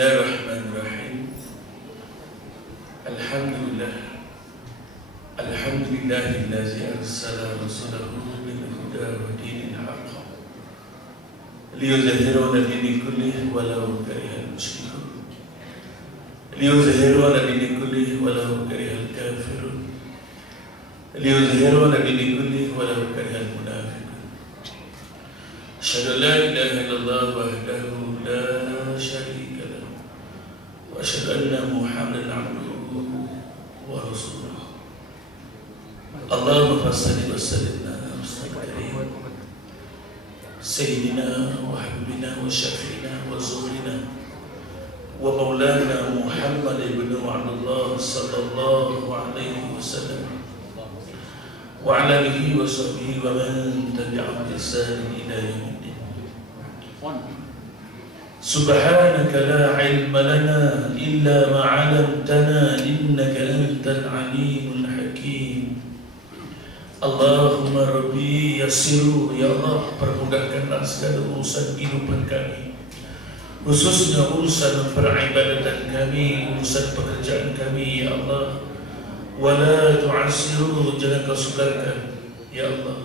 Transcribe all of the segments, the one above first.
Bismillahirrahmanirrahim. Alhamdulillahillazi arsala rasulahu bil huda wa dinil haqq liyuzhhirahu 'ala dini kullihi walau karihal musyrikun. Liyuzhhirahu 'ala dini kullihi walau karihal kafirun. Liyuzhhirahu 'ala dini kullihi walau karihal munafiqun. Asyhadu an la ilaha illallah wahdahu la syarika asyhadu anna Muhammadan abduhu wa rasuluh. Allahumma salli wa sallim ala sayyidina wa habibina wa syafi'ina wa zuhrina wa maulana Muhammad ibn Abdullah sallallahu alaihi wasallam wa ala alihi wa sahbihi wa man tabi'ahum bi ihsan ila yaumiddin. Subhanaka la ilma lana illa ma 'allamtana innaka antal alimul hakim. Allahumma rabbi yassiru, ya Allah permudahkanlah segala urusan kehidupan kami, khususnya urusan peribadatan kami, urusan pekerjaan kami, ya Allah. Wala tu'assiru, jangan kau sukarkan, ya Allah.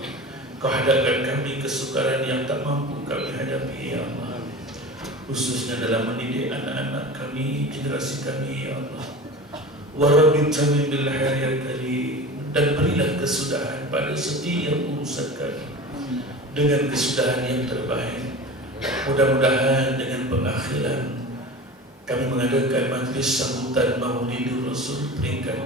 Kau hadapkan kami kesukaran yang tak mampu kami hadapi, ya Allah, khususnya dalam mendidik anak-anak kami, generasi kami, ya Allah. Wa rabbi tamin bil hayal karim, dan berilah kesudahan pada setiap urusan kami dengan kesudahan yang terbaik. Mudah-mudahan dengan pengakhiran kami mengadakan majlis sambutan Maulidur Rasul peringkat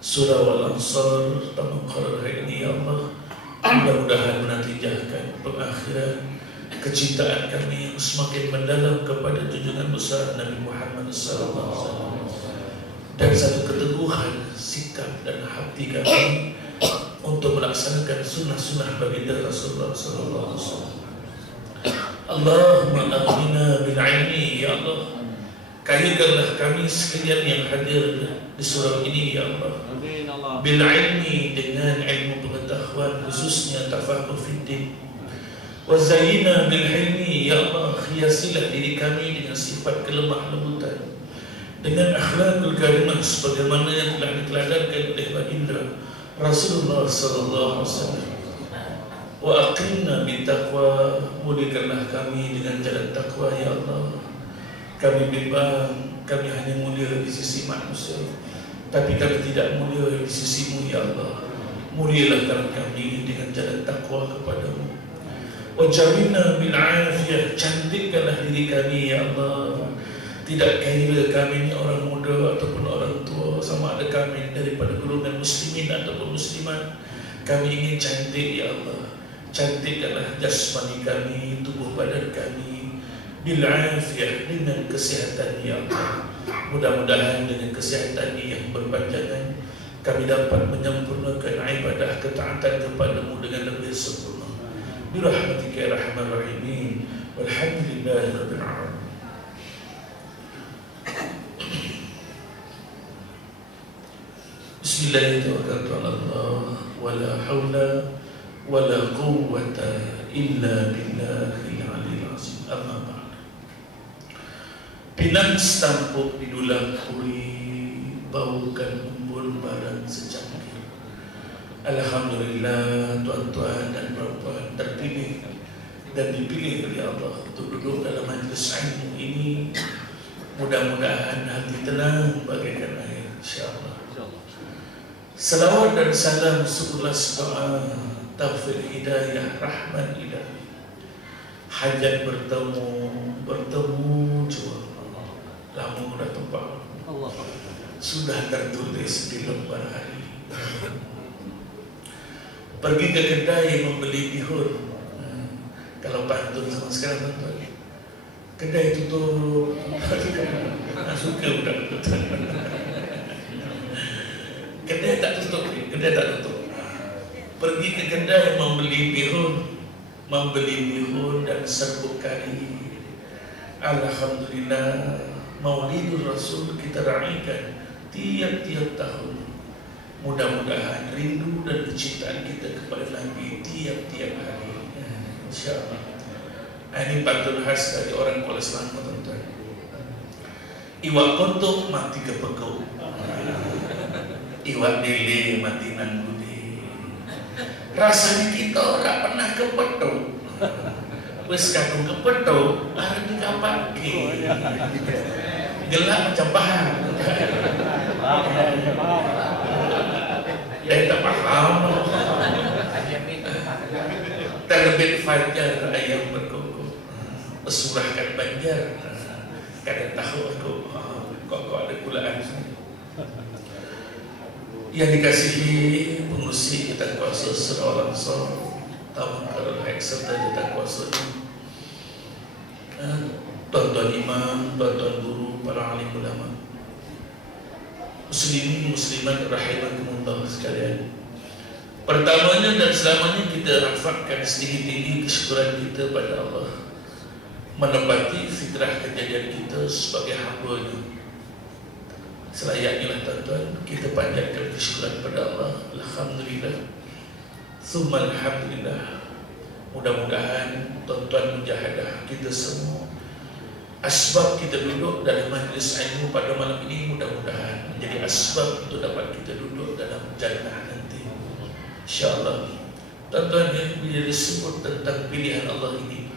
Surah Al-Ansar Taman Qarar hari ini, ya Allah. Mudah-mudahan menatijahkan pengakhiran kecintaan kami yang semakin mendalam kepada junjungan besar Nabi Muhammad SAW, dan satu keteguhan sikap dan hati kami untuk melaksanakan sunnah-sunnah baginda Rasulullah SAW. Allahumma aghnina bil ilmi, ya Allah. Kayakanlah kami sekalian yang hadir di surau ini, ya Allah, bil ilmi, dengan ilmu pengetahuan, khususnya tafakuh fiddin. Wazayyina bil hilmi, ya Allah, hiasilah diri kami dengan sifat kelemah lembutan, dengan akhlakul karimah sebagaimana yang telah diteladankan oleh baginda Rasulullah sallallahu alaihi wasallam. Wa aqimna bit taqwa, muliakanlah kami dengan jalan takwa, ya Allah. Kami bimbang, kami hanya mulia di sisi manusia, tapi kami tidak mulia di sisimu, ya Allah. Mulialah kami dengan jalan takwa kepadamu. Wajawina bil afiyah, cantikkanlah diri kami, ya Allah. Tidak kira kami ini orang muda ataupun orang tua, sama ada kami daripada golongan muslimin ataupun muslimat. Kami ingin cantik, ya Allah. Cantikkanlah jasmani kami, tubuh badan kami, bil afiyah, dengan kesehatan, ya Allah. Mudah-mudahan dengan kesehatan yang berpanjangan kami dapat menyempurnakan ibadah ketaatan kepadamu dengan lebih sempurna. Birahmatika ya arhamar rahimin. Walhamdulillahi rabbil alamin. Bismillahirrahmanirrahim. Wala haula wala quwwata illa billahil aliyil azim. Amma ba'd. Pinang setampuk di dulang kuri, baukan embun barang secangkir. Alhamdulillah, tuan-tuan dan puan-puan terpilih dan dipilih oleh Allah untuk duduk dalam majlis ilmu ini. Mudah-mudahan hati tenang bagaikan air, insyaAllah. Salawat dan salam sebelas doa, taufik hidayah, rahman ilahi. Hajat bertemu jua. Lama dah tempat sudah tertulis di lembar hari. Pergi ke kedai membeli bihun. Kalau pantun sama sekarang tuan, kedai tutup. Suka budak tutup. Kedai tak tutup, kedai tak tutup. Pergi ke kedai membeli bihun dan serbuk kari. Alhamdulillah, Maulidur Rasul kita raikan tiap-tiap tahun. Mudah-mudahan rindu dan kecintaan kita kepada Nabi tiap-tiap hari, insyaAllah. Ini pantun khas dari orang Kuala Selangor, tuan-tuan. Iwak kontok mati kepekau, iwak lele mati nan budi. Rasanya kita tak pernah kepetau. Wes kadung kepetau, arep dikapake. Gelap macam paham. Dan tak paham. Terbit fajar ayam berkokok, pesurahkan banjar. Kadang tahu aku kok ada kulaan. Yang dikasihi pengurusi kita kuasa surah Al-Ansar, tamu kalau haid serta kita kuasa tuan-tuan imam, tuan-tuan guru, para alim ulama, muslimin muslimat rahimakumullah sekalian. Pertamanya dan selamanya kita rafakkan setinggi-tinggi kesyukuran kita pada Allah menepati fitrah kejadian kita sebagai hamba-Nya. Selayaknya lah tuan-tuan kita panjatkan kesyukuran pada Allah. Alhamdulillah, tsumma alhamdulillah. Mudah-mudahan tuan-tuan mujahadah kita semua, asbab kita duduk dalam majlis ilmu pada malam ini mudah-mudahan menjadi asbab untuk dapat kita duduk dalam jannah nanti, insyaAllah. Tuan-tuan, yang bila disebut tentang pilihan Allah ini,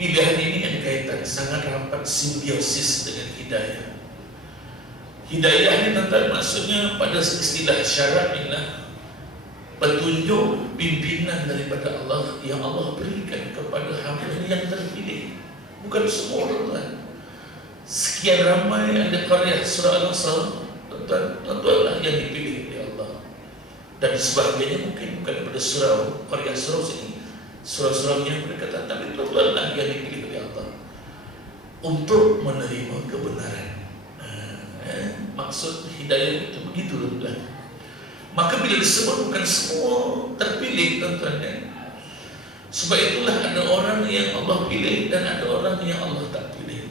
pilihan ini ada kaitan sangat rapat simbiosis dengan hidayah. Hidayah ini tentang maksudnya pada istilah syarat inilah petunjuk pimpinan daripada Allah yang Allah berikan kepada hamba yang terpilih. Bukan semua tuan. Sekian ramai ada karya surah Al-Ansar, tuan-tuanlah yang dipilih oleh Allah. Dan sebagainya mungkin bukan pada surah karya surah ini, surah-surah yang berkata, tapi tuan-tuanlah yang dipilih oleh Allah untuk menerima kebenaran. Maksud hidayah itu begitu tuan-tuan. Maka bila disebut bukan semua terpilih tuan-tuan, sebab itulah ada orang yang Allah pilih dan ada orang yang Allah tak pilih.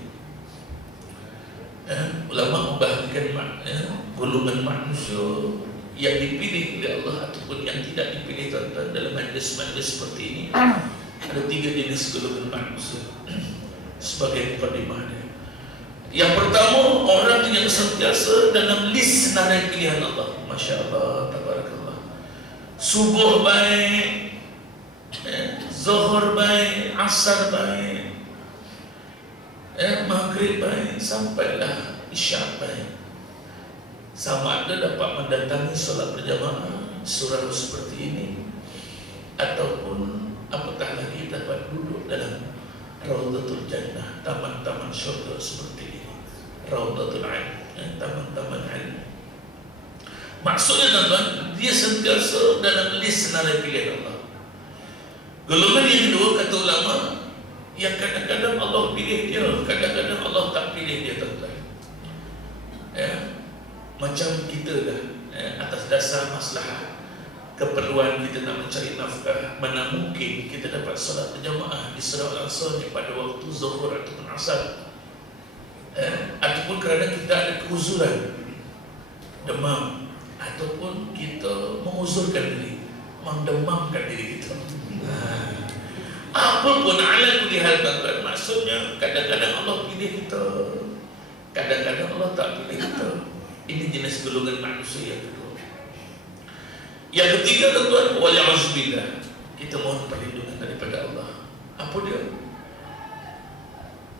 Ulama membahagikan golongan manusia yang dipilih oleh Allah ataupun yang tidak dipilih tuan-tuan dalam majlis-majlis seperti ini. Ada 3 jenis golongan manusia sebagai mukadimahnya. Yang pertama, orang yang sentiasa dalam list senarai pilihan Allah. Masya Allah, tabarakallah. Subuh baik, zuhur baik, asar baik, maghrib baik, sampailah isya baik. Sama ada dapat mendatangi solat berjamaah surau seperti ini, ataupun apatah lagi dapat duduk dalam Raudhatul Jannah, taman-taman syurga seperti ini. Raudhatul Ilm, taman-taman ilmu. Maksudnya tuan-tuan, dia sentiasa dalam list senarai pilihan Allah. Golongan yang kedua, kata ulama, yang kadang-kadang Allah pilih dia, kadang-kadang Allah tak pilih dia tuan-tuan. Macam kita dah, atas dasar masalah keperluan kita nak mencari nafkah, mana mungkin kita dapat solat berjamaah di surau Al-Ansar pada waktu zuhur ataupun asar, ataupun kerana kita ada keuzuran demam, ataupun kita menguzurkan diri, mendemamkan diri kita. Apapun ala kulli hal tuan-tuan, maksudnya kadang-kadang Allah pilih kita, kadang-kadang Allah tak pilih kita. Ini jenis golongan manusia yang kedua. Yang ketiga tuan-tuan, waliyahzubillah, kita mohon perlindungan daripada Allah. Apa dia?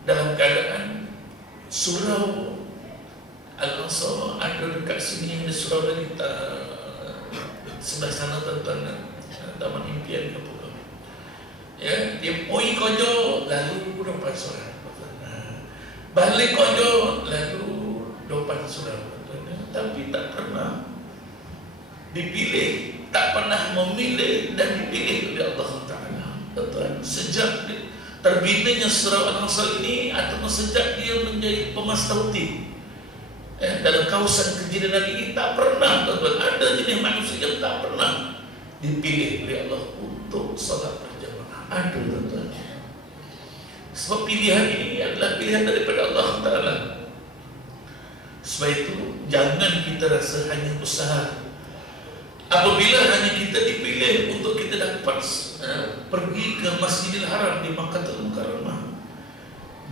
Dalam keadaan surau Al-Ansar ada dekat sini, ada surau dari sebelah sana tuan-tuan, taman impian ke apa. Dia pergi kojo lalu depan surau, balik kojo lalu depan surau, tapi tak pernah dipilih, tak pernah memilih dan dipilih oleh Allah Ta'ala. Tuan, sejak terbinanya surau Al-Ansar ini, ataupun sejak dia menjadi pemastauti dalam kawasan kejadian ini, tak pernah tuan-tuan ada jenis manusia yang tak pernah dipilih oleh Allah untuk salat berjamaah. Ada tuan-tuan. Sebab pilihan ini adalah pilihan daripada Allah Ta'ala. Sebab itu jangan kita rasa hanya usaha. Apabila hanya kita dipilih untuk kita dapat pergi ke Masjidil Haram di Makkahul Mukarramah,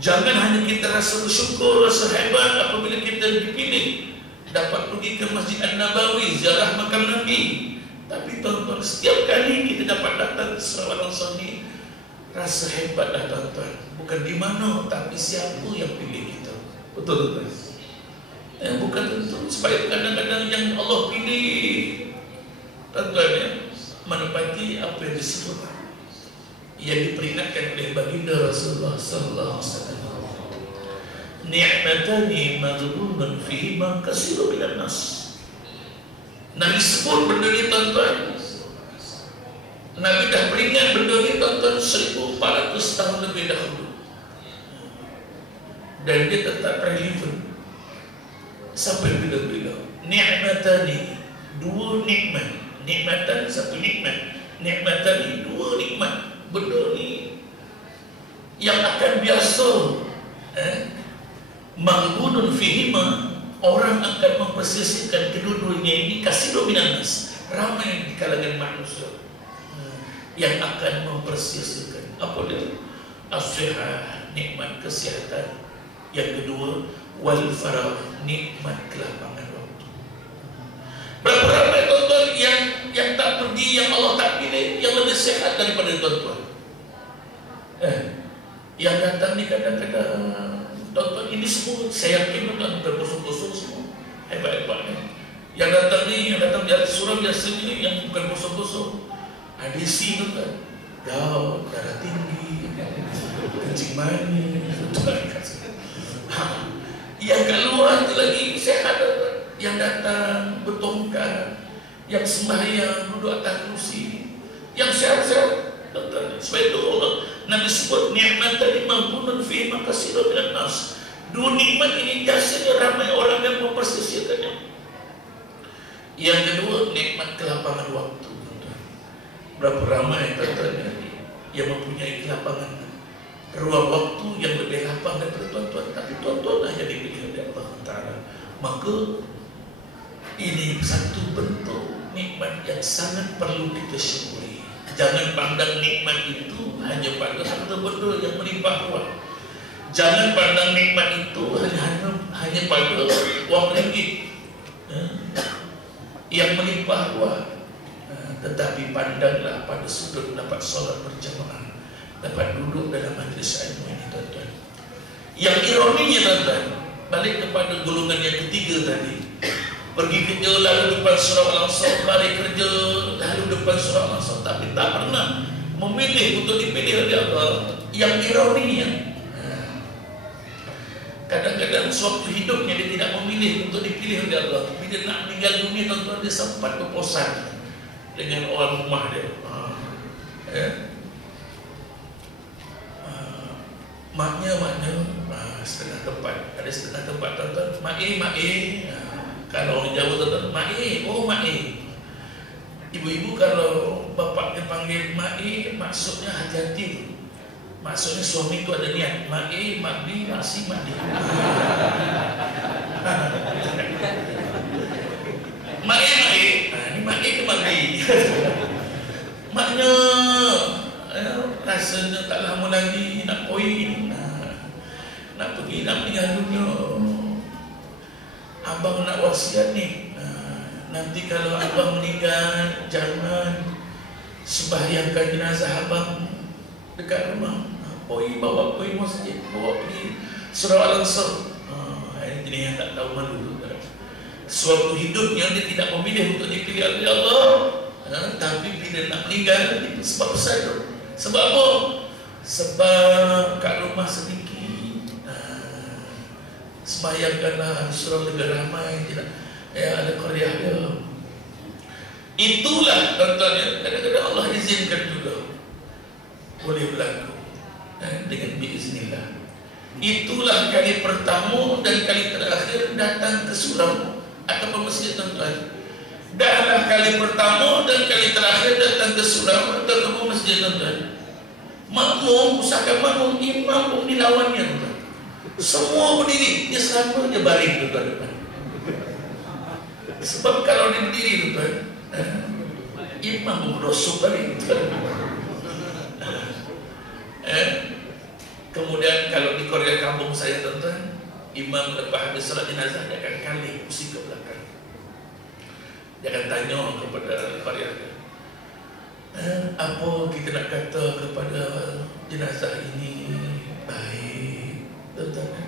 Jangan hanya kita rasa bersyukur, rasa hebat apabila kita dipilih dapat pergi ke Masjid An-Nabawi, ziarah makam Nabi. Tapi tuan-tuan, setiap kali kita dapat datang ke Surau Al-Ansar ini, rasa hebat dah tuan-tuan. Bukan di mana, tapi siapa yang pilih kita. Betul tuan? Bukan tentu. Sebab kadang-kadang yang Allah pilih tuan-tuan ya, menepati apa yang disebut, yang diperingatkan oleh baginda Rasulullah sallallahu alaihi wasallam. Ni'matani maghlubun fihima katsirun minan nas. Nabi sebut benda ni tuan-tuan. Nabi dah peringat benda ni tuan-tuan 1400 tahun lebih dahulu. Dan dia tetap relevan sampai bila-bila. Ni'matani, dua nikmat. Nikmatan, satu nikmat. Ni'matani, dua nikmat. Benda ni yang akan biasa maghlubun fihima, orang akan memperselisihkan kedua-duanya ini kasih dominas, ramai di kalangan manusia yang akan memperselisihkan. Apa dia? As-sihah, nikmat kesihatan. Yang kedua, wal faragh, nikmat kelapangan waktu. Berapa ramai tuan-tuan yang tak pergi, yang Allah tak pilih, yang lebih sehat daripada tuan-tuan. Yang datang ni kadang-kadang tuan-tuan ini semua, saya yakin tuan-tuan bukan kosong-kosong semua, hebat-hebat ni. Yang datang ni, yang datang di atas surau biasanya yang bukan kosong-kosong. Adisi tuan-tuan, gout, darah tinggi, kencing manis, tuan-tuan. Yang kat luar tu lagi sehat tuan-tuan. Yang datang bertongkat, yang sembahyang duduk atas kursi, yang sehat-sehat tuan-tuan. Sebab itu Allah Nabi sebut ni'matan maghlubun fihima katsirun minan nas. Dua nikmat ini biasanya ramai orang yang memperselisihkannya. Yang kedua, nikmat kelapangan waktu. Berapa ramai tuan-tuan yang mempunyai kelapangan ruang waktu yang lebih lapang daripada tuan-tuan. Tapi tuan-tuan lah yang dipilih oleh Allah Ta'ala. Maka ini satu bentuk nikmat yang sangat perlu kita syukuri. Jangan pandang nikmat itu hanya pada harta benda yang melimpah ruah. Jangan pandang nikmat itu hanya pada wang ringgit yang melimpah ruah. Tetapi pandanglah pada sudut dapat solat berjamaah, dapat duduk dalam majlis ilmu ini tuan-tuan. Yang ironinya tuan-tuan, balik kepada golongan yang ketiga tadi, pergi kerja lalu depan Surau Al-Ansar, balik kerja lalu depan Surau Al-Ansar, tapi tak pernah memilih untuk dipilih oleh Allah. Yang ironinya, kadang-kadang sewaktu hidupnya dia tidak memilih untuk dipilih oleh Allah. Bila nak meninggal dunia tuan-tuan, dia sempat berposan dengan orang rumah dia. Maknya setengah tempat, ada setengah tempat tuan-tuan, mak kalau orang Jawa tuan-tuan, mak. Ibu-ibu kalau bapak dia panggil mak, maksudnya hati-hati. Maksudnya suami itu ada niat, mak bi, mak di. Mak, ini mak ke mak bi. Maknya rasanya tak lama lagi nak poin, nak pergi, nak meninggal dunia. Abang nak wasiat ni, nanti kalau abang meninggal jangan sembahyangkan jenazah abang dekat rumah. Bawa pergi masjid, bawa pergi Surau Al-Ansar. Ini yang tak tahu malu. Suatu hidupnya dia tidak memilih untuk dipilih oleh Allah, tapi bila nak meninggal itu sebab besar. Sebab apa? Sebab kat rumah sedikit, sembahyangkanlah di surau lebih ramai, tidak ada qaryah dia. Itulah contohnya. Kadang-kadang Allah izinkan juga boleh berlaku dengan biiznillah. Itulah kali pertama dan kali terakhir datang ke surau atau masjid tuan-tuan. Dahlah kali pertama dan kali terakhir datang ke surau atau ke masjid tuan-tuan. Makmum, usahakan makmum, imam pun dilawannya tuan-tuan. Semua berdiri, dia selama dia baring tuan-tuan depan. Sebab kalau dia berdiri tuan-tuan, imam pun berosok baring tuan-tuan. Kemudian kalau di Korea kampung saya tuan-tuan, imam lepas habis salat jenazah dia akan kali pusing ke belakang. Dia akan tanya kepada Korea, apa kita nak kata kepada jenazah ini? Baik, tuan-tuan.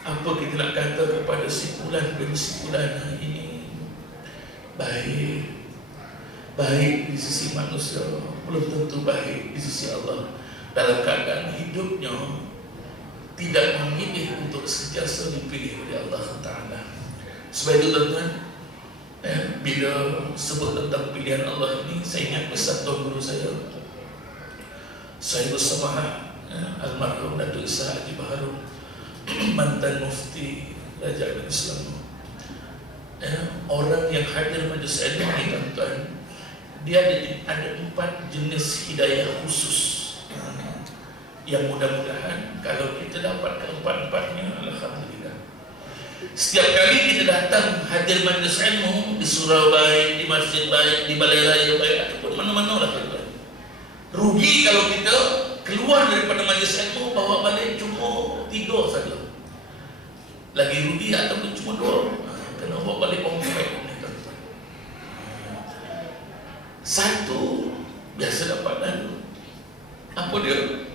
Apa kita nak kata kepada simpulan dan simpulan ini? Baik. Baik di sisi manusia, belum tentu baik di sisi Allah. Dalam keadaan hidupnya tidak memilih untuk sentiasa dipilih oleh Allah Ta'ala. Sebab itu tuan-tuan, bila sebut tentang pilihan Allah ini, saya ingat pesan tuan guru saya bersamah almarhum Datuk Isa Haji Baharun, mantan mufti Raja Agama Islam. Orang yang hadir majlis ilmu ini tuan-tuan, dia ada 4 jenis hidayah khusus yang mudah-mudahan kalau kita dapat keempat-empatnya, alhamdulillah. Setiap kali kita datang hadir majlis ilmu di surau baik, di masjid baik, di balai raya baik, ataupun mana-mana lah tuan-tuan, rugi kalau kita keluar daripada majlis ilmu bawa balik cuma 3 saja. Lagi rugi ataupun cuma 2, kena bawa balik ompek ni tuan-tuan. 1 biasa dapat lalu. Apa dia?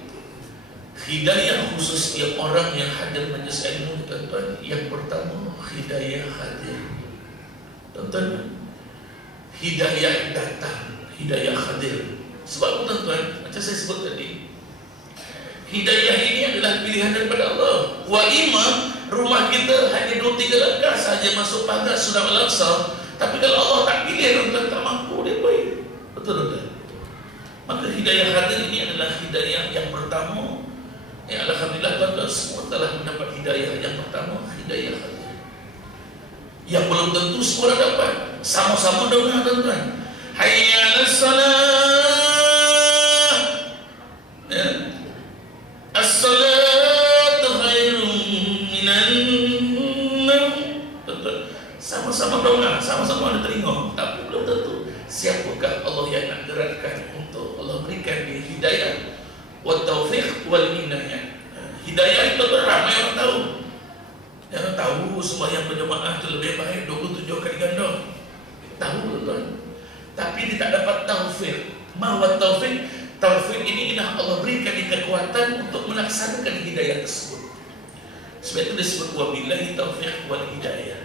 Hidayah khusus yang orang yang hadir majlis ilmu tuan-tuan. Yang pertama, hidayah hadir. Tuan-tuan, hidayah datang, hidayah hadir. Sebab tuan-tuan, macam saya sebut tadi, hidayah ini adalah pilihan daripada Allah. Wa imam, rumah kita hanya 2-3 langkah saja masuk pagar sudah Al-Aqsa. Tapi kalau Allah tak pilih, tuan-tuan tak mampu dia baik. Betul tuan-tuan? Maka hidayah hadir ini adalah hidayah yang pertama. Alhamdulillah tuan-tuan semua telah mendapat hidayah yang pertama, hidayah hadir. Yang belum tentu semua dah dapat. Sama-sama dengar tuan-tuan. Hayya 'alas salat. As-salatu khairun minan naum. Tuan-tuan, sama-sama dengar, sama-sama ada telinga, tapi belum tentu siapakah Allah yang nak gerakkan untuk Allah berikan dia hidayah wa taufiq wal inayah. Hidayah itu ramai orang tahu. Yang tahu sembahyang berjemaah itu lebih baik 27 kali ganda. Tahu tuan. Tapi dia tak dapat taufik. Ma wa taufiq? Taufik ini adalah Allah berikan dia kekuatan untuk melaksanakan hidayah tersebut. Sebab itu disebut wabillahi taufiq wal hidayah,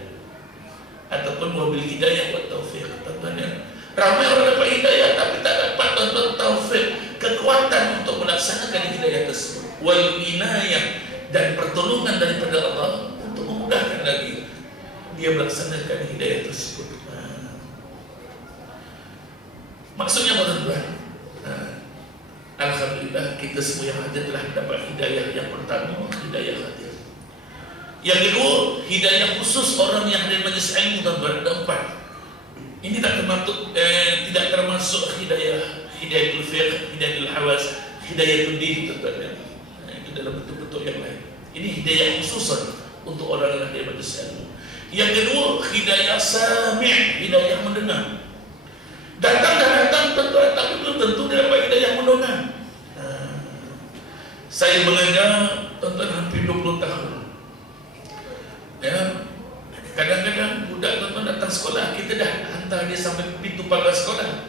ataupun wabil hidayah wa taufiq. Tuan-tuan, ramai orang dapat hidayah tapi tak dapat tuan-tuan taufik, kekuatan untuk melaksanakan hidayah tersebut. Wal inayah, dan pertolongan daripada Allah untuk memudahkan lagi dia melaksanakan hidayah tersebut. Maksudnya apa tuan-tuan? Alhamdulillah kita semua yang hadir telah mendapat hidayah yang pertama, hidayah hadir. Yang kedua, hidayah khusus orang yang hadir majlis ilmu tuan-tuan, ada 4. Ini tak termasuk hidayatul fiqh, hidayatul hawas, hidayatul din tuan-tuan. Itu dalam bentuk-bentuk yang lain. Ini hidayah khusus untuk orang yang hadir majlis ilmu. Yang kedua, hidayah sami', hidayah mendengar. Datang tuan-tuan, tapi belum tentu dia dapat hidayah mendengar. Saya mengajar tuan-tuan hampir 20 tahun. Kadang-kadang budak tuan-tuan datang sekolah, kita dah hantar dia sampai pintu pagar sekolah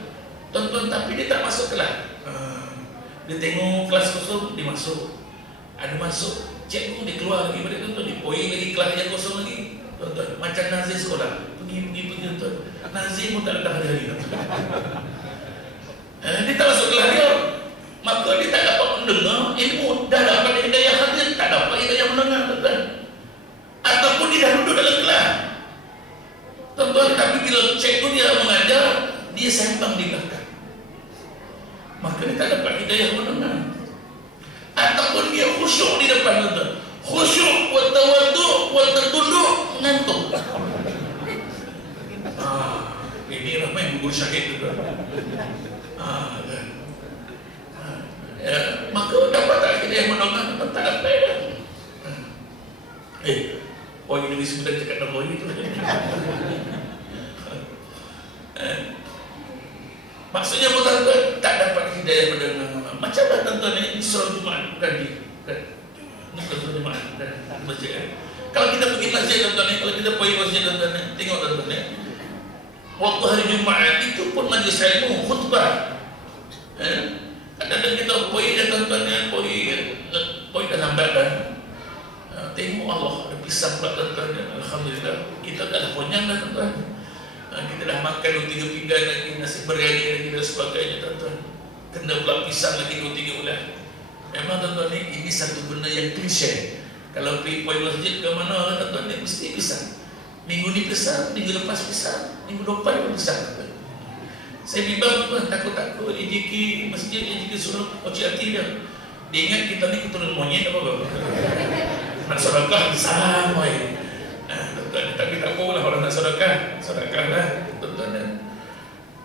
tuan-tuan, tapi dia tak masuk kelas. Dia tengok kelas kosong, dia masuk. Ada masuk, cikgu dia keluar lagi balik tuan-tuan, dia poin lagi kelas yang kosong lagi tuan-tuan. Macam Nazir sekolah, pergi tuan-tuan. Nazir pun tak ada hari-hari. Dia tak masuk kelas dia, maka dia tak dapat mendengar ilmu. Dah dapat hidayah hadir, tak dapat hidayah mendengar tuan-tuan. Ataupun dia dah duduk dalam kelas tuan-tuan, tapi bila cikgu dia mengajar, dia sembang di belakang, maka dia tak dapat hidayah mendengar. Ataupun dia khusyuk di depan tuan-tuan, khusyuk wa tawaddu' wa tunduk, ngantuk. Ini ramai gugur syahid tuan-tuan. Maka dapat tak hidayah mendengar? Tak dapat. Oh, ini sudah cakap nama ini tu. Maksudnya tuan-tuan tak dapat hidayah mendengar. Macam mana tuan-tuan ini surau Jumaat bukan di masjid. Kalau kita pergi masjid tuan-tuan, kalau kita pergi masjid tuan-tuan, tengok tuan-tuan, waktu hari Jumaat itu pun majlis ilmu, khutbah. Kadang-kadang kita pergi dan tuan-tuan, pergi dan lambat kan. Tengok Allah, ada pisang pula tuan-tuan. Alhamdulillah, kita dah konyang dah tuan-tuan. Kita dah makan 2-3 pinggan lagi, nasi biryani lagi dan sebagainya tuan-tuan. Kena pula pisang lagi 2-3 bulan. Memang tuan-tuan ini satu benda yang klise. Kalau pergi masjid ke mana tuan-tuan ni mesti pisang. Minggu ni pisang, minggu lepas pisang, minggu depan pun pisang. Saya bimbang tuan, takut-takut AJK masjid, AJK suruh kocik hati dia. Dia ingat kita ni keturunan monyet apa-apa. Nak sedekah pisang weh. Tuan-tuan, tapi tak apalah orang nak sedekah, sedekahlah tuan-tuan.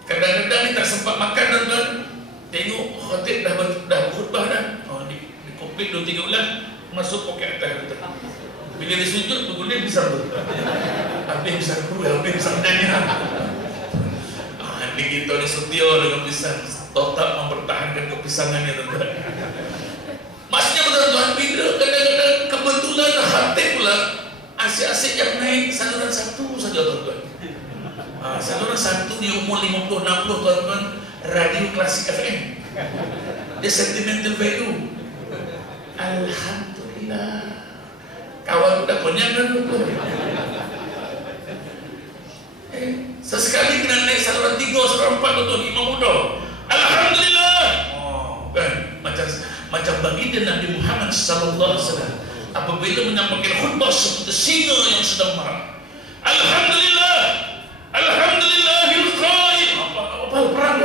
Kadang-kadang ni tak sempat makan tuan-tuan. Tengok khatib dah khutbah dah. Di komplit 2-3 bulan masuk poket atas tu. Bila dia sujud tu boleh pisang tu. Habis pisang tu, habis pisang danya. Ini kita ni setia dengan pisang. Tetap mempertahankan kepisangannya tuan-tuan. Maksudnya tuan-tuan, bila kadang-kadang kebetulan khatib pula asyik-asyik yang naik saluran 1 saja tuan-tuan. Saluran 1 di umur 50-60 tuan-tuan, radio klasik FM. Dia sentimental value. Alhamdulillah. Kawan udah konyang kan tuan-tuan. Sesekali kena naik saluran 3, saluran 4 tuan-tuan, imam muda. Alhamdulillah. Kan macam baginda Nabi Muhammad sallallahu alaihi wasallam apabila menyampaikan khutbah seperti singa yang sedang marah. Alhamdulillah. Alhamdulillahil qaim. Apa perang.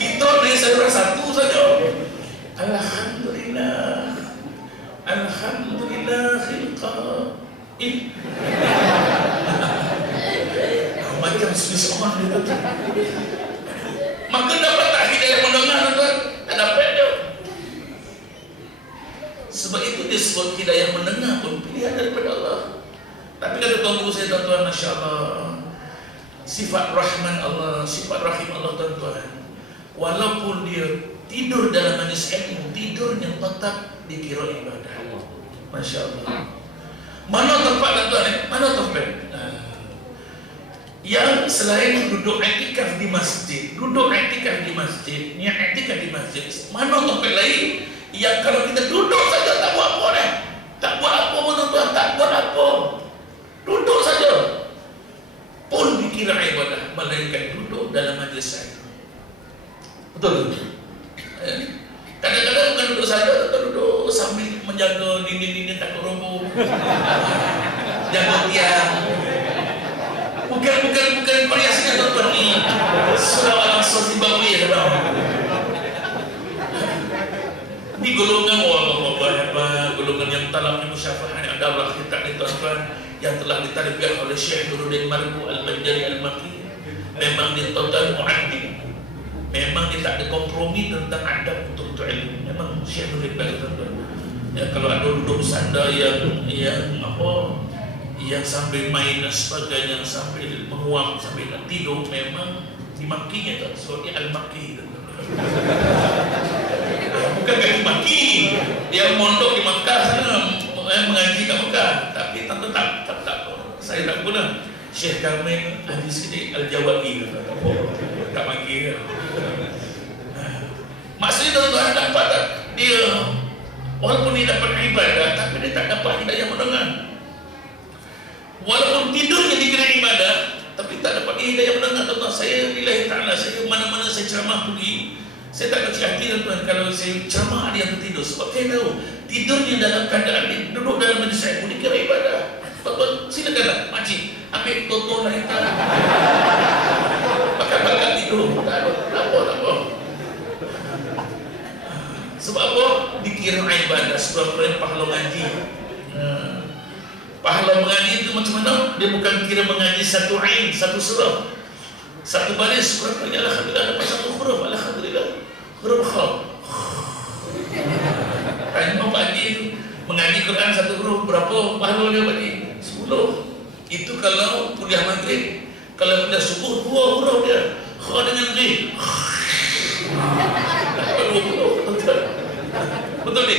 Kita naik saluran 1 saja. Alhamdulillah. Alhamdulillahil qaim. Macam selisih orang dia tu. Maka dapat tak hidayah mendengar tuan? Tak dapat dia. Sebab itu disebut hidayah mendengar pun pilihan daripada Allah. Tapi kata tuan guru saya tuan-tuan, Masya Allah, sifat Rahman Allah, sifat Rahim Allah tuan-tuan, walaupun dia tidur dalam majlis ilmu, tidurnya tetap dikira ibadah. Masya Allah. Mana tempat tuan-tuan? Mana tempat? Yang selain duduk i'tikaf di masjid, niat i'tikaf di masjid, mana tempat lain yang kalau kita duduk saja tak buat apa dah, tak buat apa pun tuan-tuan, tak buat apa, duduk saja pun dikira ibadah, melainkan duduk dalam majlis ilmu. Betul? Kadang-kadang bukan duduk saja, duduk sambil menjaga dinding-dinding takut roboh, jaga tiang. Bukan Korea sini tuan-tuan ni. Surah Al-Ansar Zimbabwe tuan. Ini golongan Allah hebat, golongan yang talab musyafaah yang ada Allah kita ni tuan-tuan, yang telah ditarbiyah oleh Syekh Nuruddin Marbu Al-Banjari Al-Maqi. Memang dia total mu'addib. Memang dia tak ada kompromi tentang adab untuk ilmu. Memang Syekh Nuruddin Marbu tuan-tuan. Ya, kalau ada duduk sanda yang apa, yang sambil main dan sebagainya, sambil menguap, sambil nak tidur, memang dimakinya tak? So dia Al-Maki. Bukan dimaki, dia mondok di Makkah sana, mengaji kat Makkah. Tapi tak. Saya tak guna. Syekh Kamil Haji Siddiq Al-Jawabi tak maki. Maksudnya tuan-tuan dapat tak? Dia walaupun dia dapat ibadah, tapi dia tak dapat hidayah mendengar. Walaupun tidurnya dikira ibadah, tapi tak dapat hidayah mendengar tuan-tuan. Saya lillahi ta'ala, saya mana-mana saya ceramah pergi, saya tak kecil hati tuan-tuan kalau saya ceramah ada yang tertidur. Sebab saya tahu tidurnya dalam keadaan dia duduk dalam majlis ilmu dikira ibadah. Tuan-tuan silakanlah makcik ambil tonton lah kita. Pakai tidur. Tak apa. Sebab apa? Dikira ibadah. Sebab kalian pahala ngaji. Pahala mengaji itu macam mana? Dia bukan kira mengaji satu ain, satu surah, satu baris. Kurang-kurangnya alhamdulillah dapat satu huruf. Alhamdulillah. Huruf kha. Tanya Pak Haji mengaji Quran satu huruf berapa pahala dia Pak Haji? 10. Itu kalau kuliah maghrib. Kalau kuliah subuh 2 huruf dia. Kha dengan ghi. Dapat 20. Betul ni?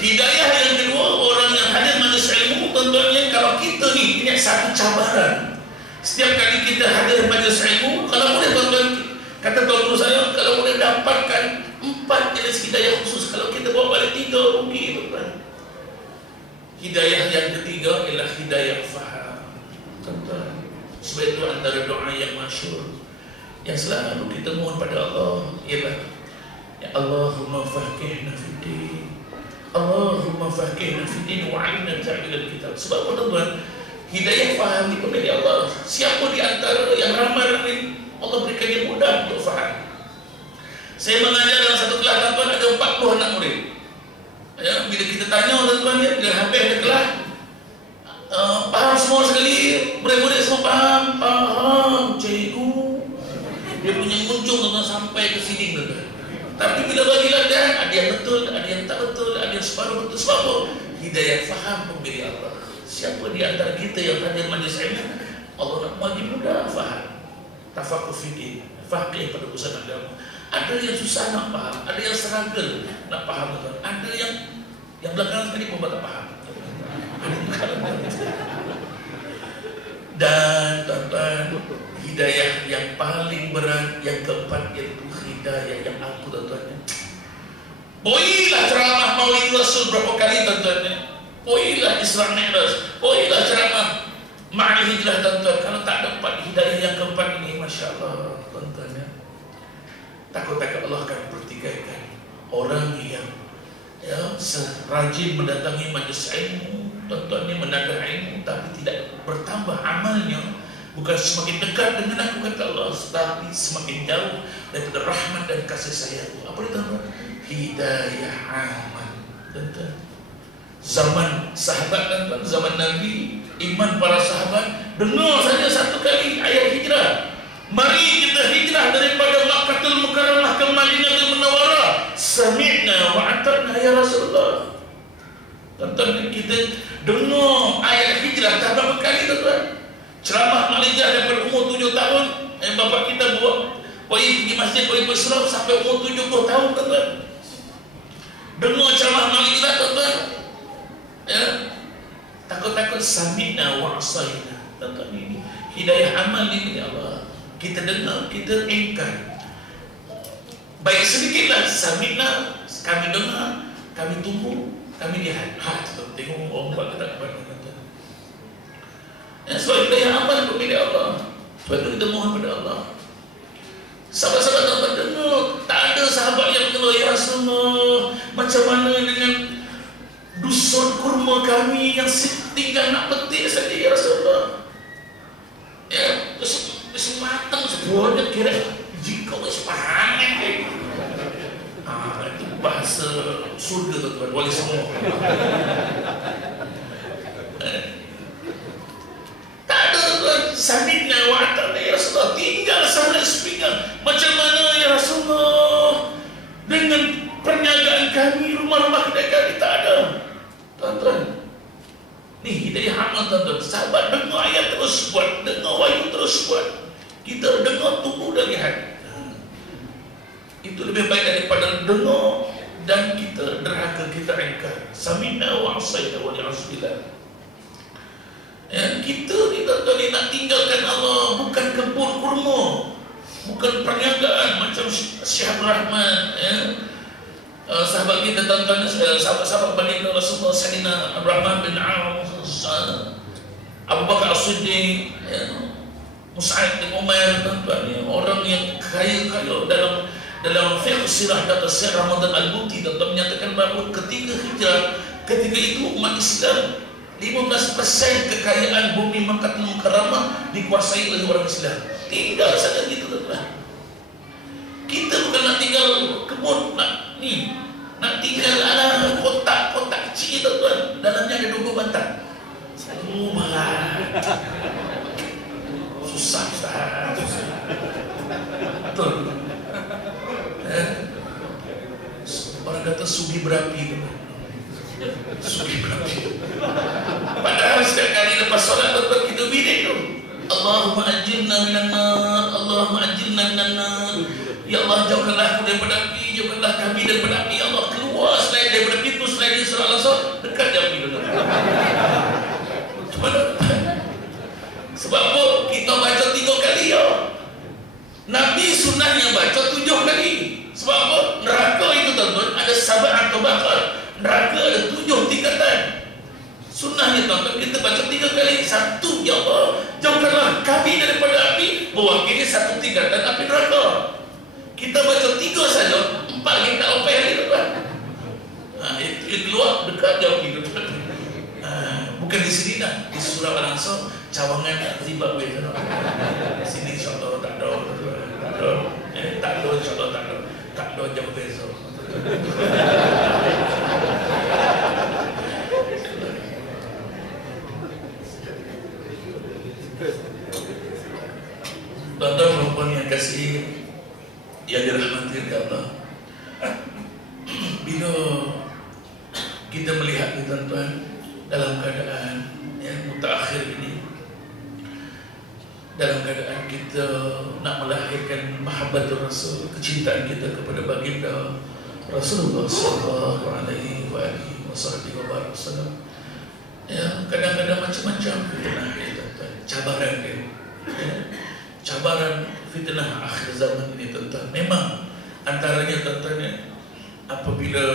Hidayah yang kedua, orang yang hadir majlis ilmu, tentunya kalau kita ni punya satu cabaran. Setiap kali kita hadir majlis ilmu, kalau boleh tuan-tuan, kata tuan guru saya, kalau boleh dapatkan 4 jenis hidayah khusus, kalau kita bawa balik 3 rugi tuan-tuan. Hidayah yang ketiga ialah hidayah faham. Tuan-tuan, sebab itu antara doa yang masyhur yang selalu kita mohon pada Allah ialah ya Allahumma faqihna fiddin, Allahumma faqihna fiddin wa 'allimna ta'wil al-kitab. Sebab apa tuan-tuan? Hidayah faham itu milik Allah. Siapa di antara yang ramai ini Allah berikan dia mudah untuk faham. Saya mengajar dalam satu kelas tuan-tuan ada 40 anak murid. Ya, bila kita tanya tuan-tuan dia, bila habis ada kelas, faham semua sekali, murid-murid semua faham, cikgu. Dia punya muncung tuan-tuan sampai ke sini tuan-tuan. Tapi bila bagi latihan, ada yang betul, ada yang tak betul, ada yang separuh betul. Sebab apa? Hidayah faham pemberi Allah. Siapa di antara kita yang hadir majlis ilmu, Allah nak bagi mudah faham. Tafaqquh fiddin, faqih pada urusan agama. Ada yang susah nak faham, ada yang struggle nak faham tuan. Ada yang belakangan sekali pun tak faham. Dan tuan-tuan, hidayah yang paling berat yang keempat yaitu hidayah yang aku tuan-tuan. Boilah ceramah Maulid Rasul berapa kali tuan-tuan. Boilah Isra Mi'raj, boilah ceramah Ma'al Hijrah tuan-tuan. Kalau tak dapat hidayah yang keempat ini, Masya Allah tuan-tuan ya, takut-takut Allah akan pertikaikan orang yang rajin mendatangi majlis ilmu tuan-tuan ni, mendagang ilmu tapi tidak bertambah amalnya. Bukan semakin dekat dengan aku kata Allah, tapi semakin jauh daripada rahmat dan kasih sayang. Apa dia tuan-tuan? Hidayah amal tuan-tuan. Zaman sahabat tuan-tuan, zaman Nabi, iman para sahabat, dengar saja satu kali ayat hijrah. Mari kita hijrah daripada Makkahul Mukarramah ke Madinatul Munawwarah. Sami'na wa ata'na ya Rasulullah. Tuan-tuan, kita dengar ayat hijrah tak berapa kali tuan-tuan. Ceramah Malaysia daripada umur 7 tahun, bapak kita buat pergi masjid pergi berserah sampai umur 70 tahun tuan-tuan. Dengar ceramah Malaysia tuan-tuan. Ya. Takut-takut sami'na wa asaina. Tuan-tuan, ini hidayah amal ini ya Allah. Kita dengar, kita ingkar. Baik sedikitlah sami'na, kami dengar, kami tunggu, kami lihat. Tengok orang buat kita buat. Ya, sebab hidayah amal itu milik Allah. Sebab itu kita mohon pada Allah. Sahabat-sahabat tuan-tuan dengar, tak ada sahabat yang mengeluh, ya Rasulullah, macam mana dengan dusun kurma kami yang tinggal nak petik saja ya Rasulullah. Ya, terus matang sebuahnya kira jika wis panen. Itu bahasa surga tuan-tuan, boleh semua. Tak ada tuan, sami'na wa ata'na ya Rasulullah, tinggal sana sepinggan. Macam mana ya Rasulullah dengan perniagaan kami, rumah-rumah kedai kami tak ada. Tuan-tuan, ni hidayah amal tuan-tuan. Sahabat dengar ayat terus buat, dengar wahyu terus buat. Kita dengar, tunggu dan lihat. Itu lebih baik daripada dengar dan kita derhaka, kita ingkar. Sami'na wa asaina wa li'asbillah. Ya, kita ni tuan-tuan ni nak tinggalkan Allah, bukan kebun kurma, bukan perniagaan macam Syekh Rahman ya. Sahabat kita tuan-tuan, sahabat-sahabat baginda Rasulullah Sayyidina Abraham bin Auf, Abu Bakar As-Siddiq ya, Mus'ab bin Umair tuan-tuan ya, orang yang kaya-kaya dalam fiqh sirah kata Syekh Ramadan Al-Buti tuan-tuan menyatakan bahawa ketika itu umat Islam 15% kekayaan bumi Makkah Mukarramah dikuasai oleh orang Islam. Tinggal saja gitu tuan-tuan. Kita bukan nak tinggal kebun, nak tinggal kotak-kotak kecil tuan-tuan. Dalamnya ada 20 batang. Berat. Susah Ustaz. Betul. Orang kata sugi berapi tuan. Sugi berapi. Padahal setiap kali lepas solat tuan-tuan kita bidik tu, Allahumma ajirna minan nar, Allahumma ajirna minan nar. Ya Allah, jauhkanlah aku daripada api, jauhkanlah kami daripada api. Ya Allah, keluar selain daripada pintu selain di surah Nabi sunnahnya baca 7 kali. Sebab apa? Neraka itu tuan-tuan ada sabak atau bakar. Neraka ada 7 tingkatan. Sunnahnya tuan-tuan kita baca 3 kali. 1, ya Allah, jauhkanlah kami daripada api, mewakili 1 tingkatan api neraka. Kita baca 3 saja, 4 lagi tak sampai hari tuan. Itu keluar dekat jauh gitu. Bukan di sini dah, di surau Al-Ansar, cawangan Zimbabwe kan. Sini insya-Allah tak ada. Tak ada insya-Allah tak ada. Tak ada jauh beza. Tuan-tuan perempuan yang kasih yang dirahmati oleh Allah, bila kita melihat ni tuan-tuan dalam keadaan yang mutaakhir ini, dalam keadaan kita nak melahirkan mahabbatul Rasul, kecintaan kita kepada baginda Rasulullah sallallahu alaihi wasallam, ya, kadang-kadang macam-macam fitnah dia tuan-tuan, cabaran dia, ya, cabaran fitnah akhir zaman ini tuan-tuan. Memang antaranya tuan-tuan, apabila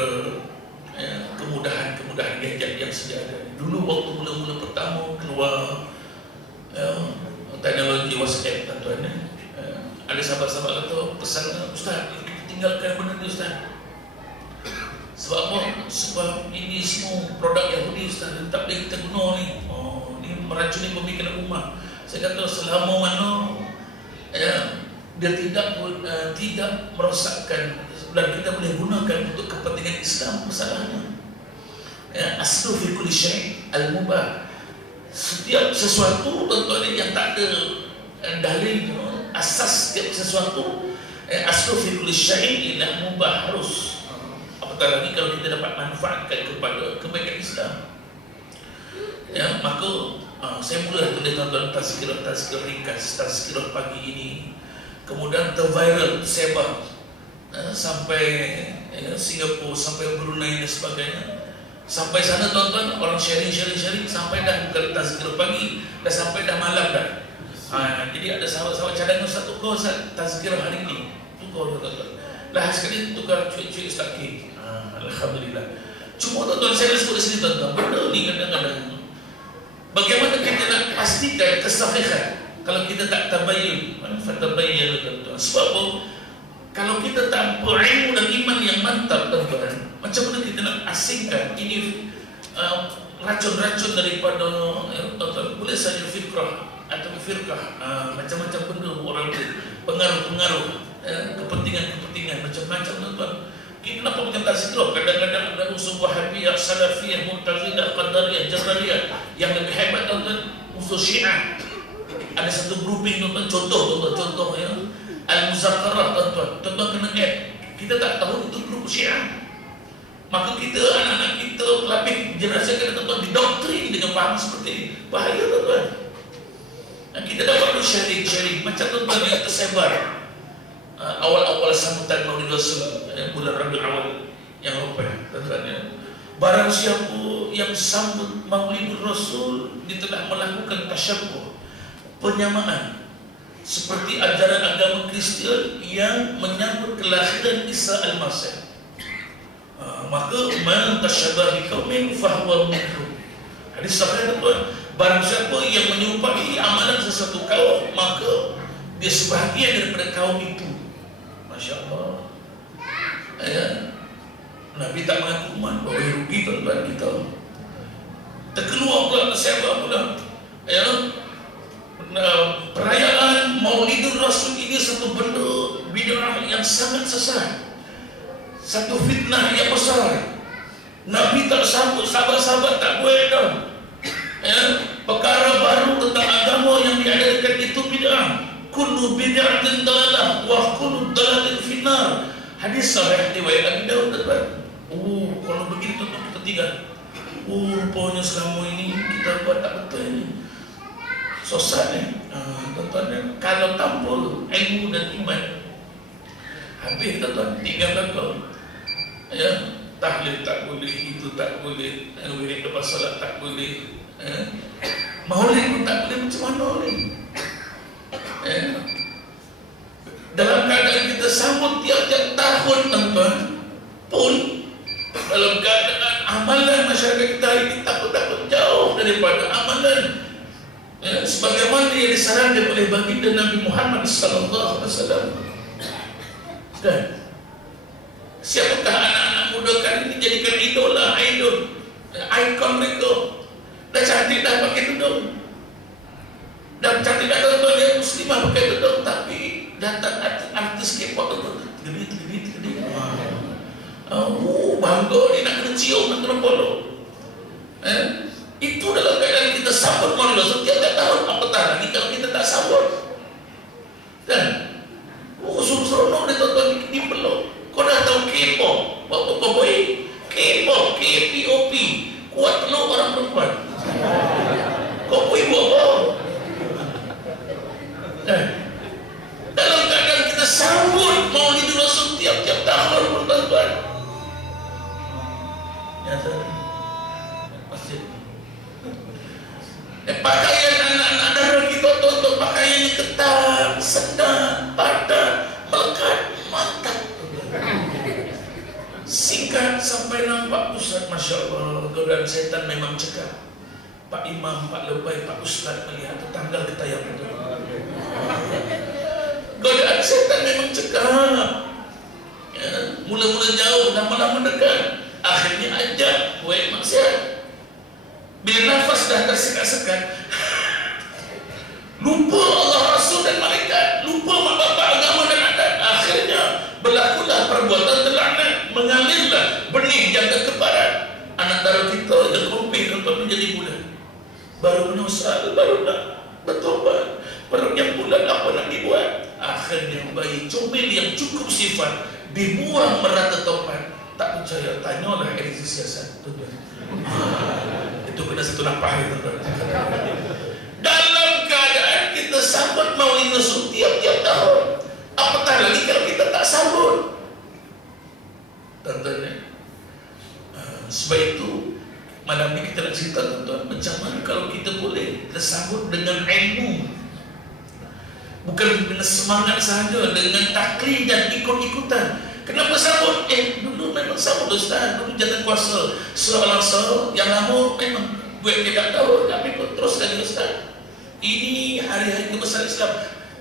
kemudahan gadget yang sedia ada. Dulu waktu mula-mula pertama keluar teknologi WhatsApp tuan-tuan, ada sahabat-sahabat kata pesan, Ustaz, tinggalkan benda ni Ustaz. Sebab apa? Sebab ini semua produk Yahudi Ustaz, tak boleh kita guna ni. Ni meracuni pemikiran umat. Saya kata selama mana dia tidak merosakkan dan kita boleh gunakan untuk kepentingan Islam, masalahnya. Aslu fi kulli syai' al-mubah. Setiap sesuatu tuan-tuan yang tak ada dalil, asas setiap sesuatu, aslu fi kulli syai' al-mubah, harus. Apatah lagi kalau kita dapat manfaatkan kepada kebaikan Islam. Ya, maka saya mula tulis tuan-tuan tazkirah ringkas, tazkirah pagi ini. Kemudian terviral, tersebar sampai Singapura, sampai Brunei dan sebagainya. Sampai sana tuan-tuan orang sharing sampai dah bukan tazkirah pagi, dah sampai dah malam dah. Jadi ada sahabat-sahabat cadangan, satu kau tazkirah hari ini, tukar tuan-tuan. Lah sekali tukar cuik-cuik Ustaz K. Alhamdulillah. Cuma tuan-tuan saya sebut di sini tuan-tuan, benda ni kadang-kadang bagaimana kita nak pastikan kesahihan kalau kita tak tabayyun, fatabayyanu tuan-tuan. Sebab apa? Kalau kita tanpa ilmu dan iman yang mantap tuan-tuan, macam mana kita nak asingkan ini racun-racun daripada tuan-tuan, boleh saja firqah atau firqah, macam-macam benda orang pengaruh-pengaruh, kepentingan-kepentingan macam-macam tuan-tuan. Kita nampak macam tazkirah, kadang-kadang ada unsur Wahabiyah, Salafiyah, Mu'tazilah, Qadariyah, Jabariyah. Yang lebih hebat tuan-tuan, unsur Syiah. Ada satu grouping tuan-tuan, contoh ya, Al-Muzakarah tuan-tuan kena get. Kita tak tahu itu grup Syiah. Maka kita, anak-anak kita, pelapis generasi kita tuan-tuan didoktrin dengan faham seperti ini. Bahaya tuan-tuan. Kita dapat sharing macam tuan-tuan yang tersebar awal-awal sambutan Maulid Rasul bulan Rabiul Awal yang lepas tuan-tuan. Barang siapa yang sambut Maulid Rasul, dia telah melakukan tasyabbuh, penyamaan seperti ajaran agama Kristian yang menyambut kelahiran Isa Al-Masih. Maka man tashabbaha biqaumin fahuwa minhum. Hadis sahih tuan, barang siapa yang menyerupai amalan sesuatu kaum, maka dia sebahagian daripada kaum itu. Masya Allah. Nabi tak mengaku umat, bahawa rugi tuan-tuan kita. Terkeluar pula, tersebar pula. Perayaan Maulidur Rasul ini satu benda bid'ah yang sangat sesat, satu fitnah yang besar. Nabi tak sambut, sahabat-sahabat tak boleh dah. Perkara baru tentang agama yang diadakan itu bid'ah. Kullu bid'atin dalalah wa kullu dalalatin finnar. Hadis sahih riwayat Abi Daud tuan-tuan. Kalau begini tuan-tuan kita tinggal. Rupanya selama ini kita buat tak betul ini. Sosat tuan-tuan, kalau tanpa ilmu dan iman, habis tuan-tuan, tinggal belakang. Tahlil tak boleh, itu tak boleh, wirid lepas salat tak boleh, Maulid pun tak boleh, macam mana ni? dalam keadaan kita sambut tiap-tiap tahun tuan-tuan pun dalam keadaan amalan masyarakat kita hari ini takut-takut jauh daripada amalan sebagaimana yang disarankan oleh baginda Nabi Muhammad sallallahu alaihi wasallam. Dan siapakah anak-anak muda kali ini jadikan idol, ikon mereka. Dah cantik dah pakai tudung, dah cantik dah tuan-tuan dia muslimah pakai tudung, tapi datang artis K-pop tu gede. Bangga ni nak kena cium, nak kena follow. Itu dalam keadaan kita sambut Maulid Rasul tiap-tiap tahun. Apatah lagi kalau kita tak sambut. Dan seronok dia tuan-tuan di peluk. Kau dah tahu K-pop, apa boy? K-pop, K-pop, kuat peluk orang perempuan. Kau boy buat apa? Dalam keadaan kita sambut Maulid Rasul tiap-tiap tahun tuan-tuan. Ya, masjid. Pakaian anak-anak darah kita tuan-tuan, pakaiannya ketat, sedap, padat, melekat, mantap, singkat sampai nampak pusat. Masya Allah, godaan setan memang cekap. Pak Imam, Pak Lebay, Pak Ustaz melihat tetangga kita yang itu. Godaan setan memang cekap. Mula-mula jauh, lama-lama dekat. Akhirnya ajak buat maksiat. Bila nafas dah tersekat-sekat, lupa Allah, Rasul dan malaikat, lupa mak bapak, agama dan adat. Akhirnya berlakulah perbuatan terlaknat, mengalirlah benih yang kekebaran. Anak darah kita yang kompil untuk menjadi bulan, baru menyesal, baru nak bertobat, perutnya bulan apa nak dibuat. Akhirnya bayi comel yang cukup sifat dibuang merata topan. Tak percaya, tanyalah edisi siasat. Itu kena satu napah itu. Dalam keadaan kita sambut Maulid Rasul tiap-tiap tahun, apatah lagi kalau kita tak sambut. Tentunya sebab itu malam ini kita nak cerita tuan-tuan, macam mana kalau kita boleh kita sambut dengan ilmu, bukan dengan semangat sahaja, dengan taklid dan ikut-ikutan. Kenapa sambut? Dulu memang sambut Ustaz, dulu jatuh kuasa surah Al-Asr yang lama memang buat tidak tahu, tapi terus lagi Ustaz. Ini hari-hari kebesaran Islam.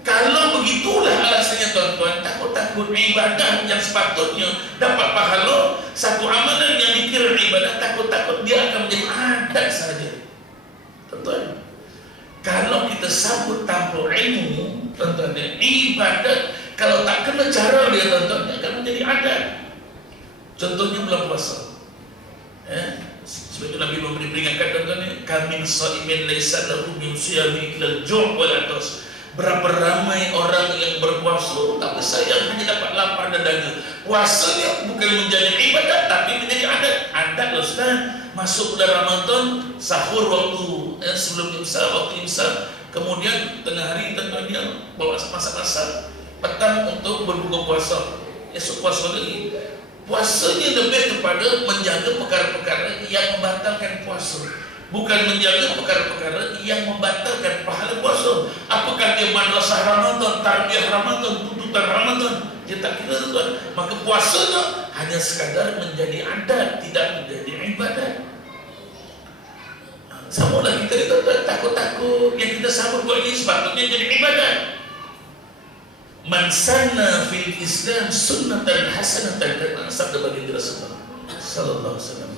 Kalau begitulah alasannya tuan-tuan, takut-takut ibadah yang sepatutnya dapat pahala, satu amalan yang dikira ibadah, takut-takut dia akan menjadi adat saja. Tuan-tuan, kalau kita sambut tanpa ilmu, tuan-tuan, ibadat kalau tak kena cara dia tuan-tuan, dia akan menjadi adat. Contohnya bulan puasa. Sebab itu Nabi memberi peringatan tuan-tuan, kami shaimin laisa lahu min siyami illa al-ju' wal 'atash. Berapa ramai orang yang berpuasa tapi sayang hanya dapat lapar dan dahaga. Puasanya bukan menjadi ibadat tapi menjadi adat. Adat loh Ustaz. Masuk bulan Ramadan, sahur waktu sebelum imsak, waktu imsak, kemudian tengah hari tuan-tuan dia bawa masak-masak, petang untuk berbuka puasa, esok puasa lagi. Puasanya lebih kepada menjaga perkara-perkara yang membatalkan puasa, bukan menjaga perkara-perkara yang membatalkan pahala puasa. Apakah dia madrasah Ramadan, tarbiyah Ramadan, tuntutan Ramadan, dia tak kira tuan. Maka puasanya hanya sekadar menjadi adat, tidak menjadi ibadat. Sama lah kita takut-takut yang kita sambut buat ini sepatutnya jadi ibadat. Man sanna fil Islam sunnatan hasanatan, kata sabda baginda Rasulullah sallallahu alaihi wasallam,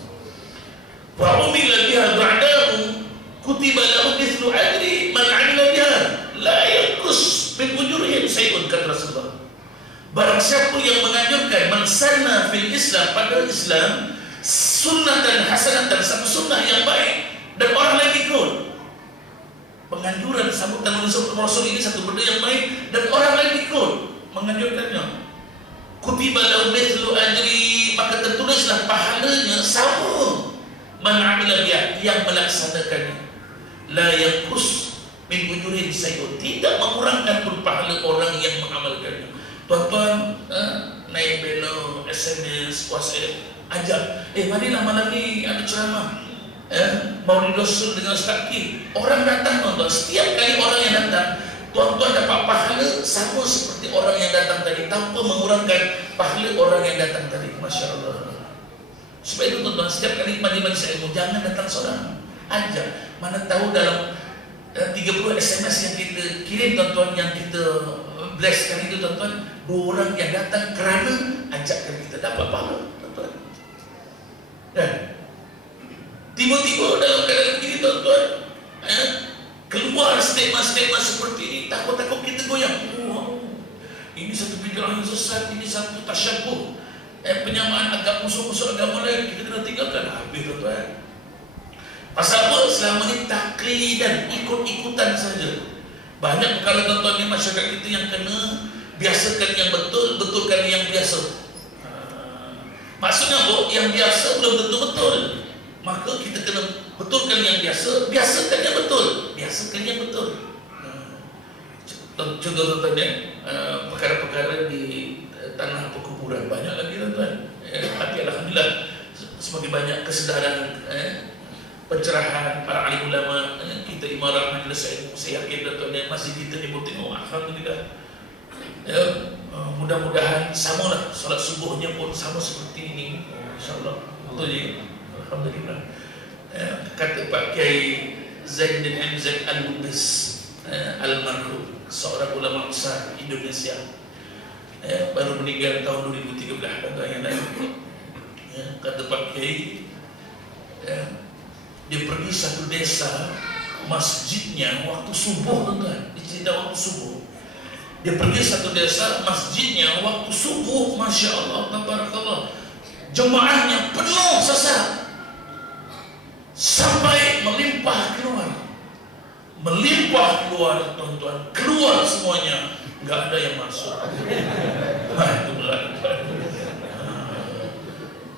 wa umila biha ba'dahu kutiba lahu mithlu ajri man 'amila biha la yanqus min ujurihim shay'un, kata Rasulullah. Barang siapa yang menganjurkan man sanna fil Islam, pada Islam, sunnatan hasanatan, satu sunnah yang baik, dan orang lain ikut. Penganjuran sambutan Rasul ini satu benda yang baik dan orang lain ikut menganjurkannya. Kutiba lahu mithlu ajri, maka tertulislah pahalanya sama man 'amila bihi, yang melaksanakannya. La yanqus min ujurihim shay'un, tidak mengurangkan pun pahala orang yang mengamalkannya. Tuan-tuan, naik belo, SMS, WhatsApp, ajak, marilah malam ni ada ceramah, Maulid Rasul dengan Ustaz Ki. Orang datang tuan-tuan, setiap kali orang yang datang, tuan-tuan dapat pahala sama seperti orang yang datang tadi, tanpa mengurangkan pahala orang yang datang tadi. Masya Allah. Sebab itu tuan-tuan, setiap kali majlis ilmu jangan datang seorang, ajak. Mana tahu dalam 30 SMS yang kita kirim tuan-tuan, yang kita bless kali itu tuan-tuan, 2 orang yang datang kerana ajakkan kita, dapat pahala tuan-tuan. Dan tiba-tiba dalam keadaan begini tuan-tuan, keluar statement-statement seperti ini, takut-takut kita goyang. Ini satu bid'ah yang sesat, ini satu tasyabuh, penyamaan agama, musuh-musuh agama lain, kita kena tinggalkan. Habis tuan-tuan. Pasal apa? Selama ini taklid dan ikut-ikutan saja. Banyak perkara tuan-tuan ni masyarakat kita yang kena biasakan yang betul, betulkan yang biasa. Maksudnya apa? Yang biasa belum betul-betul. Maka kita kena betulkan yang biasa, biasakan yang betul, biasakan yang betul. Contoh tuan-tuan ya, perkara-perkara di tanah perkuburan banyak lagi tuan-tuan. Tapi alhamdulillah semakin banyak kesedaran, pencerahan para alim ulama, kita imarah majlis ilmu. Saya yakin tuan-tuan masjid kita ni pun tengok, alhamdulillah. Mudah-mudahan samalah solat subuhnya pun sama seperti ini, insyaallah. Betul je. Alhamdulillah. Kata Pak Kiai Zainuddin M. Zaid Al-Lubis almarhum, seorang ulama besar Indonesia, baru meninggal tahun 2013 tuan-tuan yang lalu. Kata Pak Kiai, dia pergi satu desa, masjidnya waktu subuh tuan-tuan, cerita waktu subuh. Dia pergi satu desa, masjidnya waktu subuh, Masya Allah, tabarakallah, jemaahnya penuh sesak sampai melimpah keluar tuan-tuan, keluar semuanya, nggak ada yang masuk. Itu berat.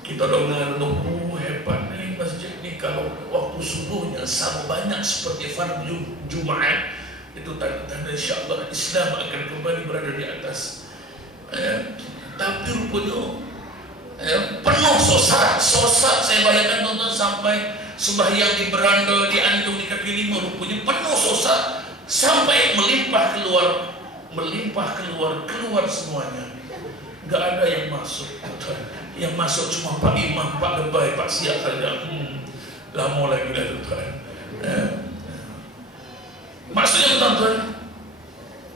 Kita dengar, hebat nih masjid nih, kalau waktu subuhnya sama banyak seperti fardu Jumat. Itu tanda-tanda insyaAllah Islam akan kembali berada di atas. Tapi rupanya penuh sosak saya bayangkan tuan-tuan, sampai sembahyang di beranda, di andung, di kaki lima, rupanya penuh sosak sampai melimpah keluar semuanya. Enggak ada yang masuk. Yang masuk cuma Pak Imam, Pak Lebai, Pak Siap saja. Lama lagi dah tuan. Maksudnya tuan-tuan,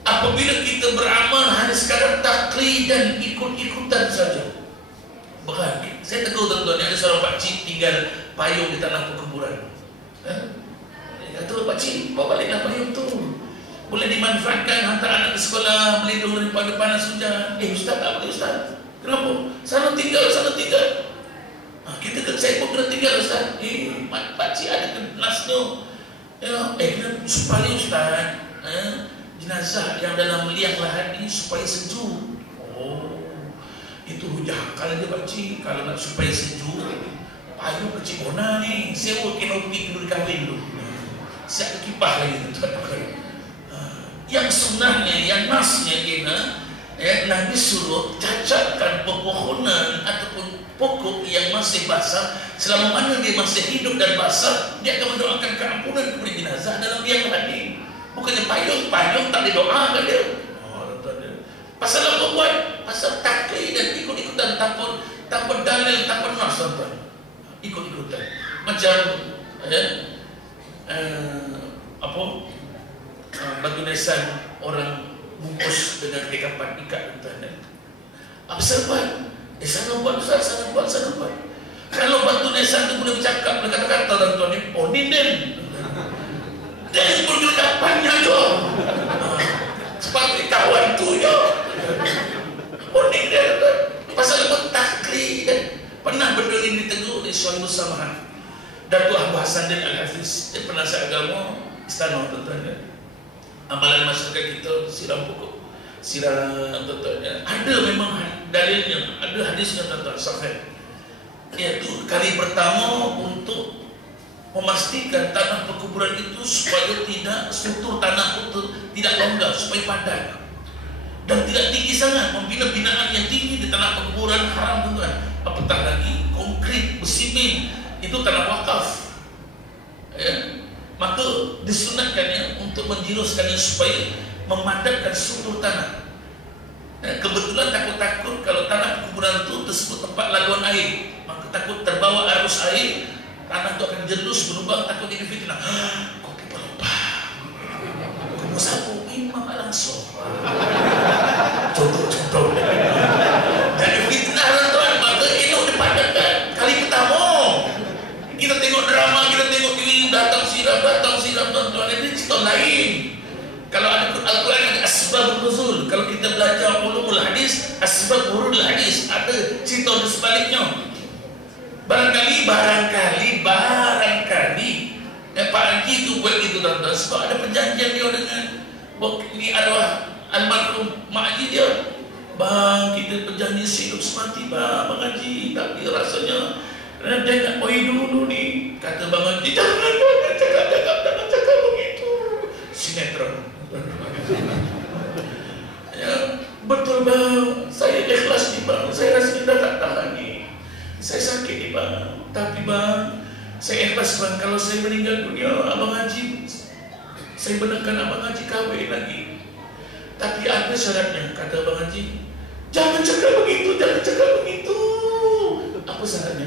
apabila kita beramal hanya sekadar taklid dan ikut-ikutan saja, bahkan saya tegur tuan-tuan, ada seorang pakcik tinggal payung di tanah perkuburan. Kata pakcik, bawa baliklah payung tu, boleh dimanfaatkan, hantar anak ke sekolah, melindung daripada panas hujan. Ustaz, tak boleh Ustaz. Kenapa? Sana tinggal. Saya pun kena tinggal Ustaz. Pakcik ada kelasnya. Kena supaya Ustaz, jenazah yang dalam liang lahat ini supaya sejuk. Itu hujah akal dia pakcik. Kalau nak supaya sejuk, payung kecil bona ni, sewa kenopi dulu kahwin dulu. Siap kipah lagi tuan-tuan. Yang sunnahnya, yang nasnya kita, Nabi suruh cacatkan pepohonan ataupun pokok yang masih basah. Selama mana dia masih hidup dan basah, dia akan mendoakan keampunan kepada jenazah dalam liang lahat. Bukannya payung tak didoakan dia. Pasal apa buat? Pasal taklid dan ikut-ikutan, tanpa dalil, tanpa nas tuan-tuan. Ikut-ikutan. Macam batu nisan orang bungkus dengan dekapan ikat tuan-tuan. Apa sebab? Sana buat Ustaz, sana buat. Kalau batu nisan itu boleh bercakap, boleh kata-kata tuan-tuan, ni dan pergerakannya je seperti kawan tu je. Dia pasal apa? Taklid. Pernah benda ini ditegur oleh Syahid Musamahan Datuk Abu Hasan Al-Hafiz, penasihat agama Istana tuan-tuan. Amalan masyarakat kita siram pokok, siram tuan-tuan. Ada memang dalilnya, ada hadisnya tuan-tuan, sahih. Iaitu kali pertama untuk memastikan tanah perkuburan itu supaya tidak, struktur tanah itu tidak longgar, supaya padat dan tidak tinggi sangat. Membina binaan yang tinggi di tanah perkuburan haram tuan-tuan. Apatah lagi konkrit, besimen, itu tanah wakaf. Maka disunatkannya untuk menjuruskannya supaya memadatkan subur tanah. Kebetulan takut-takut kalau tanah kuburan itu tersebut tempat laluan air, maka takut terbawa arus air, tanah itu akan jerdus berubah, takut ini fitnah. Kok kita lupa? Kamu sapu imam langsung. Contoh. Jadi fitnah tuan, maka ini dipadatkan. Kali pertama kita tengok drama, kita tengok TV, datang silap tuan-tuan, ini cerita lain. Kalau ada Al-Quran ada asbab nuzul. Kalau kita belajar ulumul hadis, asbab wurudul hadis, ada cerita di sebaliknya. Barangkali Pak Haji itu buat gitu tuan-tuan, sebab ada perjanjian dia dengan ini arwah almarhum Mak Haji dia. Bang, kita berjanji hidup semati Bang Haji, tapi rasanya dia nak pergi dulu ni. Kata Bang Haji, jangan cakap begitu. Sinetron. Ya, betul Bang, saya ikhlas nih Bang, saya rasa dah tak tahan nih, saya sakit nih Bang, tapi Bang, saya ikhlas Bang, kalau saya meninggal dunia, Abang Haji, saya benarkan Abang Haji kahwin lagi, tapi ada syaratnya. Kata Abang Haji, jangan cakap begitu. Apa syaratnya?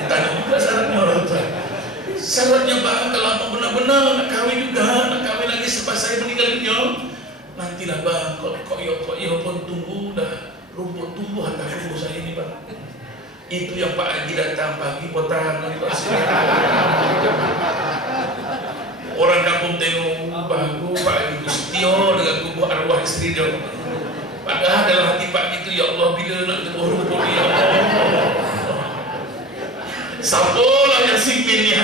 Ditanya juga syaratnya orang tua. Syaratnya Bang, kalau Abang benar-benar nak kahwin juga, nak kahwin lagi sebab saya meninggal dunia, nantilah Bang, kok ya pun tunggu dah rumput tumbuh atas tubuh saya ni Bang. Itu yang Pak Haji datang pagi potong orang kampung tengok bagus Pak Haji itu setia dengan kubur arwah isteri dia. Padahal dalam hati Pak Haji itu, ya Allah, bila nak tumbuh rumput ni, ya Allah, siapalah yang sipin ni?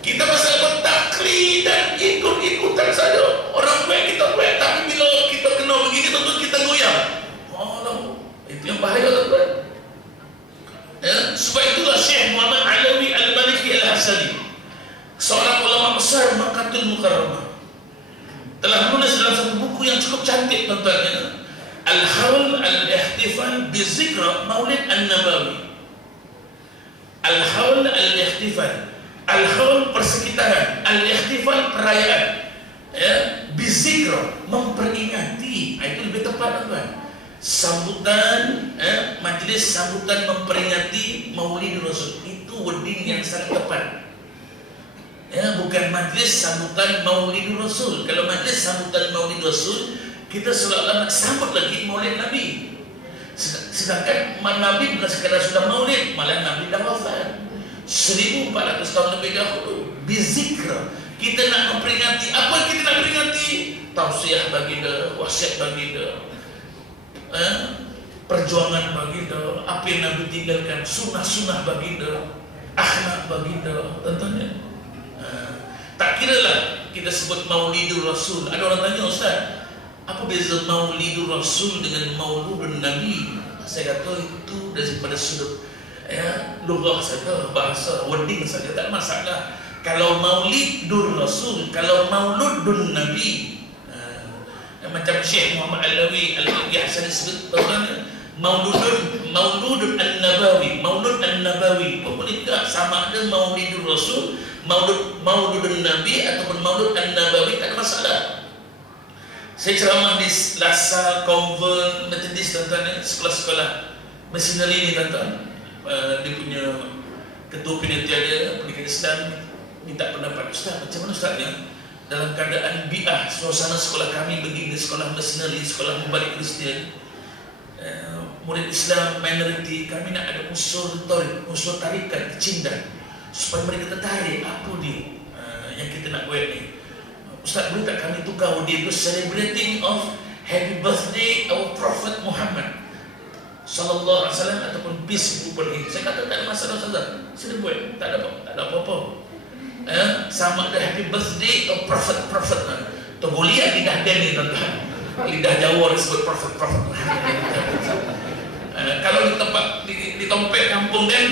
Kita pasal bertaklid dan ikut-ikutan saja. Orang baik kita baik, tapi bila kita kena begini tentu kita goyang. Itu yang bahaya tuan-tuan. Ya, sebab itulah Syekh Muhammad Alawi Al-Maliki Al-Hasani, seorang ulama besar Makkahul Mukarramah, telah menulis dalam satu buku yang cukup cantik tuan-tuan, Al-Hawl Al-Ihtifal Bizikra Maulid An-Nabawi. Al-Hawl Al-Ihtifal, Al-Hawl persekitaran, Al-Ihtifal perayaan, ya, Bizikra memperingati. Itu lebih tepat tuan-tuan. Sambutan, majlis sambutan memperingati Maulid Rasul, itu wording yang sangat tepat. Ya, bukan majlis sambutan Maulid Rasul. Kalau majlis sambutan Maulid Rasul, kita seolah-olah nak sambut lagi Maulid Nabi. Sedangkan Nabi bukan sekadar sudah Maulid, malah Nabi dah wafat 1400 tahun lebih dahulu. Bizikra, kita nak memperingati. Apa yang kita nak peringati? Tausiah baginda, wasiat baginda, perjuangan baginda, apa yang Nabi tinggalkan, sunnah-sunnah baginda, akhlak baginda. Tentunya tak kiralah kita sebut Maulidur Rasul. Ada orang tanya, Ustaz, apa beza Maulidur Rasul dengan Mauludun Nabi? Saya kata itu daripada sudut lughah saja, bahasa, wording saja, tak masalah. Kalau Maulidur Rasul, kalau Mauludun Nabi, macam Syekh Muhammad Alawi Al-Hasani sebut Mauludun An-Nabawi, Maulud An-Nabawi. Boleh tak sama ada Maulidur Rasul, Mauludun Nabi ataupun Maulud An-Nabawi, tak ada masalah. Saya ceramah di Lhasa Convent Methodist tuan-tuan, sekolah-sekolah misioneri ni tuan-tuan. Dia punya ketua panitia dia, pendidikan Islam, minta pendapat, Ustaz, macam mana Ustaznya dalam keadaan bi'ah, suasana sekolah kami begini, sekolah misioneri, sekolah mubalik Kristian, murid Islam minoriti, kami nak ada unsur tarikat, kecintaan, supaya mereka tertarik apa dia yang kita nak buat ni. Ustaz, boleh tak kami tukar dia itu celebrating of happy birthday our Prophet Muhammad Sallallahu Alaihi Wasallam ataupun peace upon him. Saya kata tak ada masalah Ustaz, sila buat, tak ada apa-apa. Sama ada happy birthday of Prophet. Tu boleh lidah dan ni tuan-tuan, lidah Jawa disebut Prophet. Kalau di tempat di tempat kampung kan,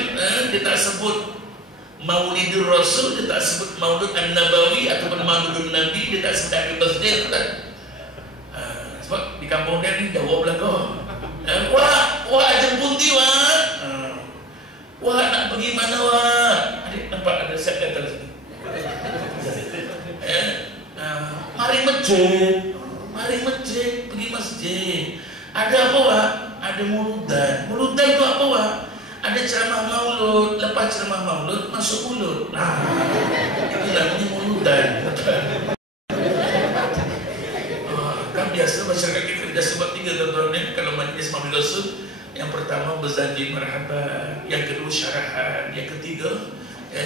dia tak sebut Maulidur Rasul, dia tak sebut Maulud An-Nabawi ataupun Mauludun Nabi, dia tak sebut happy birthday tuan. Sebab di kampung kan ni Jawa belakang. Wah jemput ti wah nak pergi mana wah? Adik nampak ada siap datang sini. masjid. Mari masjid, pergi masjid. Ada apa, Wak? Ada muludan. Muludan itu apa, Wak? Ada ceramah maulud, lepas ceramah maulud masuk mulut. Nah, itu namanya muludan. Kan biasa masyarakat kita ada sebab 3 tuan-tuan. Kalau majlis Maulid Rasul, yang pertama berzanji marhaban, yang kedua syarahan, yang ketiga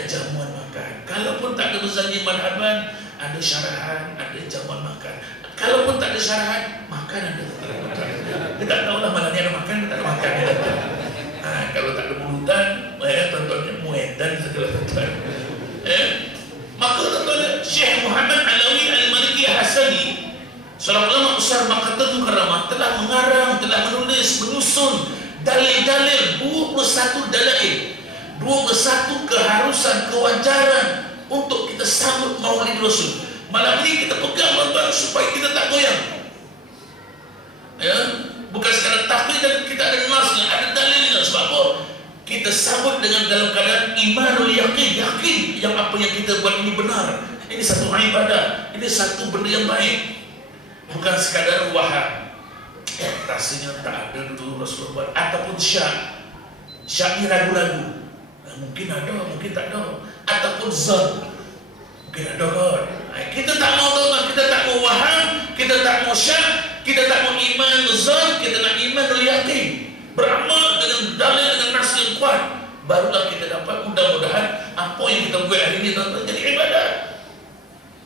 jamuan makan. Kalaupun tak ada berzanji marhaban, ada syarahan, ada jamuan makan. Kalaupun tak ada syarahan, makan ada. Kita tak tahulah mana ni ada makan, tak ada makan. Kalau tak ada mulutan, tuan-tuannya muedan segala tuan-tuan. Maka tuan-tuan, Syekh Muhammad Alawi Al-Maliki Hasani, seorang ulama besar Makkah Mukarramah, telah mengarang, telah menulis, menyusun dalil-dalil 21 dalail, 21 keharusan, kewajaran untuk kita sambut Maulid Rasul. Malam ini kita pegang tuan-tuan supaya kita tak goyang. Bukan sekadar takbir dan kita ada nasnya, ada dalilnya. Sebab apa? Kita sambut dengan dalam keadaan imanul yakin, yakin yang apa yang kita buat ini benar. Ini satu ibadah, ini satu benda yang baik. Bukan sekadar wahab. Rasanya tak ada dulu Rasulullah buat. Ataupun syak ini ragu-ragu. Mungkin ada, mungkin tak ada. Ataupun zon, mungkin ada kan. Kita tak mau tuan, kita tak mau waham, kita tak mau syak, kita tak mau iman zon, kita nak iman yakin. Beramal dengan dalil, dengan nas yang kuat, barulah kita dapat mudah-mudahan apa yang kita buat hari ini tuan-tuan jadi ibadah.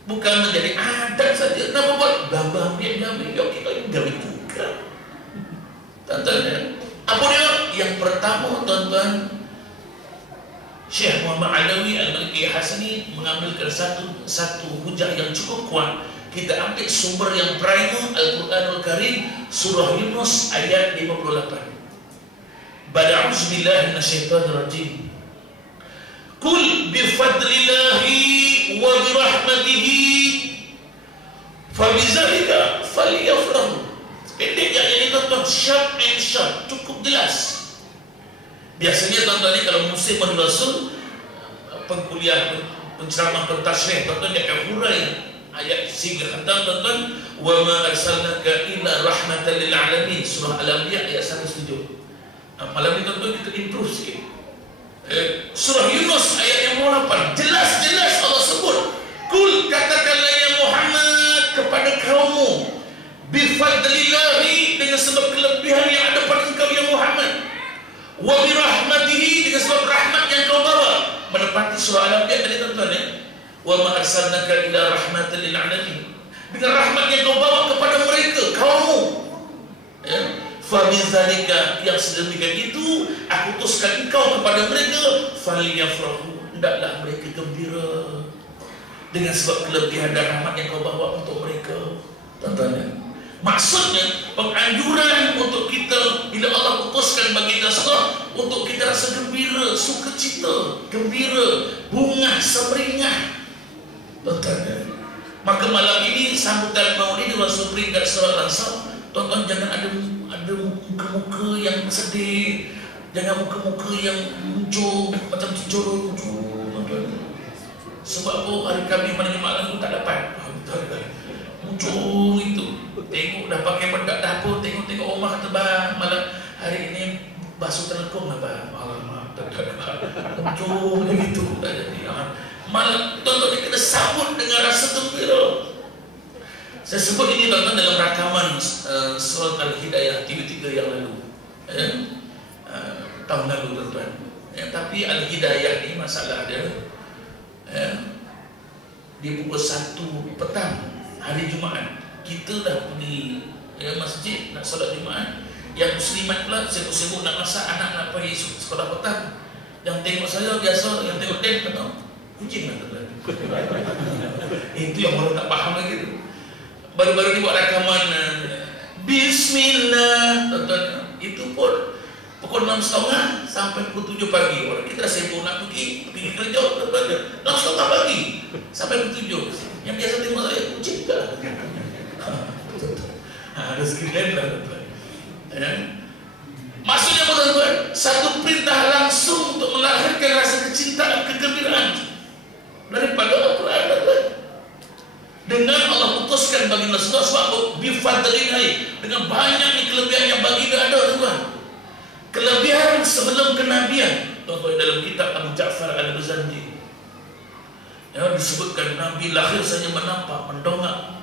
Bukan menjadi adat saja. Kenapa buat gambar ambil, yuk kita gawe juga. Tuan-tuan, apa dia? Yang pertama tuan-tuan, Syekh Muhammad Alawi Al-Maliki Hasani mengambilkan satu hujah yang cukup kuat. Kita ambil sumber yang primer, Al-Quranul Karim, surah Yunus ayat 58. Bada'uz billahi minasyaitanir rajim. Kul bifadlillahi wa birahmatihi fabizalika falyafrahu. Pendeknya ini tuan-tuan, sharp and sharp, cukup jelas. Biasanya tuan-tuan ini kalau musim Maulid Rasul, pengkuliah, penceramah, pentasyrih, tuan-tuan dia akan hurai ayat sehingga khatam tuan-tuan, wa ma arsalnaka illa rahmatan lil alamin, surah Al-Anbiya ayat 107. Malam ini tuan-tuan kita improve sikit. Surah Yunus ayat yang 8, jelas-jelas Allah sebut, kul katakanlah ya Muhammad kepada kaummu, bifadlillahi dengan sebab kelebihan yang ada pada engkau ya Muhammad, wa birahmatihi dengan sebab rahmat yang kau bawa. Menepati surah Al-Anbiya tadi tuan-tuan ya, wa ma arsalnaka ila rahmatan lil alamin, dengan rahmat yang kau bawa kepada mereka kaummu. Fabizalika, yang sedemikian itu aku utuskan engkau kepada mereka, falyafrahu, hendaklah mereka gembira dengan sebab kelebihan dan rahmat yang kau bawa untuk mereka. Tuan-tuan, maksudnya penganjuran untuk kita bila Allah putuskan bagi kita untuk kita rasa gembira, sukacita, gembira, bunga semeringah. Tuan-tuan, maka malam ini sambutan Maulid Rasul peringkat surat Al-Ansar. Tuan-tuan, jangan ada muka-muka yang sedih, jangan muka-muka yang muncul macam cicoro tuan-tuan. Sebab apa hari kami malam itu tak dapat muncul itu. Tengok dah pakai bedak dapur, tengok rumah kata bang, malam hari ini basuh telekung lah bang. Alamak, tak muncul begitu. Malam tuan-tuan kita sambut dengan rasa gembira. Saya sebut ini tuan-tuan dalam rakaman surat Al-Hidayah 3 yang lalu, tahun lalu tuan-tuan. Tapi Al-Hidayah ini masalah dia di pukul 1 petang hari Jumaat kita dah pergi masjid nak solat Jumaat. Yang muslimat pula sibuk-sibuk nak masak, anak nak pergi sekolah petang. Yang tengok saya biasa, yang tengok Dan kata kucing lah tuan-tuan. Itu yang orang tak faham lagi tu. Baru-baru ni buat rakaman Bismillah tuan-tuan, itu pun pukul 6.30 sampai pukul 7 pagi. Orang kita dah sibuk nak pergi kerja tuan-tuan, 6.30 pagi sampai pukul 7. Yang biasa tengok saya kucing ke lah. Rezeki lain lah tuan-tuan. Maksudnya apa tuan-tuan? Satu perintah langsung untuk melahirkan rasa kecintaan, kegembiraan daripada Al-Quran tuan-tuan. Dengan Allah putuskan bagi Rasulullah sebab bifadlihi, dengan banyaknya kelebihan yang baginda ada tuan. Kelebihan sebelum kenabian. Tuan-tuan, dalam kitab Abu Ja'far Al-Bazandi ya, disebutkan Nabi lahir saja menampak, mendongak,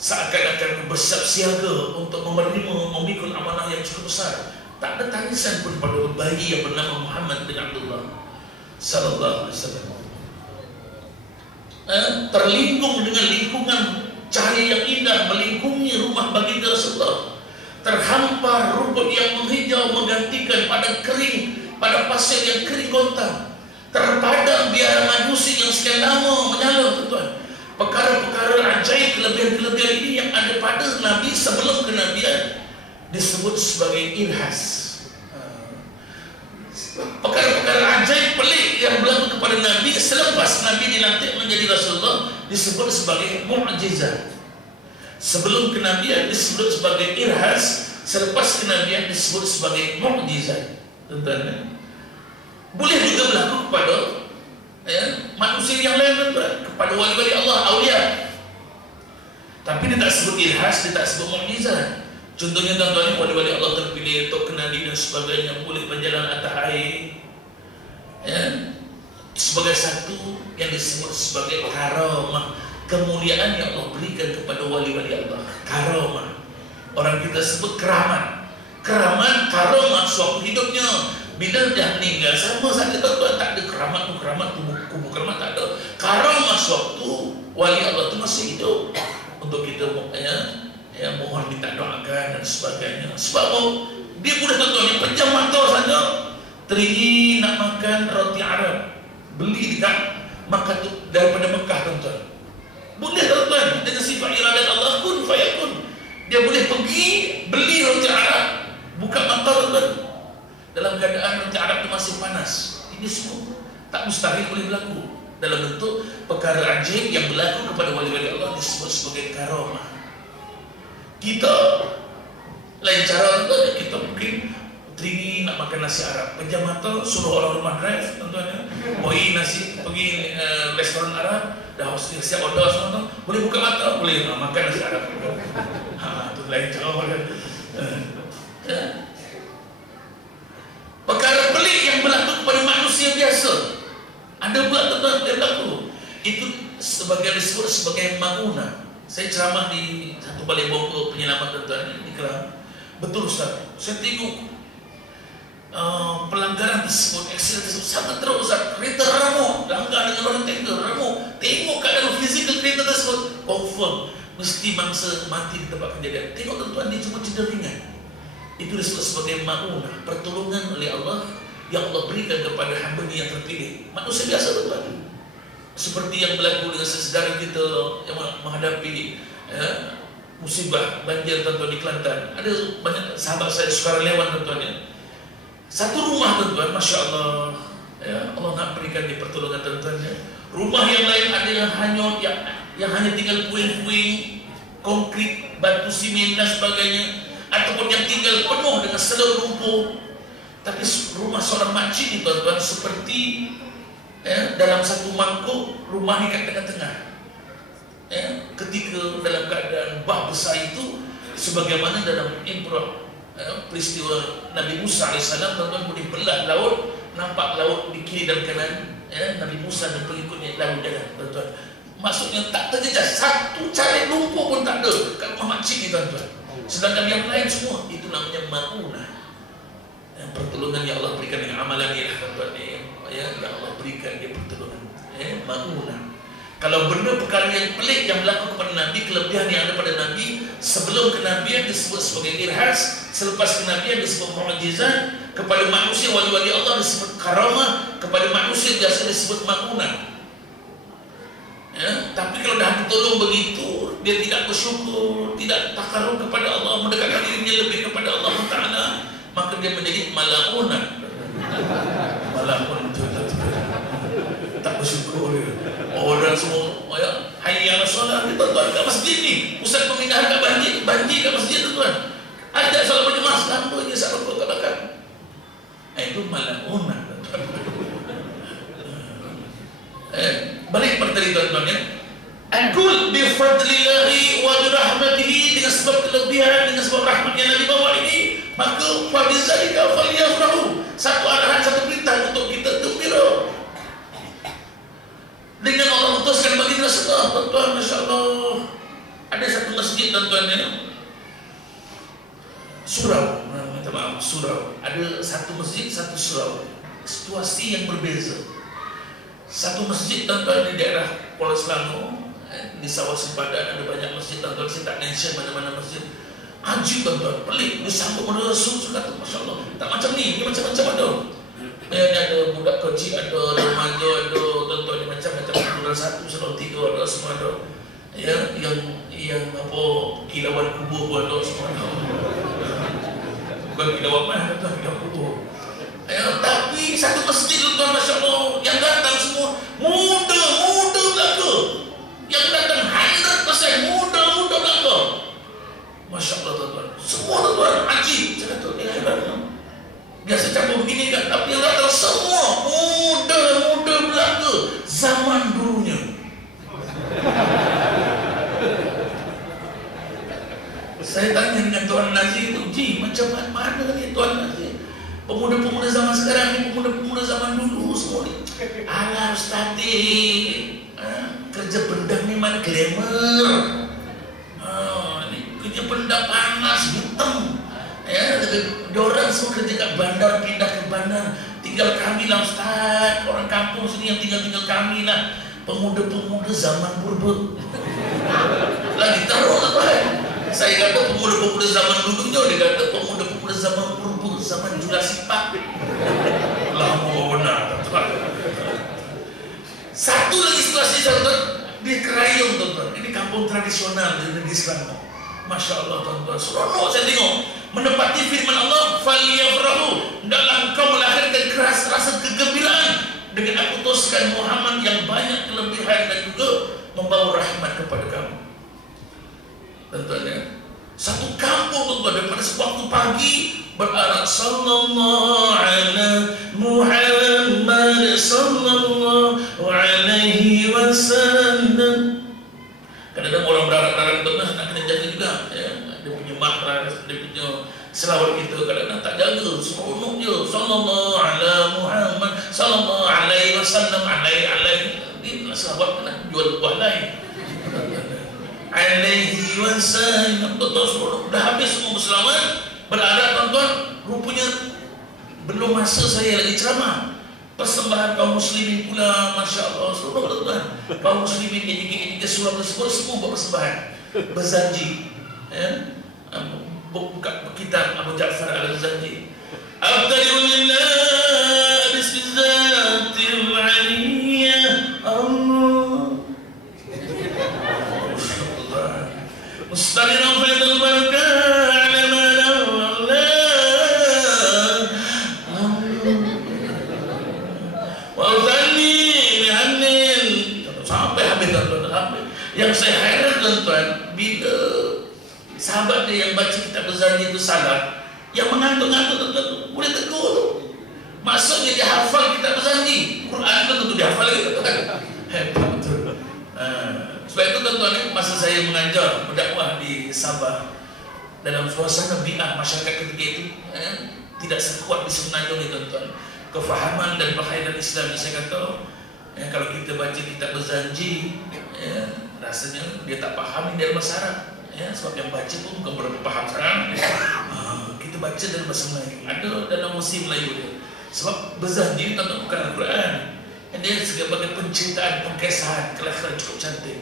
seakan-akan bersiap siaga untuk menerima, memikul amanah yang cukup besar. Tak ada tangisan pun pada bayi yang bernama Muhammad bin Abdullah sallallahu alaihi wasallam. Terlingkung dengan lingkungan cahaya yang indah melingkungi rumah baginda Rasulullah. Terhampar rumput yang menghijau menggantikan padang kering, pada pasir yang kering gontang. Terpadam biara manusia yang sekian lama menyala, tuan-tuan. Perkara-perkara ajaib, kelebihan-kelebihan ini yang ada pada Nabi sebelum kenabian disebut sebagai irhas. Perkara-perkara ajaib pelik yang berlaku kepada Nabi selepas Nabi dilantik menjadi Rasulullah disebut sebagai mukjizat. Sebelum kenabian disebut sebagai irhas, selepas kenabian disebut sebagai mukjizat. Tuan-tuan, boleh juga berlaku kepada manusia yang lain, kepada wali-wali Allah, aulia. Tapi dia tak sebut irhas, dia tak sebut mukjizat. Contohnya tuan-tuan, wali-wali Allah terpilih untuk kenali dan sebagainya, boleh berjalan atas air sebagai satu yang disebut sebagai karamah, kemuliaan yang Allah berikan kepada wali-wali Allah. Karamah, orang kita sebut keramat. Keramat, karamah suatu hidupnya. Bila dah meninggal sama saja, tuan-tuan, tak ada keramat tu, kubu keramat tak ada. Karamah suatu wali Allah tu masih hidup untuk kita mohon minta doakan dan sebagainya. Sebab dia boleh, tuan-tuan, yang pejam mata saja teringin nak makan roti Arab, beli dekat makan tu daripada Mekah, tuan-tuan. Boleh, tuan-tuan, dengan sifat iradat Allah kun fayakun. Dia boleh pergi beli roti Arab, buka mata, tuan-tuan, dalam keadaan roti Arab itu masih panas. Ini semua tak mustahil boleh berlaku dalam bentuk perkara ajaib yang berlaku kepada wali-wali Allah disebut sebagai karamah. Kita lain cara, tuan, kita mungkin teringin nak makan nasi Arab, pejam mata, suruh orang rumah drive, tuan-tuan, pergi restoran Arab, dah siap order semua, boleh buka mata, boleh makan nasi Arab. Itu lain cara. Perkara pelik yang berlaku kepada manusia biasa ada pula, tuan-tuan, yang berlaku. Itu sebagian disebut sebagai maunah. Saya ceramah di satu balai bongko penyelamat, tuan-tuan, di Kelang. Betul, Ustaz, saya tengok pelanggaran tersebut, aksiden tersebut sangat teruk, Ustaz. Kereta ramuk, langgar dengan orang tanker ramuk. Tengok keadaan fizikal kereta tersebut, confirm mesti bangsa mati di tempat kejadian. Tengok, tuan-tuan, dia cuma cedera ringan. Itu disebut sebagai maunah, pertolongan oleh Allah yang Allah berikan kepada hamba-Nya yang terpilih. Manusia biasa, tuan-tuan, seperti yang berlaku dengan saudara kita yang menghadapi musibah banjir, tuan-tuan, di Kelantan. Ada banyak sahabat saya Sukarelawan, tuan-tuan, satu rumah, tuan-tuan, Masya Allah, Allah nak berikan di pertolongan, tuan-tuan. Rumah yang lain ada yang hanyut, yang hanya tinggal puing-puing konkrit, batu simen dan sebagainya, ataupun yang tinggal penuh dengan selur lumpur. Tapi rumah seorang makcik ni, tuan-tuan, seperti dalam satu mangkuk, rumah ni kat tengah-tengah. Ketika dalam keadaan bah besar itu, sebagaimana dalam Ibrah, peristiwa Nabi Musa AS, tuan-tuan, boleh belah laut, nampak laut di kiri dan kanan, Nabi Musa dan pengikutnya lalu jalan, tuan-tuan. Maksudnya tak terjejas, satu carik lumpur pun tak ada kat rumah makcik ni, tuan-tuan. Sedangkan yang lain semua, itu namanya maunah. Pertolongan yang Allah berikan dengan amalan ni, tuan-tuan, yang Allah berikan dia pertolongan, maunah. Kalau benda perkara yang pelik yang berlaku kepada Nabi, kelebihan yang ada pada Nabi sebelum kenabian disebut sebagai irhas, selepas kenabian disebut mukjizat, kepada manusia wali-wali Allah disebut karamah, kepada manusia biasa disebut maunah. Tapi kalau dah ditolong begitu, dia tidak bersyukur, tidak takarrub kepada Allah, mendekatkan dirinya lebih kepada Allah Ta'ala, maka dia menjadi malaunah. Malaunah itu tak bersyukur dia. Orang semua hayya 'alas solah, kita tuan kat masjid ni, ustaz pemindahan kat banjir kat masjid, tuan. Ada solat berjemaah, selama je sahabat kat belakang. Itu malaunah. Balik pada tadi, tuan-tuan, Aqul bi fadlillahi wa bi rahmatihi, dengan sebab kelebihan, dengan sebab rahmat yang Nabi bawa ini, maka fa bizalika falyafrahu. Satu arahan, satu perintah untuk kita gembira. Dengan Allah utuskan bagi kita sedar, tuan-tuan, masya-Allah. Ada satu masjid, tuan-tuan, ya. Surau, minta maaf, surau. Ada satu masjid, satu surau. Situasi yang berbeza. Satu masjid, tuan-tuan, di daerah Kuala Selangor, di sawah sempadan ada banyak masjid, tuan-tuan. Saya tak mention mana-mana masjid. Ajib, tuan-tuan, pelik. Dia sambut pada Rasul, kata, masya Allah, tak macam ni, dia macam-macam ada. Ada budak kecil, ada remaja, ada tuan-tuan, dia macam-macam. Budak satu, selama tiga, ada semua ada. Ya, yang apa, kilauan kubur pun ada semua ada. Bukan kilauan mana, tuan, kilauan kubur. Ya, tapi satu masjid, tuan, masya Allah, yang datang semua muda belaka. Yang datang 100% muda belaka. Masya Allah, tuan-tuan. Semua, tuan-tuan, ajib. Saya kata, dia hebat. Biasa campur begini kan, tapi yang datang semua muda belaka zaman dulunya. Saya tanya dengan Tuan Nazir itu, Ji, macam mana ni Tuan Nazir? Pemuda-pemuda zaman sekarang ni, pemuda-pemuda zaman dulu semua ni. Alah Ustaz, kerja pendam ni mana glamour. Ni kerja pendam panas, hitam. Ya, diorang semua kerja kat bandar, pindah ke bandar. Tinggal kami lah Ustaz, orang kampung sini yang tinggal kami lah. Pemuda-pemuda zaman purba. Lagi teruk kan? Saya kata pemuda-pemuda zaman dulunya, dia kata pemuda-pemuda zaman purba, zaman Jurassic Park. Lama benar. Satu lagi situasi, tuan-tuan, di Kerayong, tuan-tuan. Ini kampung tradisional di negeri Selangor. Masya Allah, tuan-tuan, seronok saya tengok menepati firman Allah, falyafrahu, hendaklah engkau melahirkan rasa kegembiraan dengan aku utuskan Muhammad yang banyak kelebihan dan juga membawa rahmat kepada kamu. Tuan-tuan, ya, satu kampung, tuan-tuan, daripada sewaktu pagi berarak sallallahu ala Muhammad sallallahu alaihi wasallam. Kadang-kadang orang berarak-berarak, tuan-tuan, nak kena jaga juga, ya. Dia punya makna, dia punya selawat kita kadang-kadang tak jaga, seronok je. Sallallahu ala Muhammad sallallahu alaihi wasallam, alaihi dia nak selawat kan, jual buah lain. Alaihi wasallam, tuan-tuan, seronok. Dah habis semua berselawat, beradab, tuan-tuan, rupanya belum masa saya lagi ceramah. Persembahan kaum muslimin pula, masya Allah, seronok, tuan-tuan. Kaum muslimin yang ke surau tersebut semua buat persembahan, berzanji. Ya, buka kitab Abu Ja'far Al-Zanji. Abdalil lillah bismillatil aliyah Allah. Mustadiran faidul barakah ala manawala wa uzanni bihamdin. Sampai habis, tuan-tuan. Yang saya heran, tuan-tuan, bila sahabat dia yang baca kitab berzanji itu salah, yang mengantuk-ngantuk, tuan-tuan, boleh tegur tu. Maksudnya dia hafal kitab berzanji. Quran itu tentu dia hafal lagi, tuan-tuan. Hebat betul. Sebab itu, tuan-tuan, masa saya mengajar berdakwah di Sabah, dalam suasana bi'ah masyarakat ketika itu tidak sekuat di Semenanjung, tuan-tuan. Kefahaman dan perkhidmatan Islam, saya kata, kalau kita baca kitab berzanji, rasanya dia tak faham dia dalam bahasa Arab. Ya, sebab yang baca pun bukan berapa paham sekarang. Kita baca dalam bahasa Melayu, ada dalam musim Melayu dia. Sebab berzanji itu bukan Al-Quran. Dia sebagai penceritaan, pengkesahan, kelahiran cukup cantik.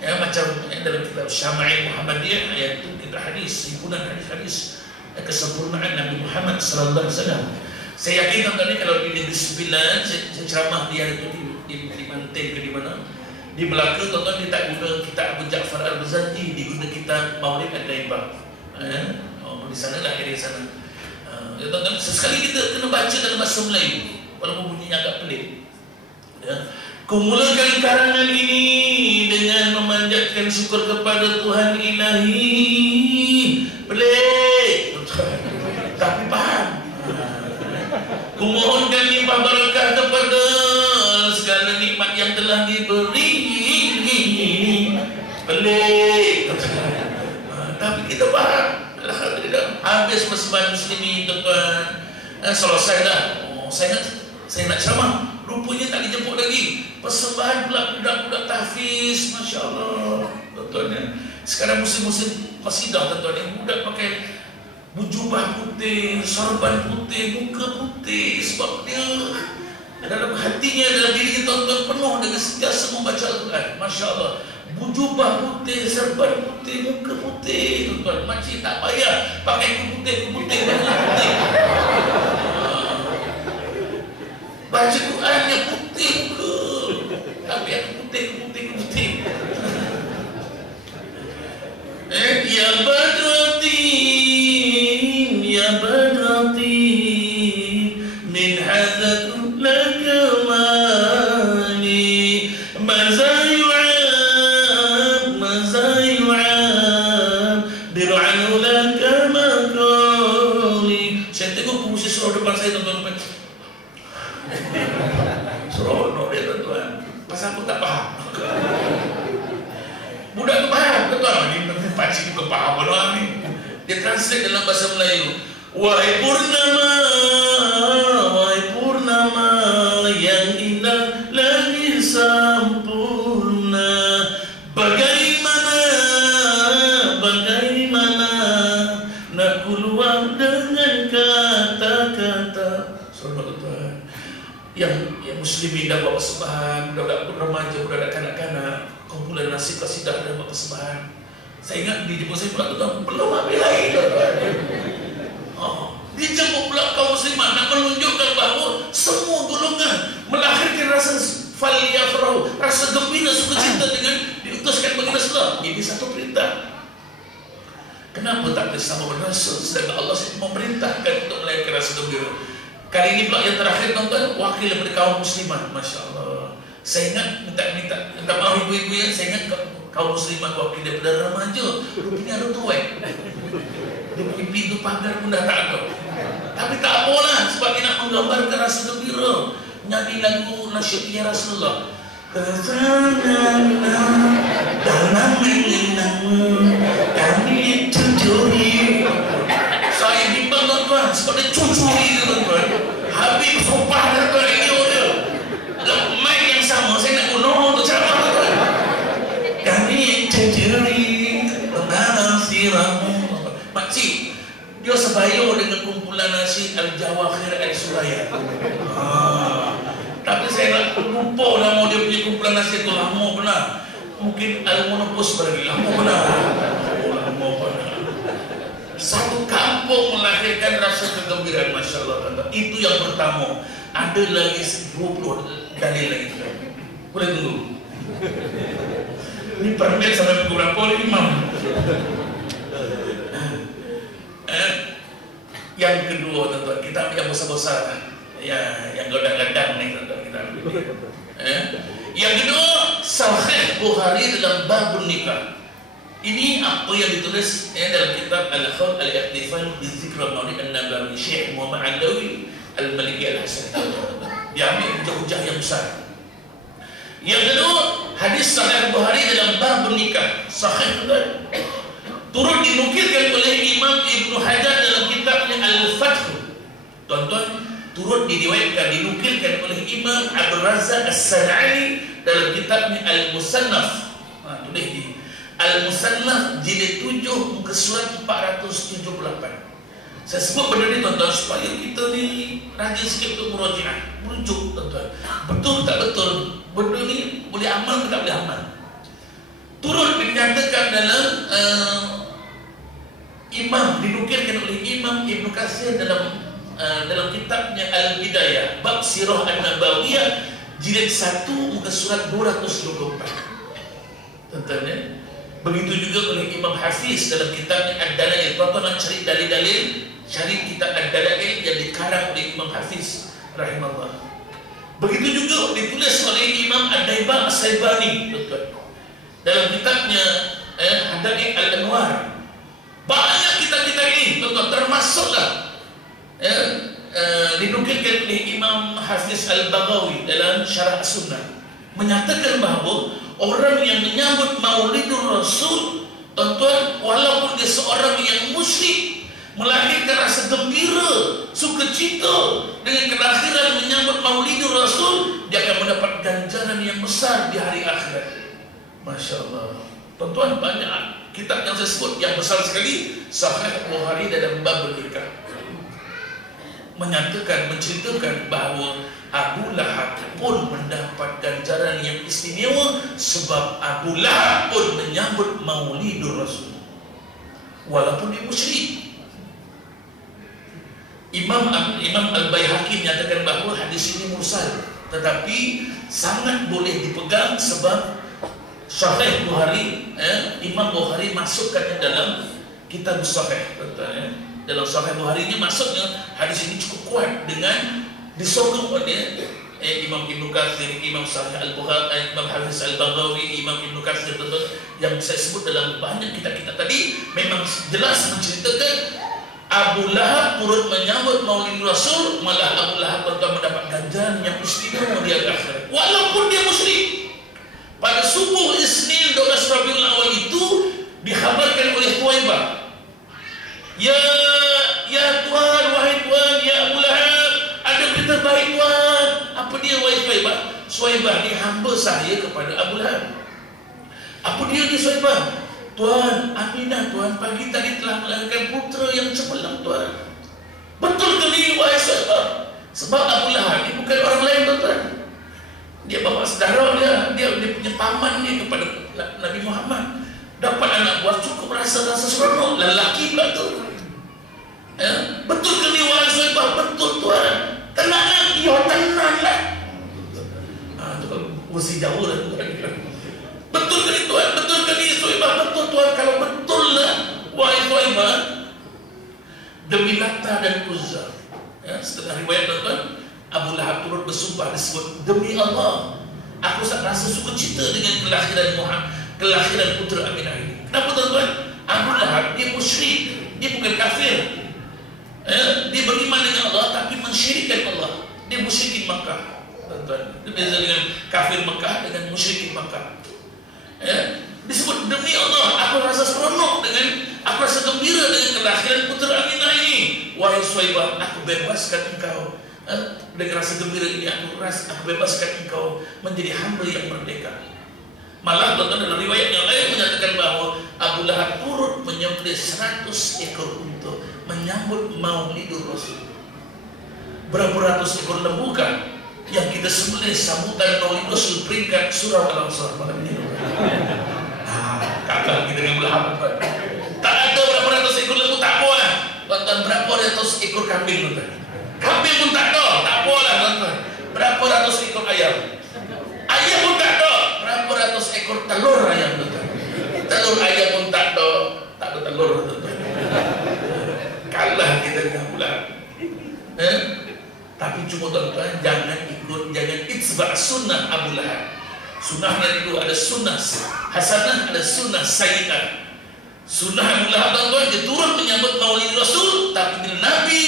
Ya, macam dalam kitab Syama'il Muhammadiyah, iaitu kita hadis, himpunan hadis-hadis kesempurnaan Nabi Muhammad sallallahu alaihi wasallam. Saya yakin tuan-tuan, kalau di Negeri Sembilan, saya ceramah dia itu di Mantin ke di mana, di Melaka, tuan-tuan, dia tak guna kitab Abu Ja'far Al-Zanji, diguna kitab Maulid Ad-Daibah. Di sana lah, di sana. Tuan-tuan, sesekali kita kena baca dalam bahasa Melayu, walaupun bunyinya agak pelik. Kumulakan karangan ini dengan memanjatkan syukur kepada Tuhan Ilahi. Pelik, tapi paham. Kumohonkan limpah barakah kepada segala nikmat yang telah diberi balik. Tapi kita paham. Alhamdulillah. Habis persembahan muslimin tuan-tuan. Selesai dah. Saya nak ceramah. Rupanya tak dijemput lagi. Persembahan pula budak-budak tahfiz. Masya Allah. Tuan-tuan. Sekarang musim-musim qasidah tuan-tuan. Yang budak pakai jubah putih, sorban putih, muka putih. Sebab dia dalam hatinya, dalam diri tuan-tuan penuh dengan sentiasa membaca Al-Quran. Masya Allah. Jubah putih, serban putih, muka putih tuan-tuan. Makcik tak payah pakai putih, warna putih. Baca Qurannya putih pula. Tapi yang putih. Ya Badratin, ya Badratin, min hadakum laka mali, mazayu'ab, dir'an laka makali. Saya tengok pengusia surau depan saya tuan-tuan. Seronok dia tuan-tuan. Pasal aku tak faham. Budak tu faham tuan-tuan. Ini pakcik juga faham orang ni. Dia translate dalam bahasa Melayu. Wahai purnama yang indah lagi sempurna. Bagaimana nak keluar dengan kata-kata. Seronok tuan-tuan. Yang muslimin dah buat persembahan, budak-budak remaja, budak-budak kanak-kanak, kumpulan nasib qasidah dah buat persembahan. Saya ingat di jemput saya pula tuan, belum habis lagi tuan-tuan. Dia jemput pula kaum muslimat nak menunjukkan bahawa semua golongan melahirkan rasa falyafrahu, rasa gembira, sukacita dengan diutuskan bagi Rasulullah. Ini satu perintah. Kenapa tak bersama berasul sedangkan Allah memerintahkan untuk melahirkan rasa gembira? Kali ini pula yang terakhir tuan-tuan, wakil daripada kaum muslimat. Masya Allah. Saya ingat minta maaf ibu-ibu ya. Saya ingat kaum muslimat wakil daripada remaja. Rupanya ada tuan. Dia punya pintu pagar pun dah tak ada. Tapi tak apalah, sebab dia nak menggambarkan rasa gembira. Nyanyi lagu nasyidnya Rasulullah. Dalam mengenangmu kami tujuhi. Saya bimbang tuan-tuan, sebab dia cucuri tuan-tuan. Habis sumpah tuan-tuan, video dia. Mic yang sama, saya nak guna untuk ceramah tuan-tuan. Kami tujuhi mengenang siramu. Makcik, dia sebaya dengan kumpulan nasyid Al-Jawakhir Al-Suraya. Tapi saya nak lupa nama dia punya kumpulan nasyid tu lama benar. Mungkin Al-Monopus lagi lama benar. Lama benar. Satu kampung melahirkan rasa kegembiraan. Masya Allah. Itu yang pertama. Ada lagi 20 dalil lagi. Boleh tunggu. Ini permit sampai pukul berapa oleh imam. Yang kedua tuan-tuan, kita ambil yang besar-besar. Yang gadang-gadang ni tuan-tuan, kita ambil. Yang kedua, Sahih Bukhari dalam babun nikah. Ini apa yang ditulis dalam kitab Al-Khawd Al-Iqtifal Bizikra Maulid An-Nabawi Syekh Muhammad Alawi Al-Maliki Al-Hasan. Dia ambil hujah-hujah yang besar. Yang kedua, hadis Sahih Bukhari dalam babun nikah. Sahih tuan. Turut dinukilkan oleh Imam Ibn Hajar dalam kitabnya Al-Fath. Tuan-tuan, turut diriwayatkan, dinukilkan oleh Imam Abdul Razak As-San'ani dalam kitabnya Al-Musannaf. Tulis di Al-Musannaf jilid 7 muka surat 478. Saya sebut benda ni tuan-tuan supaya kita ni rajin sikit untuk murajaah, merujuk tuan-tuan. Betul tak betul? Benda ni boleh amal ke tak boleh amal? Turut dinyatakan dalam Imam, dinukilkan oleh Imam Ibn Katsir dalam kitabnya Al-Bidayah bab Sirah An-Nabawiyah jilid 1 muka surat 224. Tuan-tuan ya. Begitu juga oleh Imam Hafiz dalam kitabnya Ad-Dalail. Tuan-tuan nak cari dalil-dalil, cari kitab Ad-Dalail yang dikarang oleh Imam Hafiz rahimahullah. Begitu juga ditulis oleh Imam Ad-Daibah As-Saibani tuan-tuan dalam kitabnya Hada'iq Al-Anwar. Banyak kitab-kitab ini tuan-tuan, termasuklah dinukilkan oleh Imam Hafiz Al-Baghawi dalam Syarah Sunnah, menyatakan bahawa orang yang menyambut Maulidur Rasul, tuan-tuan, walaupun dia seorang yang musyrik, melahirkan rasa gembira, sukacita dengan kelakhiran menyambut Maulidur Rasul, dia akan mendapat ganjaran yang besar di hari akhirat. Masya Allah. Tuan-tuan, banyak kitab yang saya sebut yang besar sekali. Sahih Bukhari dalam bab nikah menyatakan, menceritakan bahawa Abu Lahab pun mendapat ganjaran yang istimewa sebab Abu Lahab pun menyambut Maulidur Rasul walaupun dia musyrik. Imam Al-Baihaqi menyatakan bahawa hadis ini mursal, tetapi sangat boleh dipegang sebab Sahih Bukhari, Imam Bukhari masukkannya dalam kitab Sahih. Dalam Sahih Bukhari ini maksudnya hadis ini cukup kuat dengan disokong oleh Imam Ibn Katsir, Imam Sahih Al-Bukhari, Imam Hafiz Al-Baghawi, Imam Ibn Katsir, yang saya sebut dalam banyak kitab-kitab tadi memang jelas menceritakan Abu Lahab turut menyambut Maulid Rasul, malah Abu Lahab mendapat ganjaran yang istimewa di akhirat walaupun dia musyrik. Pada subuh Isnin 12 Rabiul Awal itu dikhabarkan oleh Thuwaibah, Ya Tuhan, wahai Tuhan, ya Abu Lahab, ada berita baik Tuhan. Apa dia wahai Thuwaibah? Thuwaibah ni hamba saya kepada Abu Lahab. Apa dia ni Thuwaibah? Tuhan, Aminah Tuhan pagi tadi telah melahirkan putera yang cemerlang Tuhan. Betul ke ni wahai Thuwaibah? Sebab Abu Lahab ni bukan orang lain Tuhan. Dia bapa saudara dia punya paman dia kepada Nabi Muhammad. Dapat anak buah cukup rasa seronok, lelaki pula tu. Betul ke ni wahai Thuwaibah? Betul Tuhan. Tenanglah, ya tenanglah. Tu kan mesti jauh lah Tuhan. Betul ke ni Tuhan? Betul ke ni Thuwaibah? Betul Tuhan. Kalau betul lah wahai Thuwaibah, demi Lata dan Uzza, setengah riwayat tuan-tuan, Abu Lahab turut bersumpah disebut, demi Allah, aku rasa sukacita dengan kelahiran putera Aminah ini. Kenapa tuan-tuan? Abu Lahab dia musyrik, dia bukan kafir. Dia beriman dengan Allah tapi mensyirikkan Allah. Dia musyrikin Makkah. Tuan-tuan, itu beza dengan kafir Makkah dengan musyrikin Makkah. Disebut demi Allah, aku rasa seronok aku rasa gembira dengan kelahiran putera Aminah ini. Wahai Thuwaibah, aku bebaskan engkau. Dengan rasa gembira ini aku bebaskan engkau menjadi hamba yang merdeka. Malah tuan-tuan, dalam riwayat yang lain menyatakan bahawa Abu Lahab turut menyembelih 100 ekor unta menyambut Maulidur Rasul. Berapa ratus ekor lembu kan yang kita sembelih sambutan Maulid Rasul peringkat surah Al-Ansar malam ini. Kakak kita dengan Lahab. Tak ada berapa ratus ekor lembu, tak apa lah. Tuan-tuan, berapa ratus ekor kambing tuan-tuan? Kambing pun tak ada, tak apalah tuan-tuan. Berapa ratus ekor ayam? Ayam pun tak ada. Berapa ratus ekor telur ayam tuan-tuan? Telur ayam pun tak ada telur tuan-tuan. Kalah kita dengan pula. Tapi cuma tuan-tuan, jangan itsba' sunnah Abu Lahab. Sunnahnya itu ada sunnah hasanah, ada sunnah sayyi'ah. Sunnah Abu Lahab tuan-tuan, dia turut menyambut Maulid Rasul, tapi bila Nabi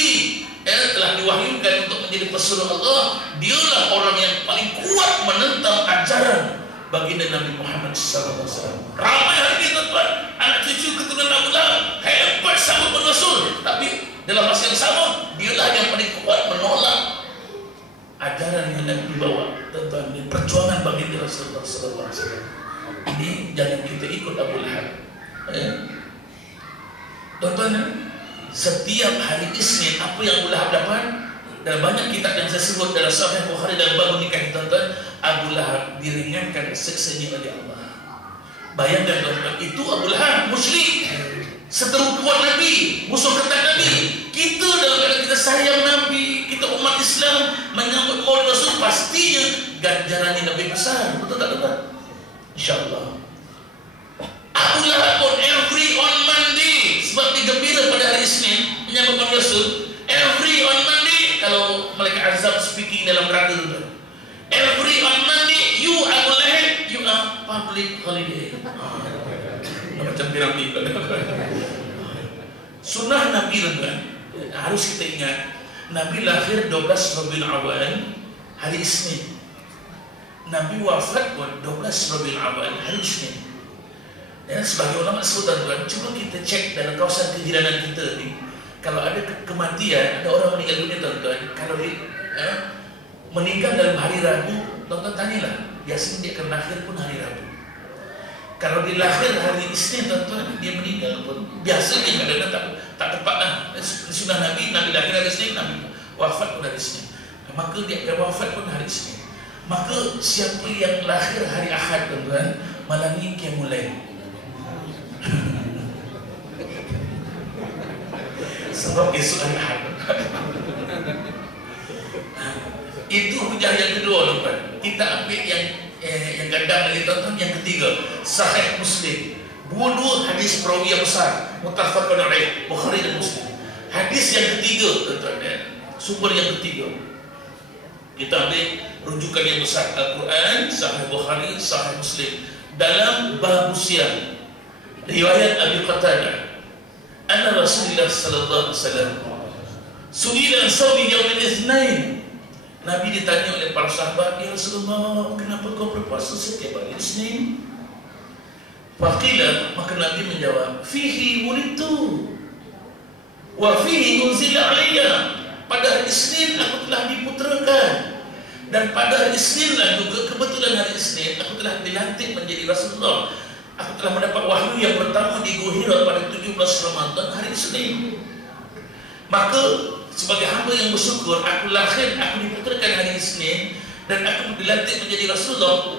telah diwahyukan untuk menjadi pesuruh Allah, dialah orang yang paling kuat menentang ajaran baginda Nabi Muhammad SAW. Ramai hari ini tuan-tuan, anak cucu keturunan Abu Lahab hebat sambut Rasul, tapi dalam masa yang sama dialah yang paling kuat menolak ajaran yang Nabi bawa. Tuan-tuan, ini perjuangan baginda Rasulullah SAW. Ini jangan kita ikut Abu Lahab. Tuan-tuan, setiap hari Isnin apa yang Abu Lahab dapat? Dan banyak kitab yang saya sebut dalam Sahih Bukhari dan bab nikah, tuan-tuan, Abu Lahab diringankan siksanya oleh Allah. Bayangkan tuan-tuan, itu Abu Lahab musyrik, seteru kuat Nabi, musuh ketat Nabi. Kita dalam keadaan kita sayang Nabi, kita umat Islam menyambut Maulid Rasul, pastinya ganjarannya lebih besar. Betul tak tuan-tuan? InsyaAllah. Abu Lahab pun every on Monday, sebab dia gembira pada hari Isnin menyambut Maulid Rasul. Every on Monday, kalau malaikat azab speaking dalam neraka itu, every on Monday, you Abu Lahab, you are public holiday. Macam piramid. Sunnah Nabi tuan, harus kita ingat, Nabi lahir 12 Rabiul Awal hari Isnin. Nabi wafat pun 12 Rabiul Awal hari Isnin. Ya, sebagai ulama sebut tuan, cuba kita cek dalam kawasan kejiranan kita ni, kalau ada kematian, ada orang meninggal dunia tuan-tuan, kalau dia meninggal dalam hari Rabu, tuan-tuan tanyalah, biasanya dia akan lahir pun hari Rabu. Kalau dia lahir hari Isnin tuan-tuan, dia meninggal pun biasanya kadang-kadang tak tepat lah. Sunnah Nabi lahir hari Isnin, Nabi wafat pun hari Isnin. Maka dia akan wafat pun hari Isnin. Maka siapa yang lahir hari Ahad tuan-tuan, malam ni Qiyamul Lail. Sebab esok hari Ahad. Itu hujah yang kedua tuan-tuan. Kita ambil yang gandang lagi tuan-tuan, yang ketiga, Sahih Muslim. Dua-dua hadis perawi yang besar, muttafaqun alaih, Bukhari dan Muslim. Hadis yang ketiga tuan-tuan, sumber yang ketiga. Kita ambil rujukan yang besar, Al-Quran, Sahih Bukhari, Sahih Muslim. Dalam bab usia, riwayat Abi Qatadah, anna Rasulullah sallallahu alaihi wasallam su'ila an sawmi yaumil itsnain. Nabi ditanya oleh para sahabat, ya Rasulullah, kenapa kau berpuasa setiap hari Isnin? Faqila, maka Nabi menjawab, fihi wulidtu wa fihi unzila alayya. Pada hari Isnin aku telah diputerakan, dan pada hari Isnin lah juga, kebetulan hari Isnin aku telah dilantik menjadi Rasulullah. Aku telah mendapat wahyu yang pertama di Gua Hira pada 17 Ramadan hari Isnin. Maka sebagai hamba yang bersyukur, aku lahir, aku diputerakan hari Isnin, dan aku dilantik menjadi Rasulullah.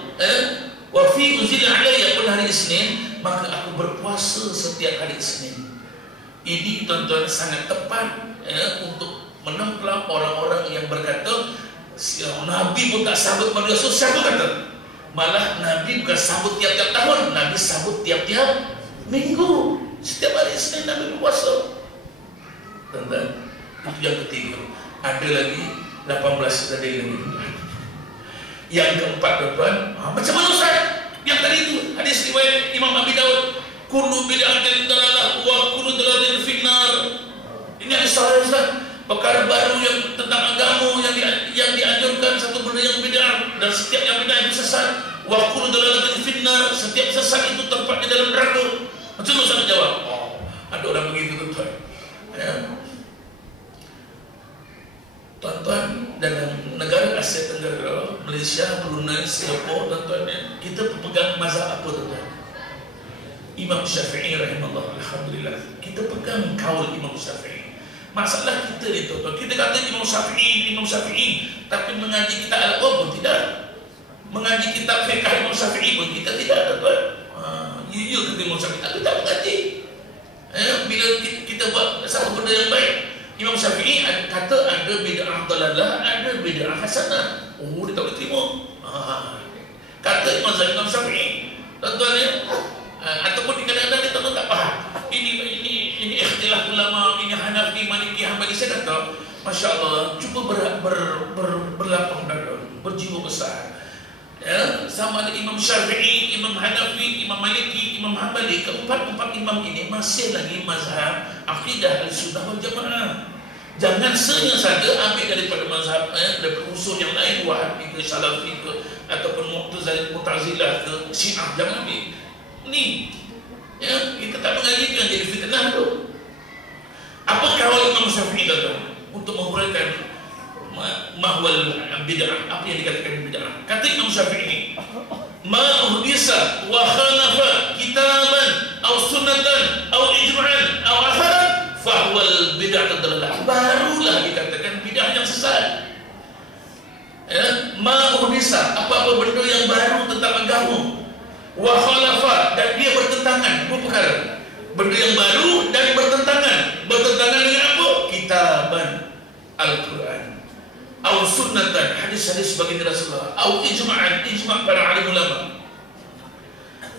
Wa fi unzila alayya, pada hari Isnin, maka aku berpuasa setiap hari Isnin. Ini tuan-tuan sangat tepat untuk menempel orang-orang yang berkata Nabi pun tak sambut pada Rasul. Siapa kata? Malah Nabi bukan sambut tiap-tiap tahun, Nabi sambut tiap-tiap minggu. Setiap hari Isnin Nabi berpuasa. Tuan-tuan, itu yang ketiga. Ada lagi 18 tadi lagi. Yang keempat tuan-tuan, macam mana Ustaz? Yang tadi itu hadis riwayat Imam Abi Daud, kullu bid'atin dalalah wa kullu dalalatin finnar. Ini hadis sahih Ustaz. Perkara baru yang tentang agama yang dianjurkan, satu benda yang bid'ah, dan setiap yang bid'ah itu sesat. Wa kullu dalalatin finnar, setiap sesat itu tempat di dalam neraka. Macam mana Ustaz jawab? Ada orang begitu tuan-tuan. Tuan-tuan, dalam negara Asia Tenggara, Malaysia, Brunei, Singapura, tuan-tuan, kita pegang mazhab apa tuan-tuan? Imam Syafi'i rahimahullah, alhamdulillah. Kita pegang kaul Imam Syafi'i. Masalah kita ni tuan-tuan, kita kata Imam Syafi'i, tapi mengaji kita al-Qur'an pun tidak. Mengaji kitab fiqh Imam Syafi'i pun kita tidak tuan-tuan. Ya kata Imam Syafi'i, kita tak mengaji. Bila kita buat satu benda yang baik, Imam Syafi'i kata ada bid'ah dalalah, ada bid'ah hasanah. Dia tak boleh terima. Kata Imam Syafi'i, tuan-tuan ya, ataupun kadang-kadang dia tak faham. Ini ikhtilaf ulama, ini Hanafi, Maliki, Hambali. Saya kata, Masya Allah, cuba berlapang dada, berjiwa besar. Ya, sama ada Imam Syafi'i, Imam Hanafi, Imam Maliki, Imam Hambali, keempat-empat imam ini masih lagi mazhab akidah al-sunnah wal jamaah. Jangan senyap saja ambil daripada mazhab daripada usul yang lain, Wahabi ke, Salafi ke, ataupun Mu'tazilah ke, Syiah. Jangan ambil ni. Ya, kita tak mengaji yang jadi fitnah tu. Apa kawal Imam Syafi'i tu untuk menghuraikan mahwal bid'ah, apa yang dikatakan bid'ah? Kata Imam Syafi'i, ma uhdisa wa khalafa kitaban aw sunnatan aw ijma'an aw atharan fa huwa bid'ah dalalah. Barulah dikatakan bid'ah yang sesat. Ya, ma uhdisa, apa-apa benda yang baru tentang agama, wa khalafa, dan dia bertentangan. Dua perkara, benda yang baru dan bertentangan dengan apa? Kitaban Al-Quran, au sunnatan, hadis-hadis baginda Rasulullah, au ijma' para alim ulama,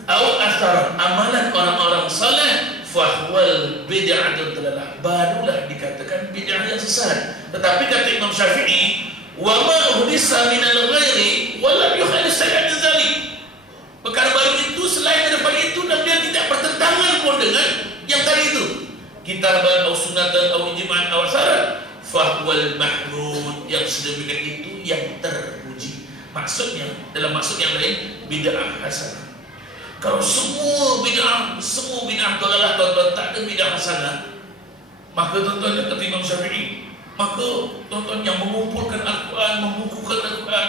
au athar, amalan orang-orang saleh, fahwal bid'atun dalalah. Barulah dikatakan bid'ah yang sesat. Tetapi kata Imam Syafi'i, wa ma uhdisa minal ghairi wa lam yukhalif sayyan dzalik. Perkara baru itu selain daripada itu, dan dia tidak bertentangan pun dengan yang tadi itu, kitaban au sunnatan au ijma'an au asaran, fahwal mahmud, yang sedemikian itu yang terpuji. Maksudnya, dalam maksud yang lain, bid'ah hasanah. Kalau semua bid'ah dolalah, tuan-tuan, tak ada bid'ah hasanah, maka tuan-tuan kata Imam Syafi'i, maka tuan-tuan yang mengumpulkan Al-Quran, membukukan Al-Quran,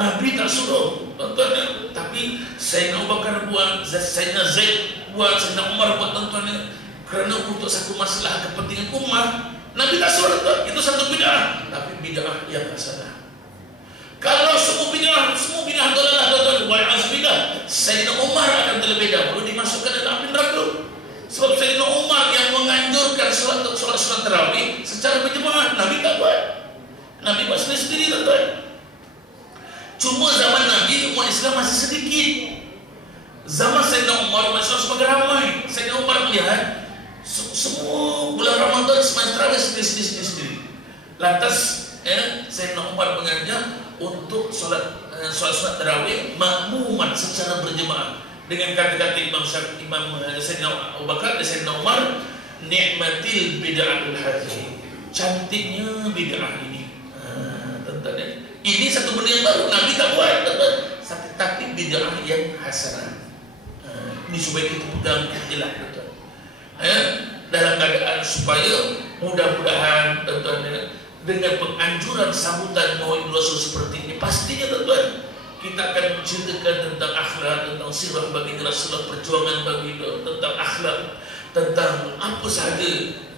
Nabi tak suruh, tuan-tuan. Tapi Sayyidina Abu Bakar buat, Sayyidina Zaid buat, Sayyidina Umar buat, tuan-tuan, kerana untuk satu masalah kepentingan umat. Nabi tak suruh, tuan. Itu satu bid'ah, tapi bid'ah yang hasanah. Kalau semua bid'ah dolalah, tuan-tuan, wa'azbillah, Sayyidina Umar akan terlebih dahulu dimasukkan dalam api neraka. Sebab Sayyidina Umar yang menganjurkan solat tarawih secara berjemaah, Nabi tak buat. Nabi buat sendiri, tuan-tuan. Cuma zaman Nabi umat Islam masih sedikit. Zaman Sayyidina Umar umat Islam semakin ramai. Sayyidina Umar melihat semua bulan Ramadan semasa tarawih sendiri. Lantas Sayyidina Umar mengajar untuk solat tarawih makmuman secara berjemaah dengan kata-kata Imam Sayyidina Abu Bakar dan Sayyidina Umar, nikmatil bid'atul hadhihi, cantiknya bid'ah ini. Tentang ini satu benda yang baru, Nabi tak buat, tapi bid'ah yang hasanah. Ini supaya kita pegang jelas, tuan-tuan. Dalam keadaan supaya mudah-mudahan, tuan-tuan, dengan penganjuran sambutan Maulid Rasul seperti ini, pastinya, tuan-tuan, kita akan menceritakan tentang akhlak, tentang sirah bagi Rasulullah, perjuangan bagi tentang akhlak, tentang apa sahaja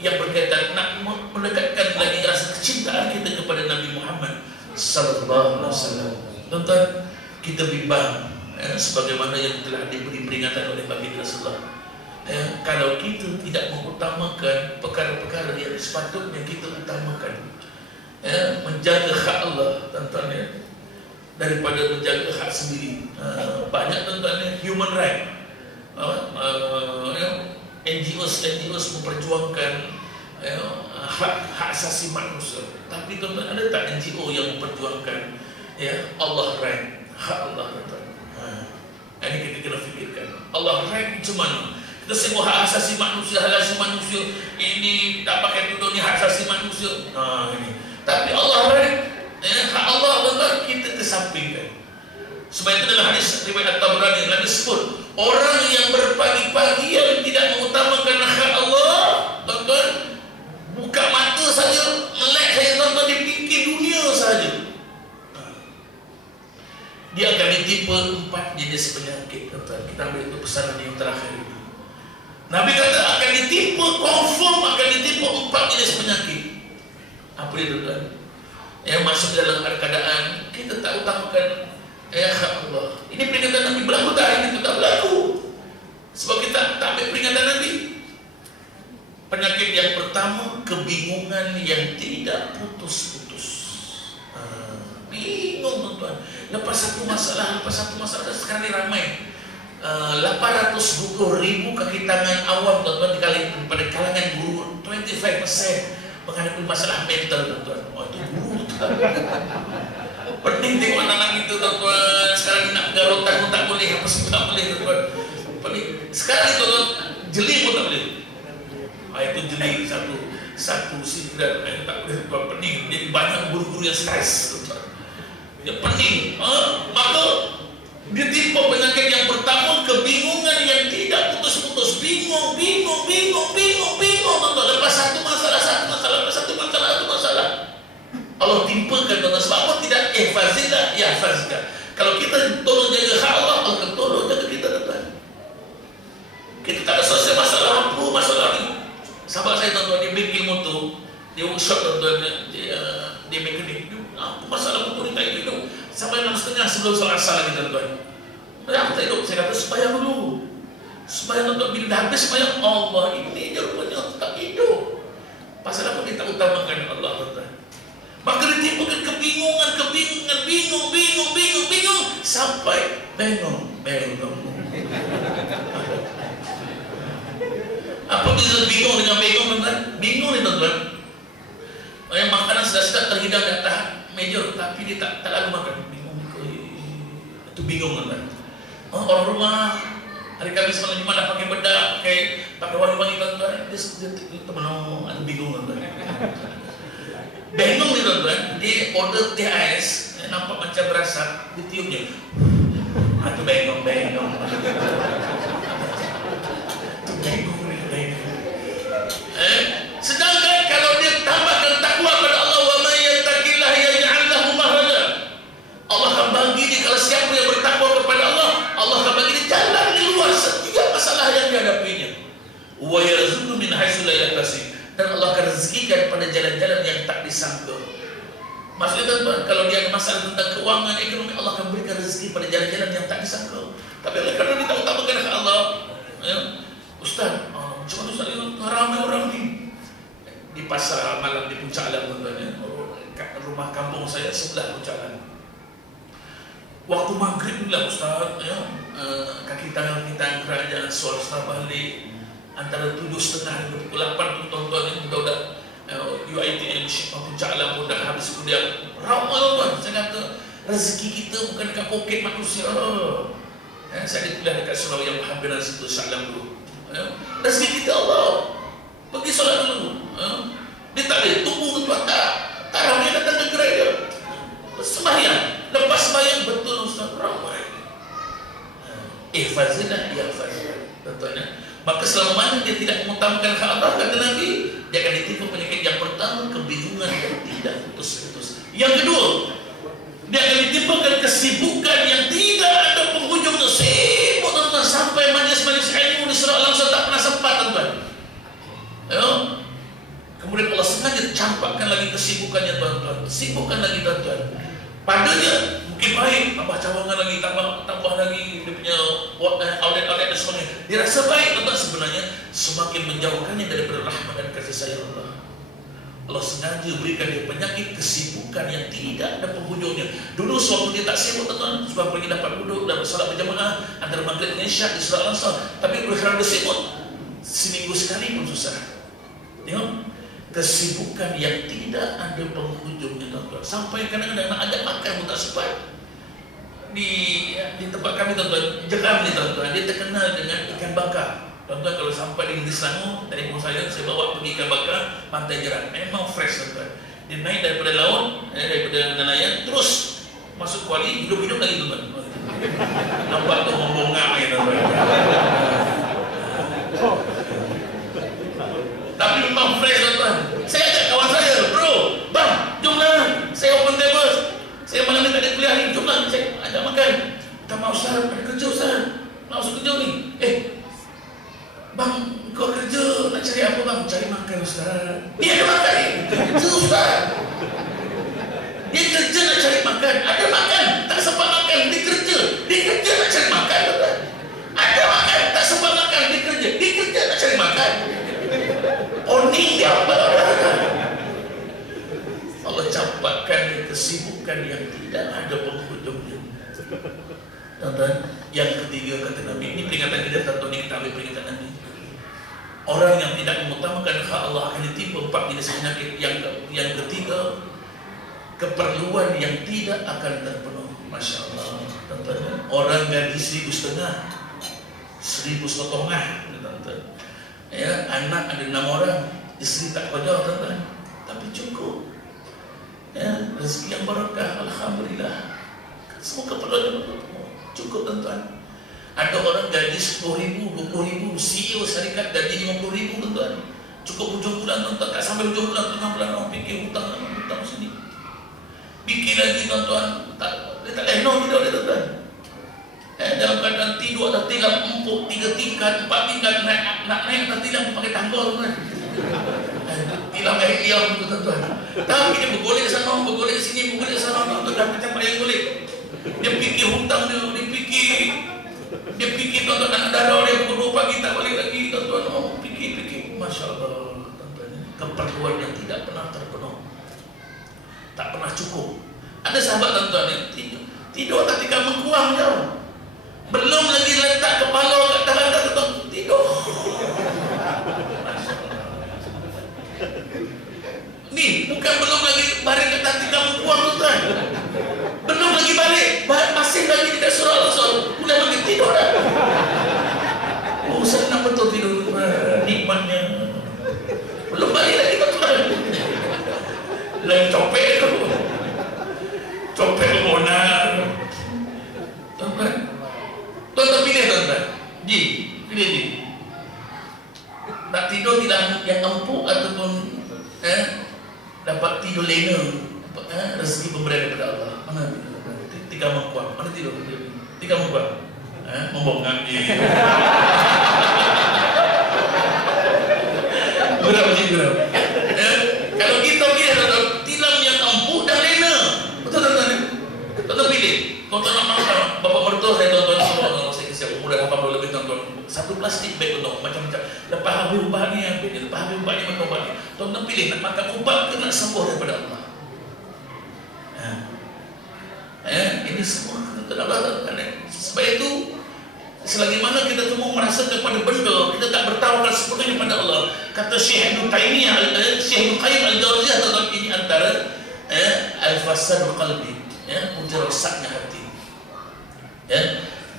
yang berkaitan nak mendekatkan lagi rasa kecintaan kita kepada Nabi Muhammad sallallahu alaihi wasallam. Tuan-tuan, kita bimbang sebagaimana yang telah diberi peringatan oleh baginda Rasulullah. Kalau kita tidak mengutamakan perkara-perkara yang sepatutnya kita utamakan, menjaga hak Allah, tuan-tuan, daripada menjaga hak sendiri. Banyak, tuan-tuan, human right, NGOs memperjuangkan hak asasi manusia. Tapi, tuan-tuan, ada tak NGO yang memperjuangkan Allah right, hak Allah, tuan-tuan? Ini kita kena fikirkan. Allah right macam mana? Kita sebut hak asasi manusia, ini tak pakai tuduh ni hak asasi manusia. Ini. Tapi Allah right, hak Allah, tuan-tuan, kita kesampingkan. Sebab itu dalam hadis riwayat At-Tabrani Nabi sebut, orang yang berpagi-pagi yang tidak mengutamakan hak Allah, tuan-tuan, buka mata saja, melek saja, tuan-tuan, dia fikir dunia saja, dia akan ditimpa 4 jenis penyakit, tuan-tuan. Kita ambil itu pesanan yang terakhir ini. Nabi kata akan ditimpa, confirm akan ditimpa 4 jenis penyakit. Apa dia, tuan-tuan? Yang masuk dalam keadaan kita tak utamakan hak Allah. Ini peringatan Nabi berlaku tak? Hari itu tak berlaku. Sebab kita tak ambil peringatan Nabi. Penyakit yang pertama, kebingungan yang tidak putus-putus. Bingung, tuan-tuan. Lepas satu masalah sekarang ni ramai. 820,000 kaki tangan awam, tuan-tuan, dikali pada kalangan guru, 25% menghadapi masalah mental, tuan-tuan. Itu guru, tuan. Pening tengok anak-anak itu, tuan-tuan. Sekarang nak garuk pun tak boleh, apa semua tak boleh, tuan-tuan. Pening. Sekarang, tuan-tuan, jeli pun tak boleh. Itu jeli satu sidran yang tak boleh, tuan. Pening. Jadi banyak guru-guru yang stres, tuan-tuan. Dia pening. Maka dia timpa penyakit yang pertama, kebingungan yang tidak putus-putus. Bingung, tuan-tuan. Lepas satu masalah. Allah timpakan, tuan-tuan. Sebab apa tidak ihfazillah yahfazka. Kalau kita tolong jaga hak Allah, Allah akan tolong jaga kita, tuan-tuan. Kita tak ada selesai masalah ni. Sahabat saya, tuan-tuan, dia bengkel motor, dia workshop, tuan-tuan, dia mekanik. Apa masalah motor ni tak hidup? Sampai 6:30 sebelum solat asar lagi, tuan-tuan. Kenapa tak hidup? Saya kata sembahyang dulu. Sembahyang, tuan-tuan, bila dah habis sembahyang, Allah ini je rupanya tak hidup. Pasal apa kita utamakan Allah, tuan-tuan? Maka ditimbulkan kebingungan, bingung sampai bengong. Apa beza bingung dengan bengong, tuan-tuan? Bingung ni, tuan-tuan, yang makanan sedap-sedap terhidang di atas meja, tapi dia tak lalu makan. Bingung. Itu bingung, tuan-tuan. Orang rumah hari Khamis malam Jumat dah pakai bedak, pakai wangi-wangi, tuan-tuan, dia termenung, bingung, tuan-tuan. Bengong ni tuan-tuan, dia order teh ais, nampak macam berasap, ditiupnya. Itu bengong. Bengong. Sedangkan kalau dia tambahkan takwa pada Allah, wa may yattaqillah yaj'al lahu makhraja. Allah akan bagi dia, kalau siapa yang bertakwa kepada Allah, Allah akan bagi dia jalan keluar setiap masalah yang dihadapinya. Wa yarzuqhu min haitsu la yahtasib. Dan Allah akan rezekikan pada jalan-jalan yang tak disangka. Maksudnya tuan-tuan, kalau dia ada masalah tentang keuangan, ekonomi, Allah akan berikan rezeki pada jalan-jalan yang tak disangka. Tapi oleh kerana kita utamakan hak Allah, ya, Ustaz, macam mana Ustaz, ramai orang ni di pasar malam di Puncak Alam, tuan-tuan, ya. Rumah kampung saya sebelah Puncak Alam. Waktu maghrib ni lah Ustaz, ya, kaki tangan kita kerajaan swasta balik antara 7.30 dan pukul 8 tuan-tuan ini budak-budak UiTM Puncak Alam dah habis kuliah. Ramai tuan-tuan. Saya kata rezeki kita bukan dekat poket manusia. Saya kuliah dekat Surau yang hampiran situ Syaklam dulu. Rezeki kita Allah. Pergi solat dulu. Dia tak boleh tunggu tuan-tuan. Tak ramai datang ke gerai dia. Sembahyang. Lepas sembahyang betul Ustaz, ramai. Ihfazillah yahfazillah. Tuan-tuan, maka selama mana dia tidak mengutamakan hak Allah, kata Nabi, dia akan ditimpa penyakit yang pertama, kebingungan yang tidak putus-putus. Yang kedua, dia akan ditimpakan kesibukan yang tidak ada penghujungnya. Sibuk tuan-tuan, sampai majlis-majlis ilmu di surau Al-Ansar tak pernah sempat tuan-tuan. Kemudian Allah sengaja campakkan lagi kesibukannya tuan-tuan. Sibukkan lagi tuan-tuan. Padanya mungkin baik, tambah cawangan lagi, tambah lagi dia punya outlet-outlet dan sebagainya. Dia rasa baik, tuan-tuan, sebenarnya semakin menjauhkannya daripada rahmat dan kasih sayang Allah. Allah sengaja berikan dia penyakit kesibukan yang tidak ada penghujungnya. Dulu sewaktu dia tak sibuk tuan-tuan, sebab pergi dapat duduk dan bersolat berjamaah antara maghrib dan isyak di surau Al-Ansar. Tapi oleh kerana dia sibuk, seminggu sekali pun susah. Tengok, kesibukan yang tidak ada penghujungnya tuan-tuan. Sampai kadang-kadang nak ajak makan pun tak sempat. Di tempat kami tuan-tuan, Jeram ni tuan-tuan, dia terkenal dengan ikan bakar. Tuan-tuan, kalau sampai di Negeri Selangor, dari rumah saya bawa pergi ikan bakar Pantai Jeram. Memang fresh tuan-tuan. Dia naik daripada laut, daripada nelayan, terus masuk kuali, hidup-hidup lagi tuan-tuan. Nampak tu membongak ya tuan-tuan. Tapi memang fresh tuan-tuan. Saya ajak kawan saya, bro, bang, jomlah, saya open table. Saya malam ni tak ada kuliah ni, jomlah, saya ajak makan. Tak mau Ustaz, ada kerja Ustaz, nak masuk kerja ni. Bang, kau kerja, nak cari apa bang? Cari makan Ustaz. Dia ada makan ni, kerja Ustaz. Dia kerja nak cari makan, ada makan, tak sempat makan, dia kerja. Dia kerja nak cari makan tuan-tuan. Ada makan, tak sempat makan, dia kerja nak cari makan. Oning dia apa? Allah campakkan kesibukan yang tidak ada penghujungnya. Tuan-tuan, yang ketiga kata Nabi, ini peringatan kita tuan-tuan, kita ambil peringatan Nabi. Orang yang tidak mengutamakan hak Allah akan ditimpa 4 jenis penyakit. Yang ketiga, keperluan yang tidak akan terpenuhi. Masya Allah, tuan-tuan, orang gaji 1,500, 1,500, tuan-tuan. Ya, anak ada 6 orang, isteri tak kerja tuan-tuan, tapi cukup. Ya, rezeki yang barakah, alhamdulillah. Semua keperluan cukup tuan-tuan. Ada orang gaji 10,000, 20,000, CEO syarikat gaji 50,000 tuan-tuan. Cukup hujung bulan tuan-tuan, tak sampai hujung bulan, tengah bulan orang fikir hutang sini. Fikir lagi tuan-tuan, dia tak enak tidak dia tuan-tuan. Dalam keadaan tidur atas tilam empuk 3 tingkat, 4 tingkat, nak naik atas tilam pakai tangga tuan-tuan. Tilam air liam tu tuan-tuan. Tapi dia bergolek ke sana, bergolek ke sini, bergolek ke sana, tuan-tuan, dah macam ayam golek. Dia fikir hutang dia, dia fikir tuan-tuan, anak darah dia pukul 2 pagi tak balik lagi tuan-tuan. Fikir. Masya Allah tuan-tuan, keperluan yang tidak pernah terpenuh, tak pernah cukup. Ada sahabat tuan-tuan yang tidur ketika mengkuang jauh, belum lagi letak kepala kat tangan tuan-tuan, tidur. Ni bukan belum lagi baring kat ketika mengkuang tuan-tuan, belum lagi balik, masih lagi dekat surau Al-Ansar, mulai lagi tidur dah. Oh, senang betul tidur nikmatnya. Belum balik lagi tuan-tuan. Lain copet benar. Tuan-tuan pilih tuan-tuan. Pilih Ji. Nak tidur tidak yang empuk ataupun dapat tidur lena, rezeki pemberian daripada Allah. Mana tiga mengkuat? Mana tidur? Tiga mengkuat. Membongkar Ji. Berapa Ji? Kalau kita pilih tuan-tuan, tilam yang empuk dan lena. Betul tuan-tuan? Tuan-tuan pilih. Tuan-tuan nak makan. Bapak mertua saya tuan-tuan semua. Saya kesiap umur dah 80 lebih tuan-tuan. Satu plastik bag tuan-tuan macam-macam. Lepas habis ubah ni ambil ni. Lepas habis ubah ni makan ubah ni. Tuan-tuan pilih nak makan ubah ke nak sembuh daripada Allah. Ini semua tuan-tuan Allah tuan-tuan. Sebab itu selagi mana kita semua merasa kepada benda, kita tak bertawakal sepenuhnya kepada Allah. Kata Syekh Ibn Taimiyah, Syekh Ibn Qayyim Al-Jawziyah tuan-tuan, ini antara al-fasad qalbi, punca rosaknya hati.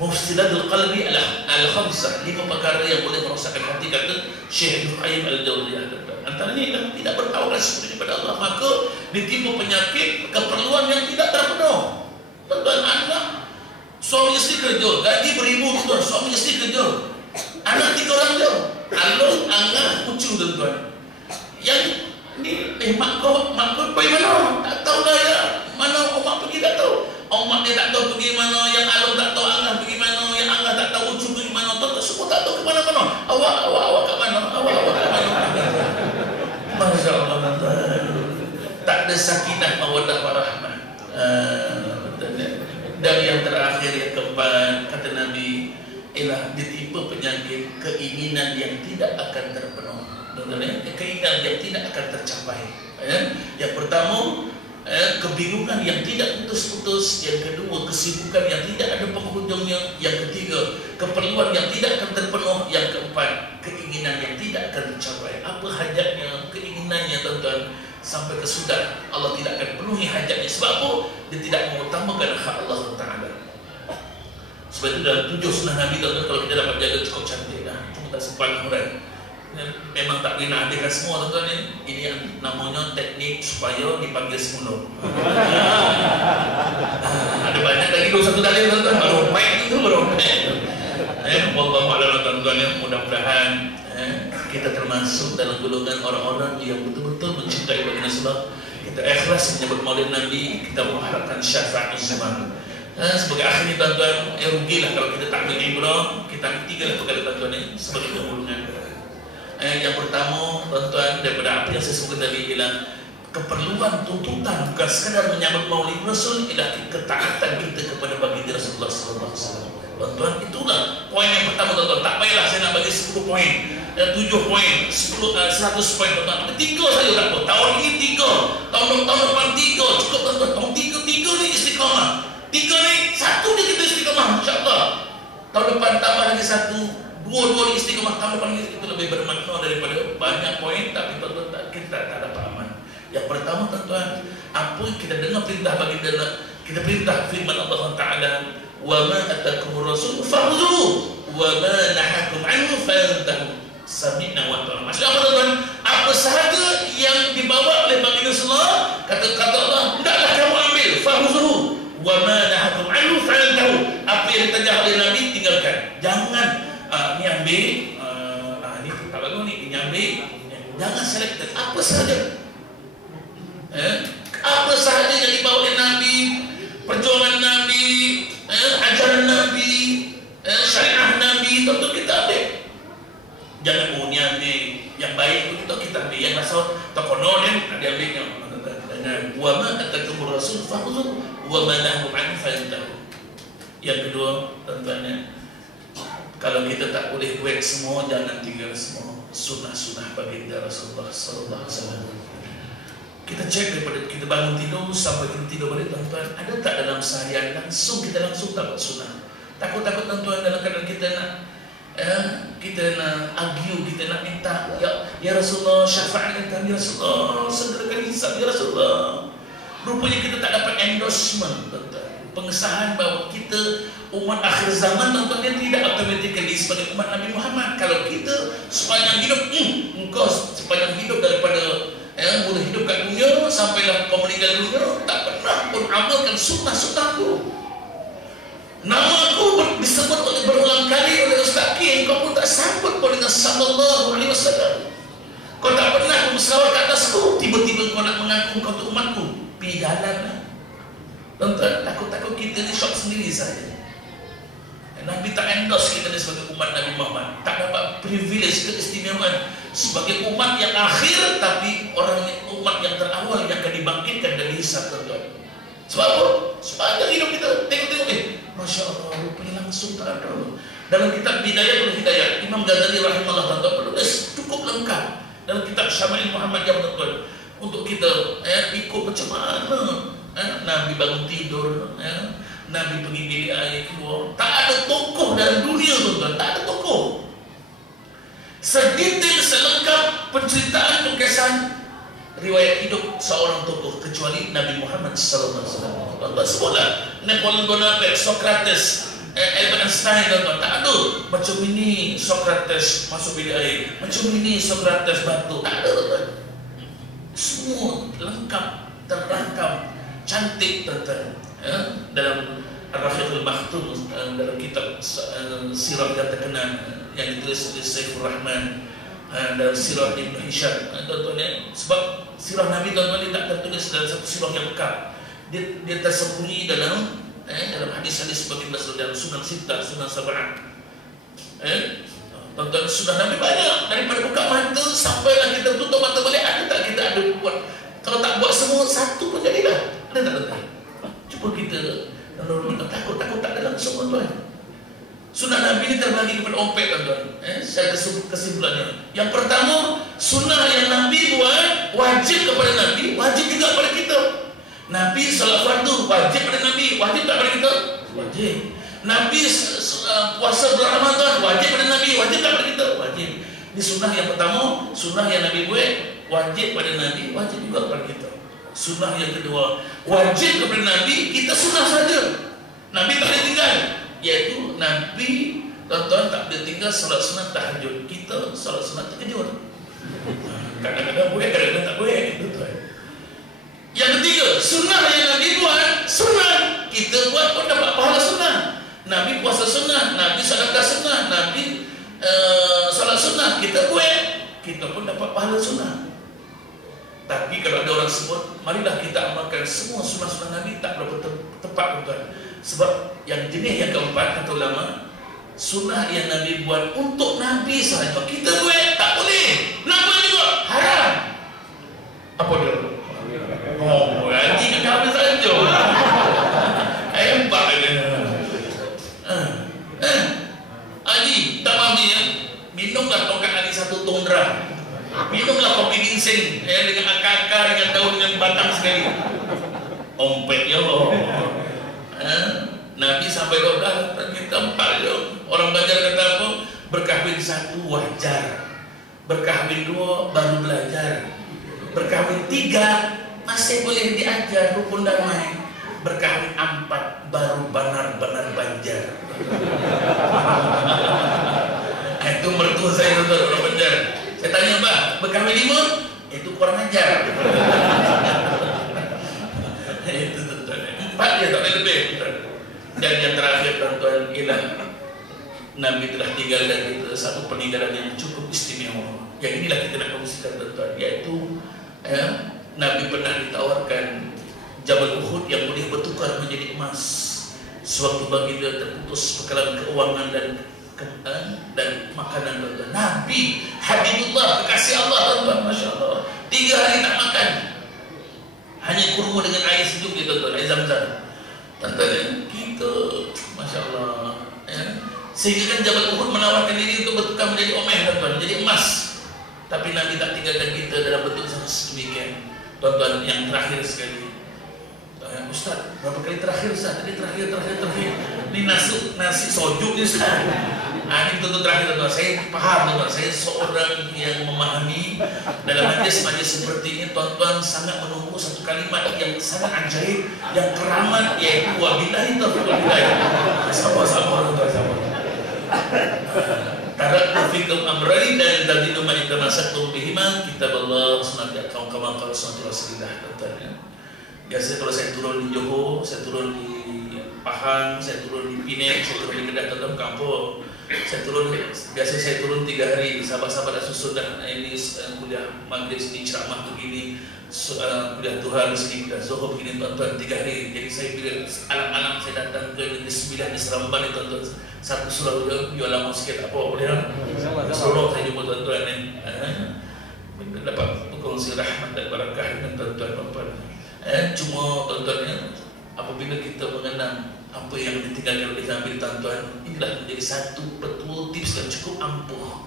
Mufsidadul qalbi al-khamsah, 5 perkara yang boleh merosakkan hati, kata Syekh Ibn Qayyim Al-Jawziyah. Antaranya ialah tidak bertawakal sepenuhnya kepada Allah, maka ditimpa penyakit keperluan yang tidak terpenuh. Tuan-tuan, anak suami isteri kerja, gaji beribu tuan, suami isteri kerja, anak 3 orang je, alus, angah, kucu tuan-tuan. Yang ni, mak kau pergi mana? Tak tahu dah ya. Mana mak pergi tak tahu. Mak dia tak tahu pergi mana, yang alus tak tahu angah pergi mana, yang angah tak tahu kucu pergi mana. Tuan-tuan semua tak tahu ke mana-mana. Awak kat mana? Awak kat mana? Masya Allah tuan-tuan. Tak ada sakinah mawaddah warahmah. Dan yang terakhir yang keempat, kata Nabi, ialah ditimpa penyakit keinginan yang tidak akan terpenuh. Keinginan yang tidak akan tercapai. Yang pertama, kebingungan yang tidak putus-putus. Yang kedua, kesibukan yang tidak ada penghujungnya. Yang ketiga, keperluan yang tidak akan terpenuh. Yang keempat, keinginan yang tidak akan tercapai. Apa hajatnya, keinginannya tuan-tuan, sampai ke sudah Allah tidak akan penuhi hajatnya. Sebab apa? Dia tidak mengutamakan hak Allah Ta'ala. Sebab itu dalam 7 sunnah Nabi tuan-tuan, kalau kita dapat jaga cukup cantik dah. Cuma tak sempat orang. Memang tak boleh nak hadirkan semua tuan-tuan. Ini yang namanya teknik supaya dipanggil semula. Ada banyak lagi 21 dalil tuan-tuan. Baru baik itu baru wallahu a'lam tuan-tuan. Mudah-mudahan kita termasuk dalam golongan orang-orang yang betul-betul mencintai baginda Rasulullah. Kita ikhlas menyebut maulid Nabi, kita mengharapkan syafaat zaman. Sebagai akhirnya tuan-tuan, rugilah kalau kita tak ambil ibrah. Kita ambil 3 perkara tuan-tuan ini sebagai penghulungan. Yang pertama tuan-tuan, daripada apa yang saya sebut tadi ialah keperluan tuntutan, bukan sekadar menyambut maulid Rasul, ialah ketaatan kita kepada baginda Rasulullah SAW. Tuan-tuan, itulah poin yang pertama tuan-tuan. Tak payahlah saya nak bagi 10 poin, 7 poin, 100 poin tuan-tuan. Ada 3 saja tak apa. Tahun ini 3, tahun depan 3, cukup tuan-tuan. Tahun 3 ni istiqamah. 3 ni, 1 dia kita istiqamah, insya-Allah. Tahun depan tambah lagi 1, 2 ni istiqamah. Tahun depan itu lebih bermakna daripada banyak poin, tapi tuan-tuan kita tak dapat aman. Yang pertama tuan-tuan, apa kita dengar perintah baginda, kita perintah firman Allah Ta'ala, wa ma atakumur rasul fa'udhu wa ma nahakum anhu fantahu. Sami'na wa ta'ala. Maksudnya apa tuan-tuan? Apa sahaja yang dibawa oleh baginda Rasulullah, kata Allah, hendaklah kamu ambil, fa'udhu wa ma nahakum anhu fantahu. Apa yang ditajah oleh Nabi, tinggalkan. Jangan ni ambil, ni tak bagus ni, ini ambil. Jangan selektif. Apa sahaja, apa sahaja yang dibawa oleh Nabi, perjuangan Nabi, ajaran Nabi, syariah Nabi, tentu kita ambil. Jangan ni ambil yang baik itu kita ambil, yang rasa tak konon tak diambilnya. Wa ma atakumur rasul fa'khudhu wa ma nahum anhu fantahu. Yang kedua tuan-tuan, kalau kita tak boleh buat semua, jangan tinggal semua sunnah-sunnah baginda Rasulullah sallallahu alaihi wasallam. Kita cek daripada kita bangun tidur sampai kita tidur balik tuan-tuan, ada tak dalam seharian kita langsung dapat sunnah? Takut-takut tuan-tuan dalam keadaan kita nak argue, kita nak minta, ya Rasulullah syafaat kami, ya Rasulullah segerakan hisab, ya Rasulullah. Rupanya kita tak dapat endorsement tuan-tuan, pengesahan bahawa kita umat akhir zaman tuan-tuan, dia tidak automatically sebagai umat Nabi Muhammad. Kalau kita sepanjang hidup, engkau sepanjang hidup daripada boleh hidup kat dunia sampailah kau meninggal dunia, tak pernah pun amalkan sunnah-sunnahku. Namaku disebut berulang kali oleh Ustaz Ki, kau pun tak sambut kau dengan sallallahu alaihi wasallam. Kau tak pernah berselawat ke atasku, tiba-tiba kau nak mengaku kau tu umatku. Pidalan. Tuan-tuan, takut-takut kita ni shock sendiri saja. Nabi tak endorse kita ni sebagai umat Nabi Muhammad. Tak dapat privilege, keistimewaan sebagai umat yang akhir, tapi orang umat yang terawal yang akan dibangkitkan dari hisab, tuan-tuan. Sebab apa? Sepanjang hidup kita tengok-tengok, Masya Allah, rupanya langsung tak ada. Dalam kitab Bidayatul Hidayah, Imam Ghazali rahimahullah tuan-tuan penulis cukup lengkap dalam kitab Syama'il Muhammad yang tuan-tuan untuk kita ikut macam mana Nabi bangun tidur, Nabi pergi bilik air keluar. Tak ada tokoh dalam dunia, tuan-tuan, tak ada tokoh sedetail selengkap penceritaan pengkesan riwayat hidup seorang tokoh kecuali Nabi Muhammad sallallahu alaihi wasallam. Tuan-tuan sebutlah Napoleon Bonaparte, Socrates, Albert Einstein, tuan-tuan, tak ada macam ini Socrates masuk bilik air, macam ini Socrates batu, tak ada, tuan-tuan. Semua lengkap, terrangkam, cantik, tuan-tuan. Dalam Ar-Rafiqul Makhtum, dalam kitab sirah yang terkenal yang ditulis oleh Saifur Rahman, dalam sirah Ibn Hisham, tuan-tuan, sebab sirah Nabi, tuan-tuan, dia tak tertulis dalam satu sirah yang lengkap. Dia tersembunyi dalam hadis-hadis sebagai dalam Sunan Sittah, Sunan Sab'ah. Tuan-tuan, sunnah Nabi banyak, daripada buka mata sampailah kita tutup mata balik. Ada tak kita ada buat? Kalau tak buat semua, satu pun jadilah. Ada tak, tuan-tuan? Cuba kita takut tak ada langsung, tuan-tuan. Sunnah Nabi ini terbagi kepada empat, tuan-tuan. Saya kesimpulannya. Yang pertama, sunnah yang Nabi buat wajib kepada Nabi, wajib juga kepada kita. Nabi salat fardu wajib pada Nabi, wajib tak pada kita? Wajib. Nabi puasa bulan Ramadan wajib pada Nabi, wajib tak pada kita? Wajib. Ini sunnah yang pertama, sunnah yang Nabi buat wajib pada Nabi, wajib juga pada kita. Sunnah yang kedua, wajib kepada Nabi, kita sunnah saja. Nabi tak boleh tinggal, iaitu Nabi, tuan-tuan, tak boleh tinggal salat sunat tahajud. Kita salat sunat tahajud. Kadang-kadang boleh, kadang-kadang tak boleh, tuan-tuan. Yang ketiga, sunnah yang Nabi buat, sunnah kita buat pun dapat pahala sunnah. Nabi puasa sunnah, Nabi sedekah sunnah, Nabi salat sunnah, kita buat, kita pun dapat pahala sunnah. Tapi kalau ada orang sebut, marilah kita amalkan semua sunnah-sunnah Nabi, tak berapa tepat, tuan-tuan. Sebab yang jenis yang keempat, kata ulama, sunnah yang Nabi buat untuk Nabi sahaja, kita buat tak boleh, nak buat juga haram. Apa dia? Oh, haji ke kami saja. Hebat dia. Haji, tak mandi ya. Minumlah tongkat haji satu tondra. Minumlah kopi ginseng dengan akar-akar, dengan daun, dengan batang sekali. Ompet ya Allah. Nabi sampai 12, kita 4 ya. Orang belajar kata apa? Berkahwin 1 wajar, berkahwin 2 baru belajar, berkahwin 3 masih boleh diajar rukun damai, berkahwin 4 baru benar-benar banjar. Itu mertua saya, tuan-tuan, orang banjar. Saya tanya, Mbak, berkahwin 5? Itu kurang ajar. Itu, tuan-tuan, 4 dia tak boleh lebih, tuan. Dan yang terakhir, tuan-tuan, ialah Nabi telah tinggalkan kita satu peninggalan yang cukup istimewa. Yang inilah kita nak kongsikan, tuan-tuan, yaitu Nabi pernah ditawarkan Jabal Uhud yang boleh bertukar menjadi emas sewaktu baginda terputus bekalan keuangan dan makanan, tuan-tuan. Nabi Habibullah, kekasih Allah, tuan-tuan, Masya Allah, 3 hari tak makan, hanya kurma dengan air sejuk, tuan-tuan, air Zam-Zam. Tuan-tuan, kita Masya Allah, sehingga kan Jabal Uhud menawarkan diri untuk bertukar menjadi omeh, tuan-tuan, menjadi emas. Tapi Nabi tak tinggalkan kita dalam bentuk sedemikian. Tuan-tuan, yang terakhir sekali, Ustaz, berapa kali terakhir, Ustaz? Tadi terakhir. Ini nasi sojuk ni, Ustaz. Ini betul-betul terakhir, tuan-tuan. Saya paham, tuan-tuan. Saya seorang yang memahami dalam majlis seperti ini, tuan-tuan, sangat menunggu satu kalimat yang sangat ajaib, yang keramat, yaitu wabillahi taufiq wal hidayah. Sabar, tuan-tuan, sabar. taraktu fikum amrayn dan tadidu ma intamasaktum bihima kitaballah sunnat kaum kama qala sunnah Rasulullah. Contohnya biasa kalau saya turun di Johor, saya turun di Pahang, saya turun di Penang, saya turun di Kedah, dalam kampung. Biasa saya turun 3 hari. Sahabat-sahabat dah susun dah ini kuliah maghrib sini, ceramah begini, kuliah duha sini, kuliah zuhur begini, tuan-tuan 3 hari. Jadi saya bila alam-alam saya datang ke Negeri Sembilan di Seremban ni, tuan-tuan satu surau dia lama sikit apa boleh lah. Surau saya jumpa tuan-tuan ni, dapat berkongsi rahmat dan barakah dengan tuan-tuan. Cuma tuan-tuan apabila kita mengenang apa yang ditinggalkan oleh Nabi tuan-tuan, inilah menjadi satu betul tips yang cukup ampuh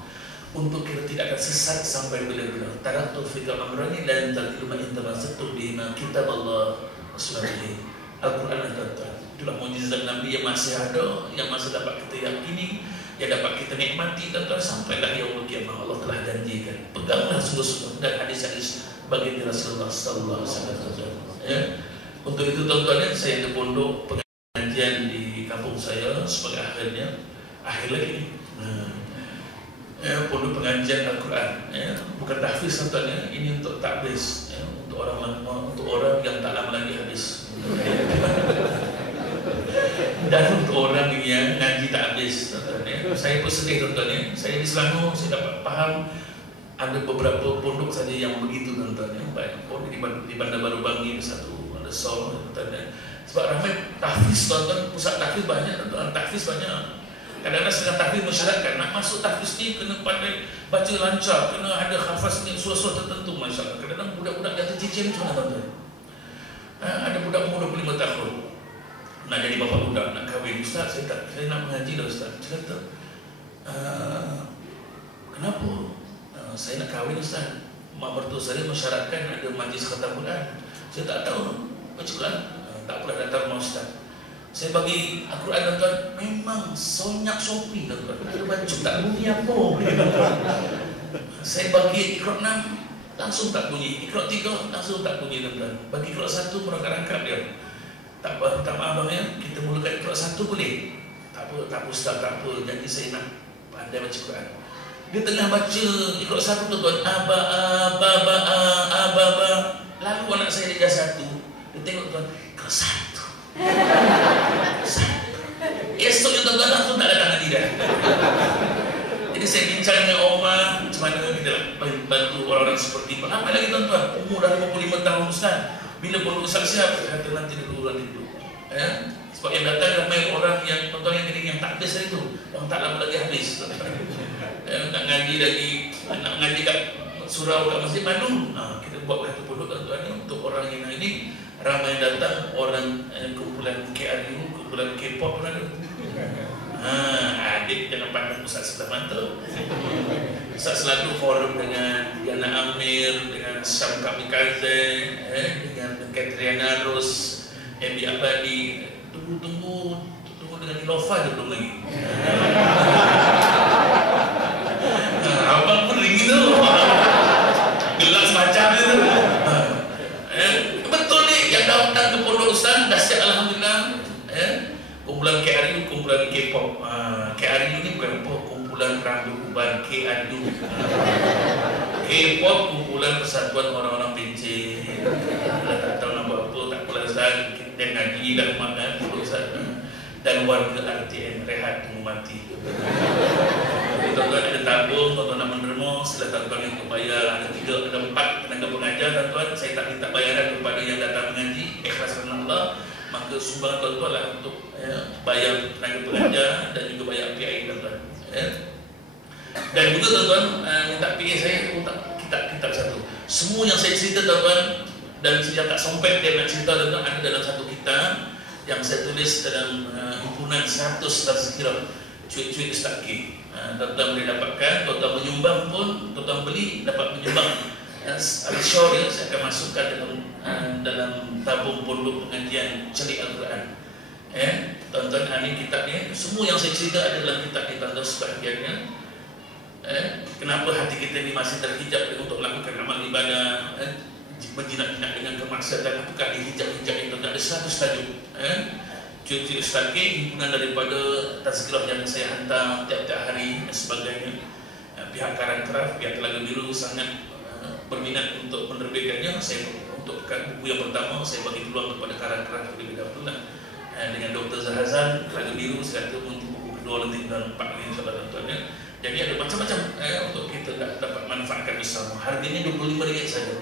untuk kita tidak akan sesat sampai bila-bila. Taraktu fikum amrani dan tadidu ma intamasaktum bihima kitaballah wa sunnati. Al-Quran tuan-tuan, itulah mukjizat Nabi yang masih ada, yang masih dapat kita yakini, yang dapat kita nikmati tuan-tuan sampailah yaumul qiyamah. Allah telah janjikan. Peganglah sungguh-sungguh dan hadis-hadis baginda Rasulullah sallallahu alaihi wasallam. Untuk itu tuan-tuan, saya di pondok pengajian di kampung saya sebagai akhir lagi pondok pengajian Al-Quran, bukan tahfiz tuan-tuan, ini untuk takbiz, untuk orang yang tak lama lagi habis dan untuk orang yang ngaji tak habis tuan-tuan. Saya pun sedih tuan-tuan, saya di Selangor saya dapat faham ada beberapa pondok saja yang begitu tuan-tuan. Baik pondok di Bandar Baru Bangi satu ada tuan-tuan. Sebab ramai tahfiz tuan-tuan, pusat tahfiz banyak tuan-tuan, tahfiz banyak. Kadang-kadang sedang tahfiz masyarakat, nak masuk tahfiz ni kena pandai baca lancar, kena ada hafaz ni surah-surah tertentu masyarakat. Kadang-kadang budak-budak jatuh cincin macam mana tuan-tuan? Ada budak umur 25 tahun nak jadi bapa budak, nak kahwin. Ustaz, saya nak mengaji dah Ustaz. Saya kata, kenapa? Saya nak kahwin Ustaz. Mak mertua saya mensyaratkan ada majlis khatam Quran. Saya tak tahu baca Quran. Tak apalah, datang rumah Ustaz. Saya bagi Al-Quran tuan-tuan, memang sonyak sopi tuan-tuan. Ada baca tak bunyi apa. Saya bagi Iqra 6 langsung tak bunyi, Iqra 3 langsung tak bunyi tuan-tuan. Bagi Iqra 1 merangkap-rangkap dia. Tak apa, tak maaf bang ya, kita mulakan Iqra 1 boleh. Tak apa Ustaz, tak apa. Jadi saya nak pandai baca Quran. Dia tengah baca Iqra 1 tuan-tuan, aba. Lalu anak saya di kelas 1, dia tengok tuan, Iqra 1. Esoknya tuan-tuan langsung tak datang lagi dah. Jadi saya bincang dengan Omar, macam mana kita bantu orang-orang seperti ini. Apa lagi tuan-tuan, umur dah 55 tahun Ustaz, bila pondok siap-siap, kata nanti dulu orang itu. Sebab yang datang ramai orang yang tuan-tuan yang tak habis hari itu, yang tak lama lagi habis. Nak ngaji lagi, nak ngaji kat surau kat Masjid Bandung. Kita buat satu pondok tuan-tuan untuk orang yang ini. Ramai datang orang kumpulan KRU, kumpulan K-pop pun ada. Adik jangan pandang Ustaz sebelah mata. Ustaz selalu forum dengan Diana Amir, dengan Syam Kamikaze, dengan Katriana Rose, Ebi Abadi. Tunggu dengan Nilofa je belum lagi. Abang pun ringin tu, gelas macam dia tu. Betul ni yang datang ke pondok Ustaz dah siap alhamdulillah. Kumpulan KRU, kumpulan K-pop. KRU ni bukan apa, kumpulan rambut uban KRU. K-pop kumpulan persatuan orang-orang pencet. Tak tahu nak buat apa, tak apalah Ustaz. Kita ngaji dah makan pondok Ustaz. Dan warga RTM rehat tunggu mati. Tuan-tuan ada tabung, tuan-tuan nak menerima, sila tuan-tuan yang bayar. Ada 3, ada 4 tenaga pengajar tuan-tuan. Saya tak minta bayaran kepada yang datang mengaji, ikhlas kerana Allah. Maka sumbangan tuan-tuan lah untuk bayar tenaga pengajar dan juga bayar PI tuan-tuan. Dan juga tuan-tuan minta PI saya untuk kitab satu. Semua yang saya cerita tuan-tuan dan saya tak sampai dia nak cerita tuan-tuan ada dalam satu kitab yang saya tulis dalam himpunan 100 tazkirah cuit-cuit Ustaz K. Tuan-tuan boleh dapatkan, tuan-tuan menyumbang pun, tuan-tuan beli dapat menyumbang. Al-Syawri saya akan masukkan dalam tabung pondok pengajian celik Al-Quran. Tuan-tuan, ini kitab ni, semua yang saya cerita ada dalam kitab ni tuan-tuan sebahagiannya. Kenapa hati kita ni masih terhijab untuk melakukan amal ibadah, berjinak-jinak dengan kemaksiatan, apakah dihijab-hijab itu? Ada 100 tajuk. cuti Ustaz K, himpunan daripada tazkirah yang saya hantar tiap-tiap hari dan sebagainya. Pihak Karangkraf, pihak Telaga Biru sangat berminat untuk menerbitkannya. Saya untuk buku yang pertama saya bagi peluang kepada Karangkraf terlebih dahulu dengan Dr. Zahazan Telaga Biru. Saya kata untuk buku kedua nanti dan 4 ini tuan-tuan. Jadi ada macam-macam untuk kita dapat manfaatkan bersama. Harganya RM25 saja.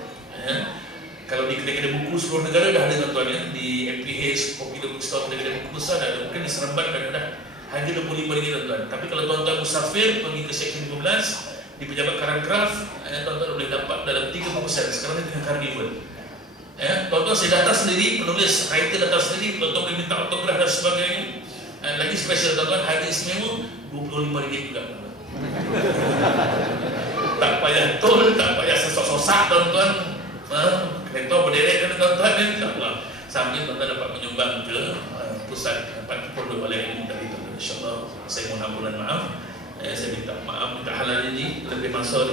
Kalau di kedai-kedai buku seluruh negara dah ada tuan-tuan ya. Di MPH, Popular Bookstore, kedai-kedai buku besar dah ada. Mungkin di Seremban dah. Harga RM25 tuan-tuan. Tapi kalau tuan-tuan musafir pergi ke Seksyen 15 di Pejabat Karangkraf, tuan-tuan boleh dapat dalam 30%. Sekarang ni dengan carnival. Tuan-tuan saya datang sendiri, penulis writer datang sendiri, tuan-tuan boleh minta autograf dan sebagainya. Lagi special tuan-tuan, harga istimewa RM25 juga. Tak payah tol, tak payah sesak-sesak tuan-tuan. Kereta berderet kan tuan-tuan, insyaAllah. Sambil tuan-tuan dapat menyumbang ke pusat Pondok Balai Ilmu tadi tuan-tuan. InsyaAllah saya mohon ampunan maaf. Saya minta maaf, minta halal ini lebih masa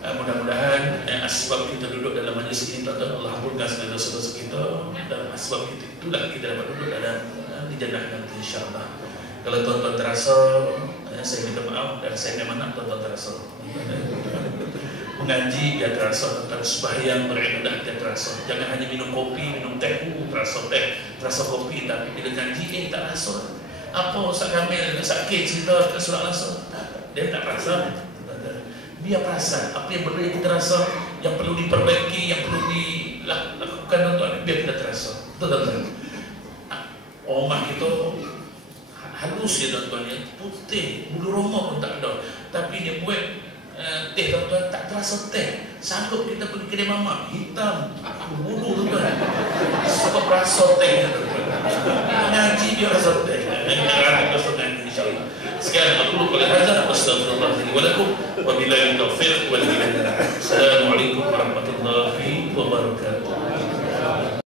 mudah-mudahan asbab kita duduk dalam majlis ini tuan-tuan, Allah ampunkan segala dosa-dosa kita, dan asbab itulah kita dapat duduk dalam di jannah nanti insyaAllah. Kalau tuan-tuan terasa, saya minta maaf, dan saya memang nak tuan-tuan terasa. Mengaji dia terasa, tuan-tuan sembahyang beribadah dia terasa. Jangan hanya minum kopi, minum teh, terasa teh, terasa kopi, tapi bila ngaji tak rasa. Apa Ustaz Kamil sakit cerita surat langsung, dia tak rasa. Biar perasan apa yang perlu kita rasa, yang perlu diperbaiki, yang perlu dilakukan tuan-tuan, biar kita terasa. Tuan-tuan, omah kita halus ya tuan-tuan, ya putih, bulu roma pun tak ada, tapi dia buat teh tuan-tuan tak terasa teh. Sanggup kita pergi kedai mamak hitam bulu tuan-tuan, sebab rasa teh tuan-tuan. Ngaji dia rasa teh. InsyaAllah. Sekian aku lupa hadza, astagfirullahaladzim wa lakum wa billahi taufiq wal hidayah. Assalamualaikum warahmatullahi wabarakatuh.